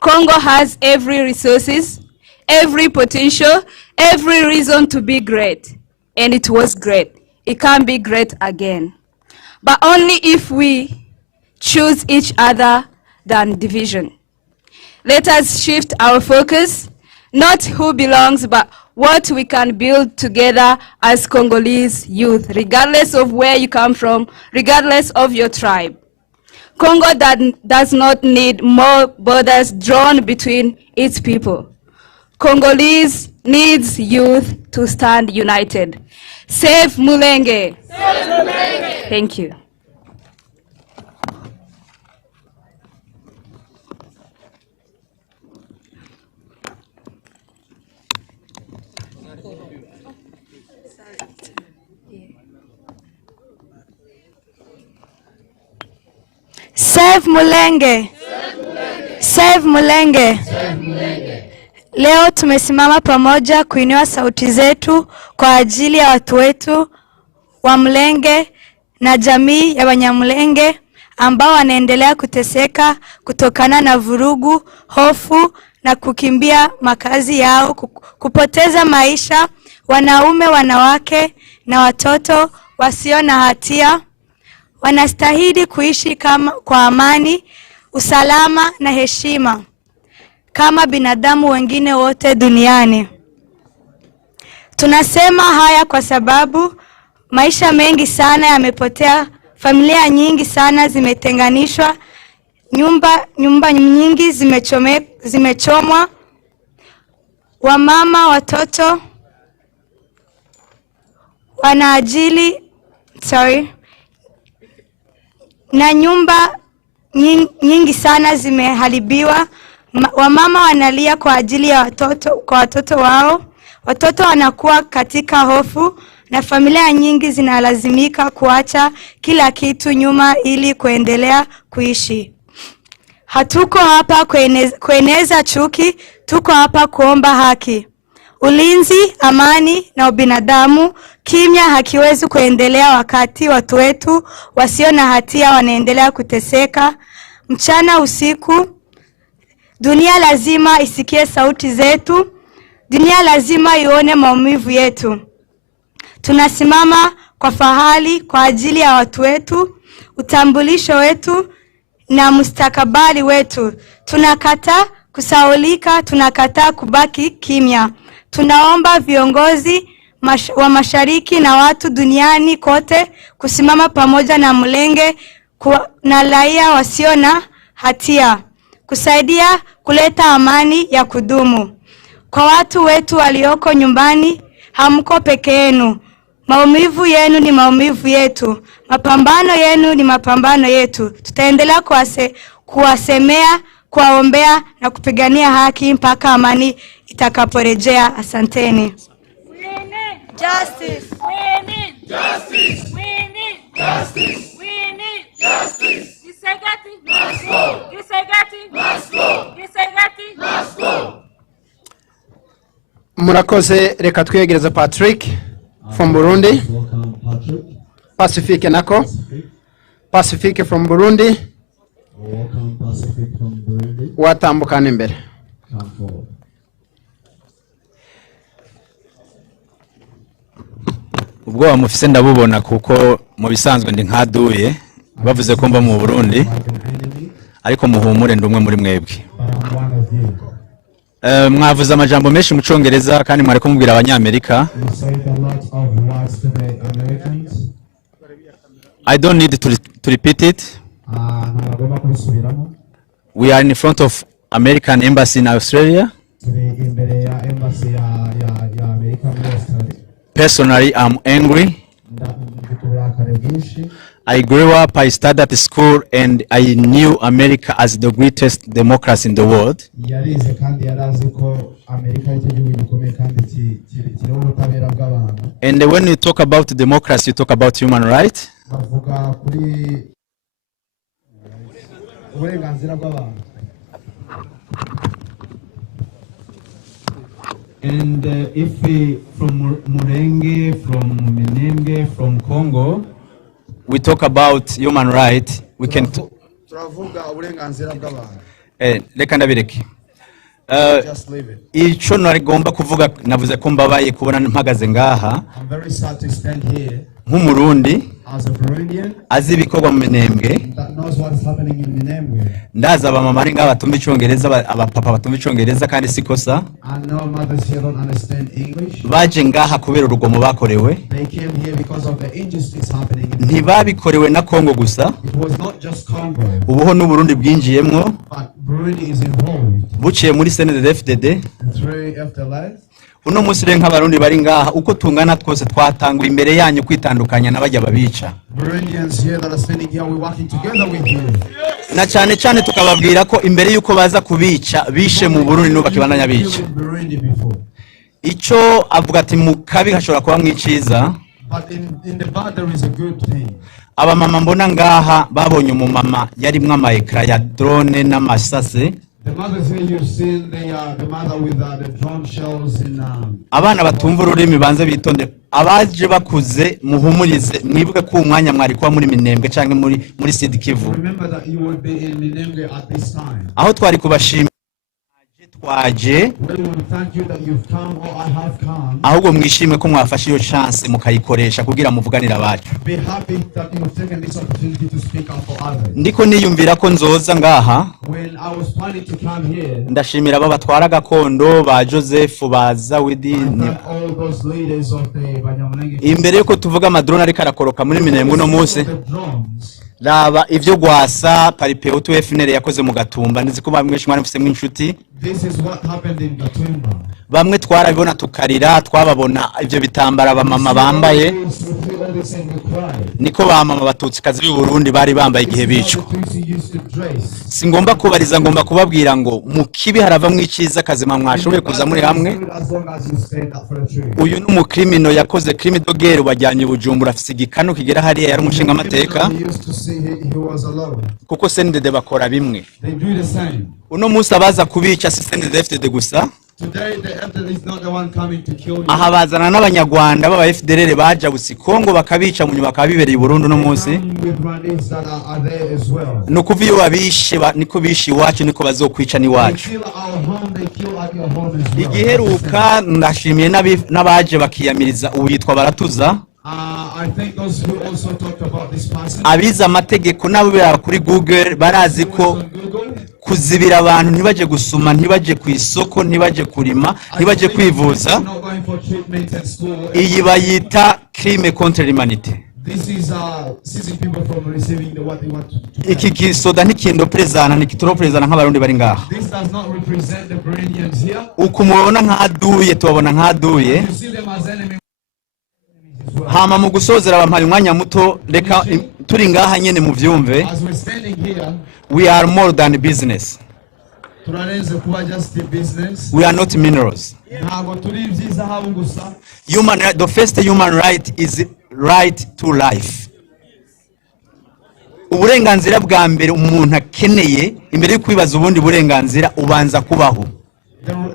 Congo has every resources, every potential, every reason to be great. And it was great. It can be great again. But only if we choose each other than division. Let us shift our focus, not who belongs, but what we can build together as Congolese youth, regardless of where you come from, regardless of your tribe. Congo does not need more borders drawn between its people. Congolese needs youth to stand united. Save Mulenge! Save Mulenge! Thank you. Save Mulenge. Save Mulenge. Leo tumesimama pamoja kuinua sauti zetu kwa ajili ya watu wetu wa Mulenge na jamii ya Banyamulenge ambao wanaendelea kuteseka kutokana na vurugu, hofu na kukimbia makazi yao, kupoteza maisha, wanaume, wanawake na watoto wasio na hatia wanastahili kuishi kwa amani, usalama na heshima kama binadamu wengine wote duniani. Tunasema haya kwa sababu maisha mengi sana yamepotea, familia nyingi sana zimetenganishwa, nyumba nyingi zimechomwa, wamama, watoto na nyumba nyingi sana zimeharibiwa. Wamama wanalia kwa ajili ya watoto wao. Watoto wanakuwa katika hofu na familia nyingi zinalazimika kuacha kila kitu nyuma ili kuendelea kuishi. Hatuko hapa kueneza chuki, tuko hapa kuomba haki, ulinzi, amani na ubinadamu. Kimya hakiwezi kuendelea wakati watu wetu wasio na hatia wanaendelea kuteseka mchana usiku. Dunia lazima isikie sauti zetu. Dunia lazima ione maumivu yetu. Tunasimama kwa fahari kwa ajili ya watu wetu, utambulisho wetu na mustakabali wetu. Tunakataa kusaulika, tunakataa kubaki kimya. Tunaomba viongozi wa mashariki na watu duniani kote kusimama pamoja na Mulenge na raia wasio na hatia, kusaidia kuleta amani ya kudumu. Kwa watu wetu walioko nyumbani, hamko peke yenu. Maumivu yenu ni maumivu yetu. Mapambano yenu ni mapambano yetu. Tutaendelea kuwasemea, kuwaombea na kupigania haki mpaka amani itakaporejea. Asanteni. Justice. We need justice. We need justice. We need justice. Gisegati must go. Gisegati must go. Gisegati must go. Murakoze, reka twegereza Patrick from Burundi. Pacific nako. Pacific from Burundi. Welcome Pacific from Burundi. Watambukana imbere. Come forward. Ubwo mufise ndabubona kuko mu bisanzwe ndi nkaduye bavuze ko mba mu Burundi ariko muhumure ndumwe muri mwebwe. Mwavuze amajambo menshi mu Congereza kandi mwareko mubwira abanyamerika. I don't need to repeat it. We are in front of American Embassy in Australia. Personally, I'm angry. I grew up, I studied at school, and I knew America as the greatest democracy in the world. And when you talk about democracy, you talk about human rights. And if we, from Mulenge, from Minembwe, from Congo, we talk about human rights, we can reka ndabireke. Ico narigomba kuvuga navuze ko mbabaye kubona mpagaze ngaha nk'umurundi azi ibikorwa mu Minembwe. Ndaza abamama ari ngaha batumva Icongereza, abapapa batumva Icongereza kandi sikosa. Baje ngaha kubera urugomo bakorewe. Ntibabikorewe na Congo gusa, ubuho n'Uburundi bwinjiyemwo buciye muri CNDD-FDD. Uno musi rero nk'abarundi bari ngaha uko tungana twose twatangura imbere yanyu kwitandukanya n'abajya babica, na cyane cyane tukababwira ko imbere yuko baza kubica bishe mu Burundi no bakibandanya bica. Ico avuga ati mu kabi hashobora kuba mwiciza. Aba mama mbona ngaha babonye umumama yari mwama ekra ya drone n'amasase. Abana batumva ururimi banze bitonde, abaje bakuze muhumurize, mwibuke ko umwanya mwari kwa muri Minembwe canke muri Sud Kivu, aho twari kubashimira twaje ahubwo mwishimwe ko mwafashe iyo chance mukayikoresha kugira muvuganira abacu. Ndiko niyumvira ko nzoza ngaha ndashimira aba batwara gakondo ba Joseph baza Widi imbere yuko tuvuga amadrone ariko arakoroka muri Minembwe no munsi raba ivyo gwasa paripeo tu FNL yakoze mu Gatumba ndizi ko bamwe shimwana mfise mw'inshuti. Bamwe twarabibona tukarira twababona ivyo bitambara abamama bambaye niko bamama batutsi kazi b'i Burundi bari bambaye igihe bicwa. Singomba kubariza ngomba kubabwira ngo mu kibi harava mw'iciza kazima mwashoboye kuza muri hamwe. Uyu numu criminal yakoze crime dogere wajyanye Bujumbura afise igikano kigera hariya yari umushinga amateka kuko CNDD bakora bimwe. Uno musa baza kubica CNDD FDD gusa. Aha bazana n'abanyarwanda baba FDLR baja busi Kongo bakabica mu nyuma kabibereye Burundi no munsi. No kuviyo babishe niko bishi iwacu niko bazokwica ni wacu. Igiheruka ndashimiye n'abaje bakiyamiriza uyitwa baratuza. Abiza amategeko nabo bera kuri Google barazi ko kuzibira abantu ntibaje gusuma ntibaje ku isoko ntibaje kurima ntibaje kwivuza iyi bayita crime contre l'humanité. Iki kisoda ntikindo prezana nikitoro prezana nk'abarundi bari ngaha ukumubona nk'aduye tubabona nk'aduye. Hama mu gusozera bampaye umwanya muto reka turi ngaha nyene mu vyumve. We are more than business. We are not minerals. The first human right is right to life. Uburenganzira bwa mbere umuntu akeneye imbere yo kwibaza ubundi burenganzira ubanza kubaho.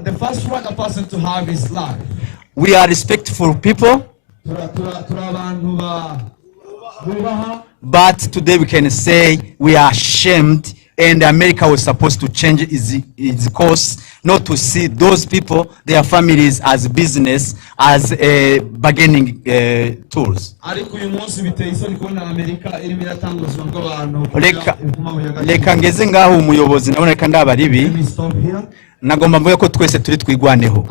The first right a person to have is life. We are respectful people. But today we can say we are ashamed, and America was supposed to change its course, not to see those people, their families, as business, as bargaining tools. Reka ngeze ngaho umuyobozi nabona reka ndaba ribi nagomba mvuye ko twese turi twigwaneho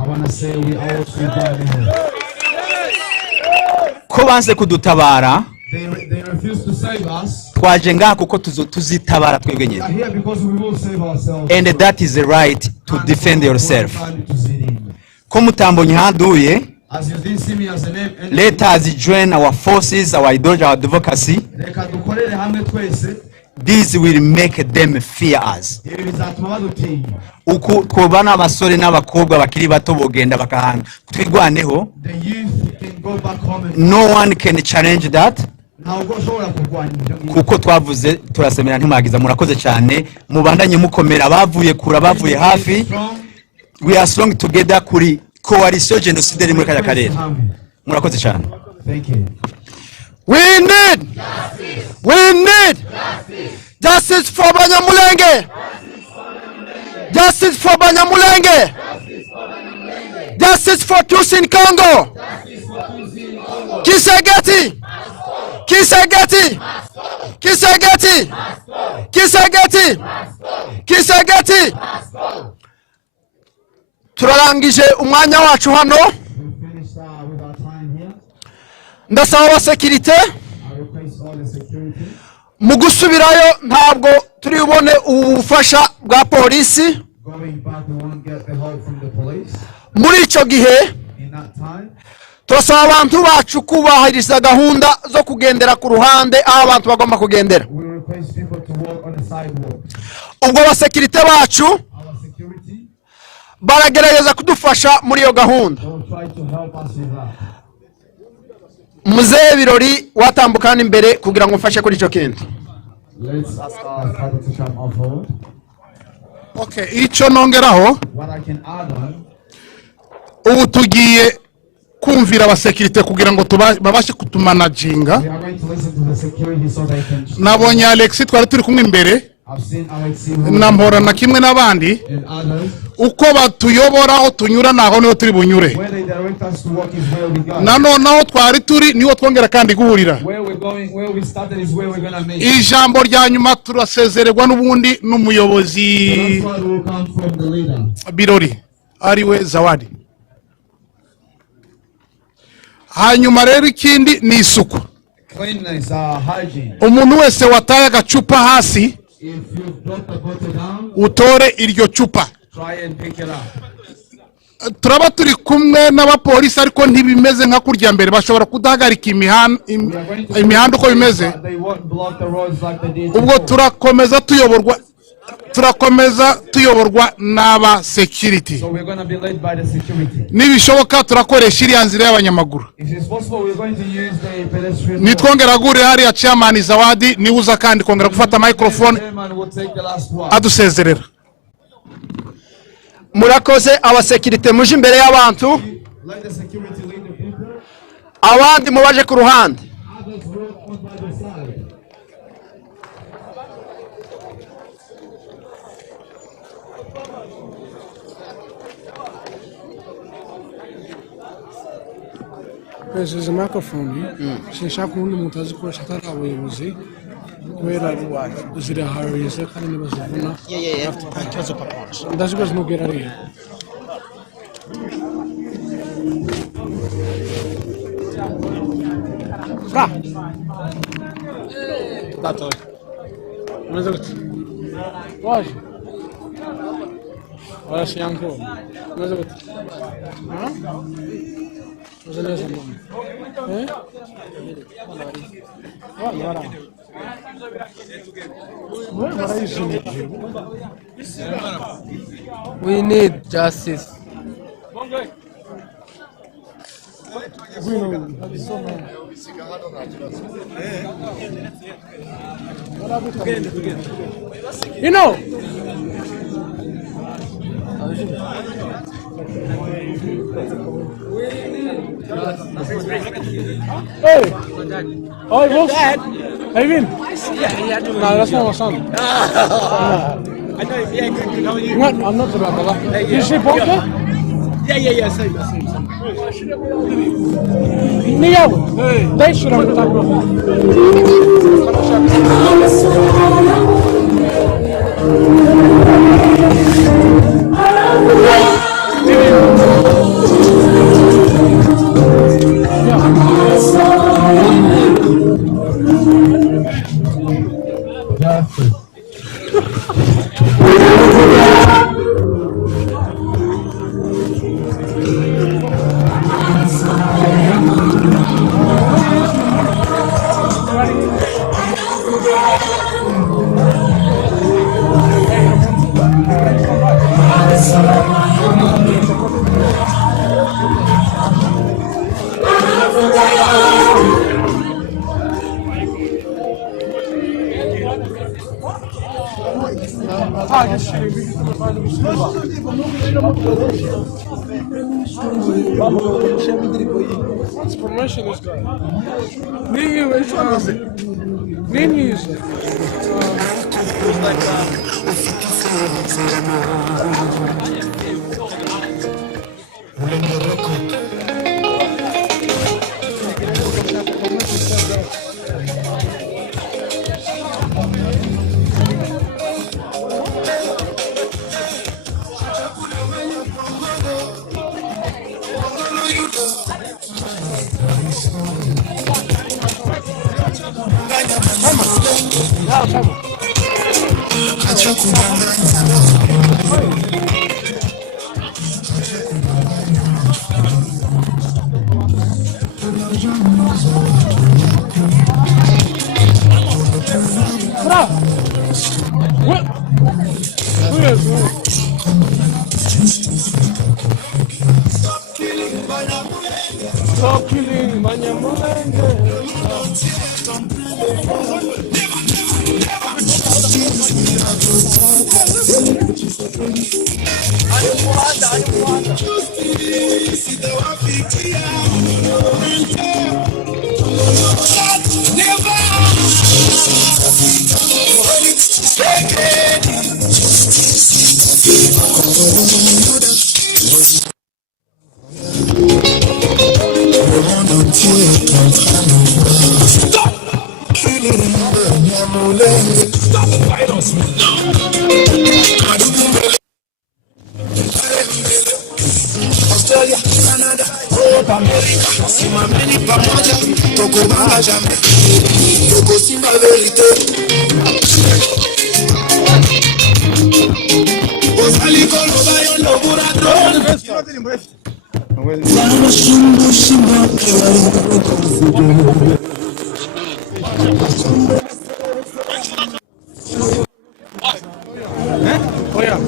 ko banze kudutabara. Twaje ngaha kuko tuzitabara twebwe nyine. And that is the right to defend yourself. Ko mutambonye handuye, let us join our forces, our ideology, our advocacy. This will make them fear us. Uko kubana abasore n'abakobwa bakiri bato bogenda bakahanga twigwaneho. No one can challenge that. Kuko twavuze turasemera ntimagiza murakoze cyane mubandanye mukomera bavuye kura bavuye hafi. We are strong together kuri coalition genocide muri kaya karere. Murakoze cyane. Thank you. We need justice for Banyamulenge. Justice for Banyamulenge. Justice for Tutsi in Congo. Kisegeti. Kisegeti. Kisegeti. Kisegeti. Kisegeti. Turarangije umwanya wacu hano. Ndasaba abasekirite mu gusubirayo ntabwo turi bubone ubufasha bwa polisi. Muri icyo gihe turasaba abantu bacu kubahiriza gahunda zo kugendera ku ruhande aho abantu bagomba kugendera. Ubwo abasekirite bacu baragerageza kudufasha muri iyo gahunda. Muzee Birori watambukana imbere kugira ngo mfashe kuri icyo kintu. Okay, icyo nongeraho ubu tugiye kumvira abasekirite kugira ngo babashe kutumanaginga. Nabonye Alex twari turi kumwe imbere nampora na kimwe n'abandi uko batuyobora aho tunyura naho niho turi bunyure nanone aho twari turi niho twongera kandi guhurira ijambo rya nyuma turasezererwa n'ubundi n'umuyobozi Birori ariwe Zawadi. Hanyuma rero ikindi ni isuku. Umuntu wese wataye agacupa hasi utore iryo cupa. Turaba turi kumwe n'abapolisi ariko ntibimeze nka kurya mbere, bashobora kudahagarika imihanda uko bimeze. Ubwo turakomeza tuyoborwa n'aba security. Nibishoboka turakoresha iriya nzira y'abanyamaguru. Nitwongera gure hari ya chairman Zawadi nibuza kandi kongera gufata microphone adusezerera. Murakoze abasekirite muje imbere y'abantu, abandi mubaje ku ruhande. This is a microphone. Sinshaka undi muntu azi ko atari abayobozi kubera uzira hariyese kandi nibazivuna. Ikibazo papa. Ndazibaza nugera ari. Fra. Tato. Mas eu hoje. Olha se yanko. Mas eu Mas ele é essa mão. Agora. We need justice. You know. Hey! Oh, it was? Hey, Vin? Yeah. No, that's not my son. I know, yeah, good. How are you? What? I'm not the brother. You see Poker? Yeah, same. Neo! They should have What's promotion is good? New music. Stop killing Banyamulenge. Never. stop the virus. Australia, Canada, Europe, America, Simameni pamoja, toko baja, toko simba verite. Osali kolo bayo lobura drone. Sama shimbu shimba kewari. Oh yeah.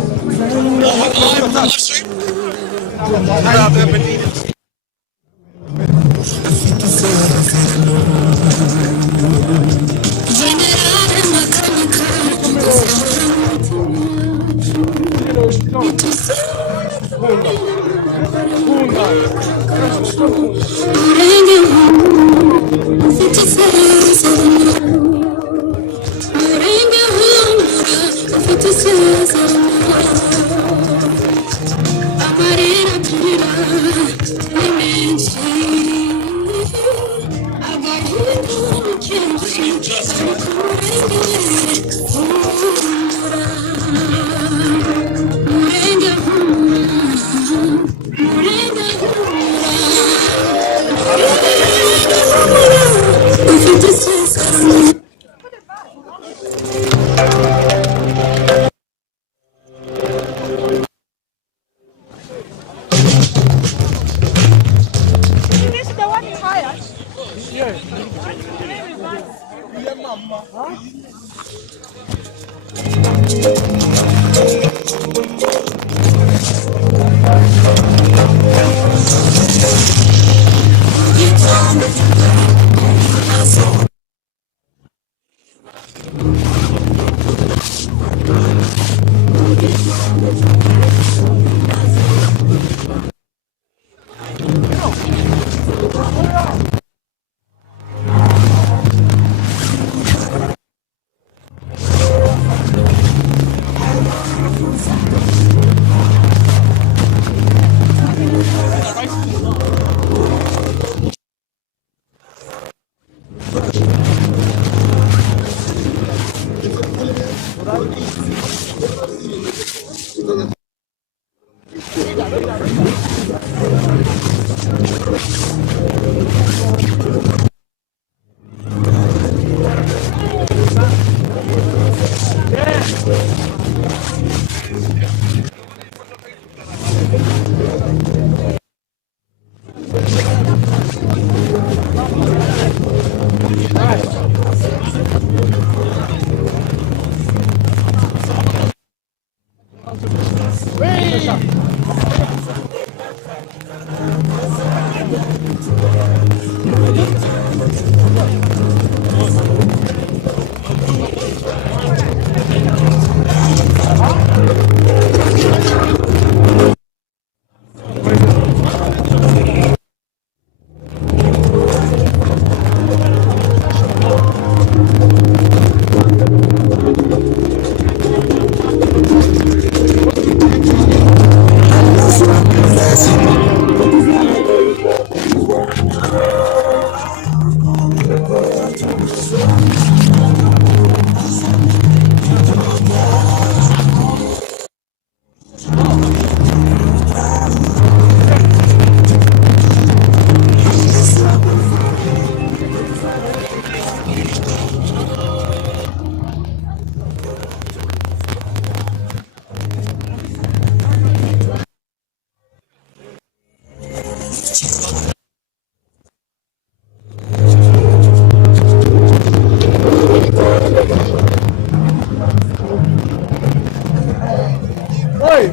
Hey,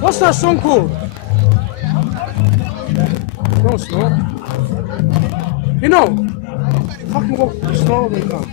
what's that song called? No, it's not. You know, fucking walk slowly now.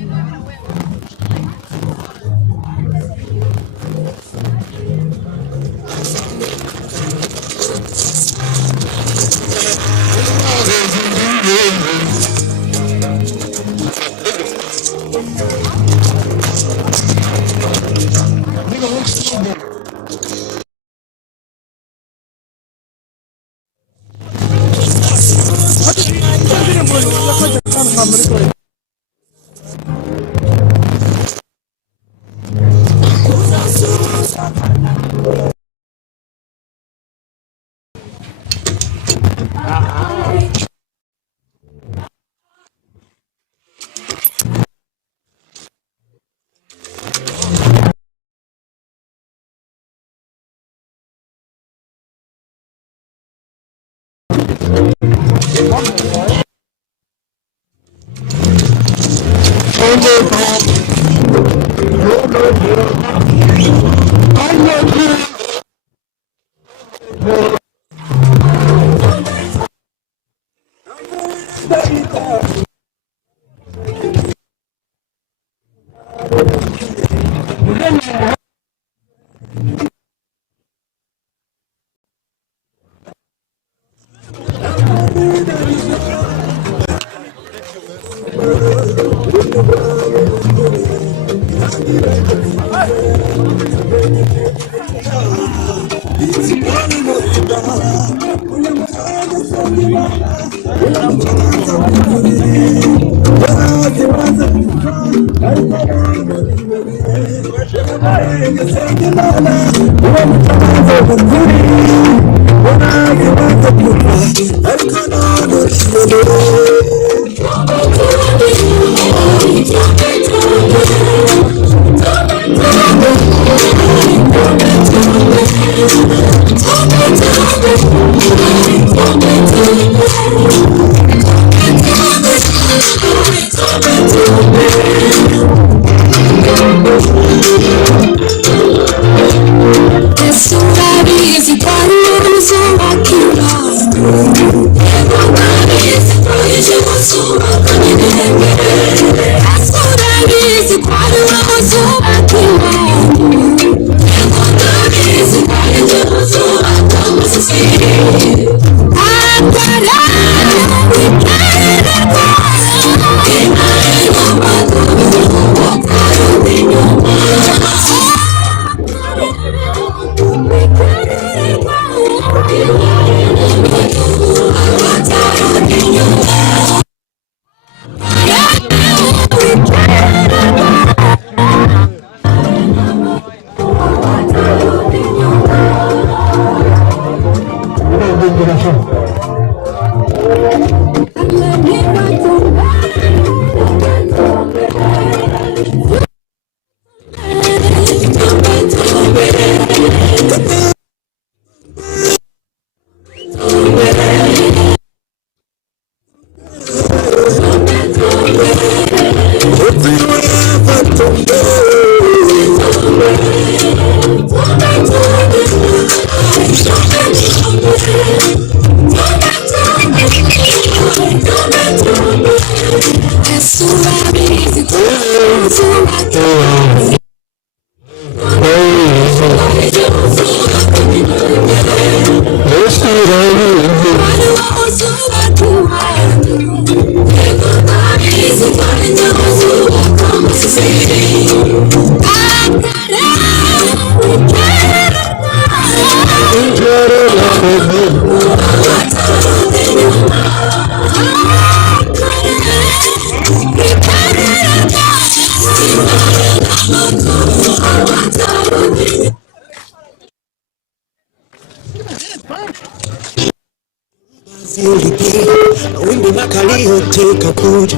Wimbi makalio teka kuja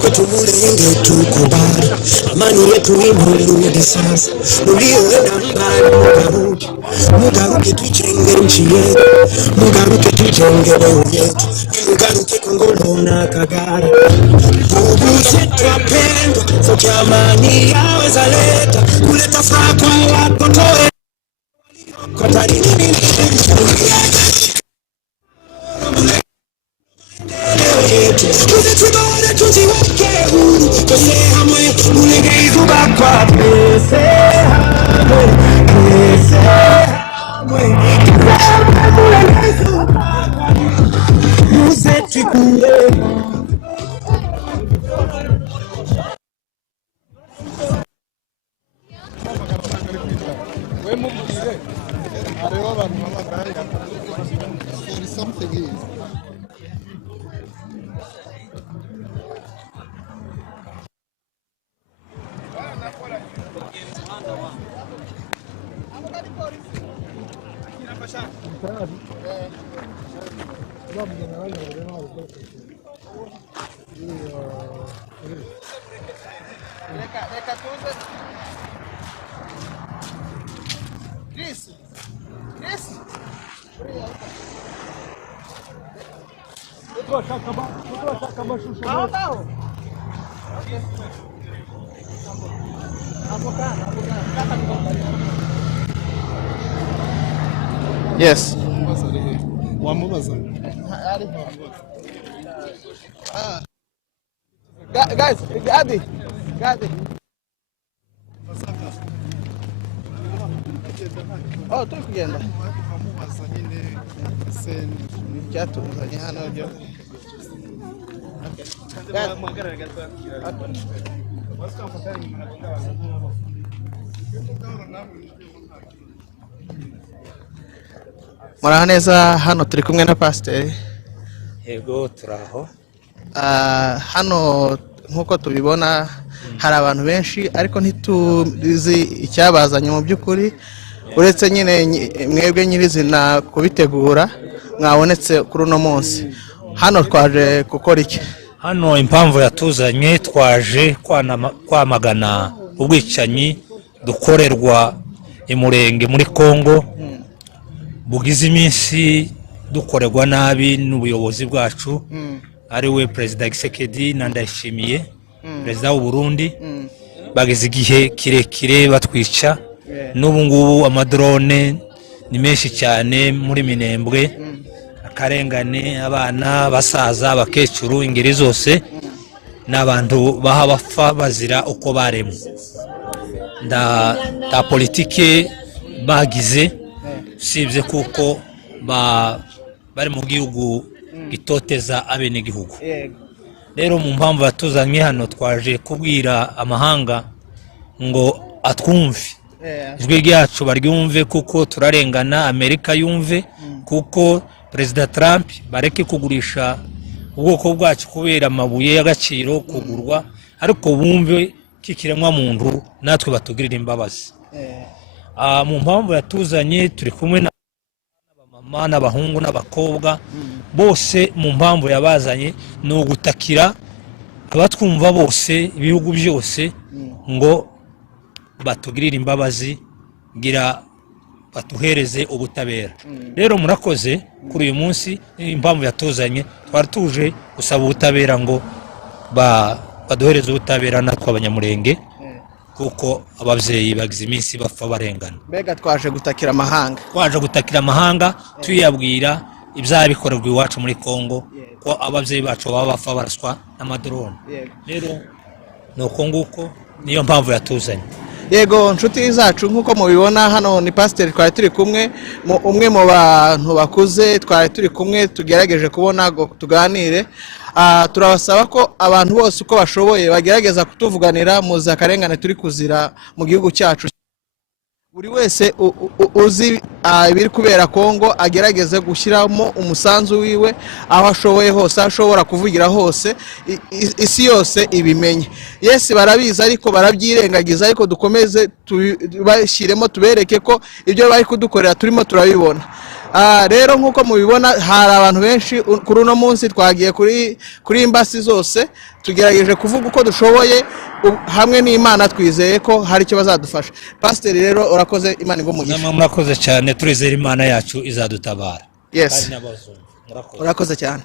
kwetu mulenge tukubali, amani yetu imerudi sasa, ulioenda mbali mugaruke tujenge nchi yetu, mugaruke tujenge leo yetu, mugaruke Kongolo na Kagara, ndugu zetu wapendwa, sote amani yaweza leta, kuleta furaha kwa watoto kwa tarini tuzitumane tuziweke huru, twese hamwe mulenge izuba kwa twese hamwe, twese hamwe mulenge izuba kwa muze tukure. Yes. Guys, Gadi. Oh, turi kugenda. Icyatuzanye hano byo. Muraho neza, hano turi kumwe na pasiteri. Yego turaho. Hano nkuko tubibona hari abantu benshi ariko ntituzi icyabazanye mu by'ukuri uretse nyine mwebwe nyirizina kubitegura mwabonetse kuri uno munsi. Hano twaje gukora iki? Hano impamvu yatuzanye twaje kwamagana ubwicanyi dukorerwa imurenge muri Kongo bugize iminsi dukorerwa nabi n'ubuyobozi bwacu ari we Perezida Gisekedi na Ndayishimiye Perezida w'u Burundi bageze igihe kirekire batwica n'ubu ngubu amadrone ni menshi cyane muri Minembwe akarengane abana basaza abakecuru ingeri zose n'abantu baha bapfa bazira uko baremwe nda politike bagize sibye kuko bari mu gihugu gitoteza abenegihugu. Rero mu mpamvu batuzanye hano twaje kubwira amahanga ngo atwumve ijwi ryacu baryumve kuko turarengana, Amerika yumve kuko Perezida Trump bareke kugurisha ubwoko bwacu kubera amabuye y'agaciro kugurwa, ariko bumve kikiremwa muntu natwe batugirira imbabazi. Mu mpamvu yatuzanye turi kumwe n'abamama n'abahungu n'abakobwa bose. Mu mpamvu yabazanye ni ugutakira abatwumva bose ibihugu byose ngo batugirire imbabazi ngira batuhereze ubutabera. Rero murakoze kuri uyu munsi impamvu yatuzanye twari tuje gusaba ubutabera ngo baduhereze ubutabera natwe abanyamurenge kuko abavyeyi bagize iminsi bapfa barengana. Mbega twaje gutakira amahanga. Twaje gutakira amahanga tuyabwira ibyabikorerwa iwacu muri Kongo ko abavyeyi bacu baba bapfa baraswa n'amadrone. Rero nuko nguko niyo mpamvu yatuzanye. Yego nshuti zacu nkuko mubibona hano ni pasiteri twari turi kumwe umwe mu bantu bakuze twari turi kumwe tugerageje kubona tuganire. Turabasaba ko abantu bose uko bashoboye bagerageza kutuvuganira muzi akarengane turi kuzira mu gihugu cyacu. Buri wese uzi ibiri kubera Kongo agerageze gushyiramo umusanzu wiwe aho ashoboye hose, ashobora kuvugira hose, isi yose ibimenye. Yes barabizi ariko barabyirengagiza, ariko dukomeze tubashyiremo tubereke ko ibyo bari kudukorera turimo turabibona. Rero nkuko mubibona hari abantu benshi kuri uno munsi twagiye kuri imbasi zose tugerageje kuvuga uko dushoboye hamwe n'Imana twizeye ko hari icyo bazadufasha. Pasiteri rero urakoze, Imana igumugisha. Namwe murakoze cyane, turizera Imana yacu izadutabara. Yes. Urakoze cyane.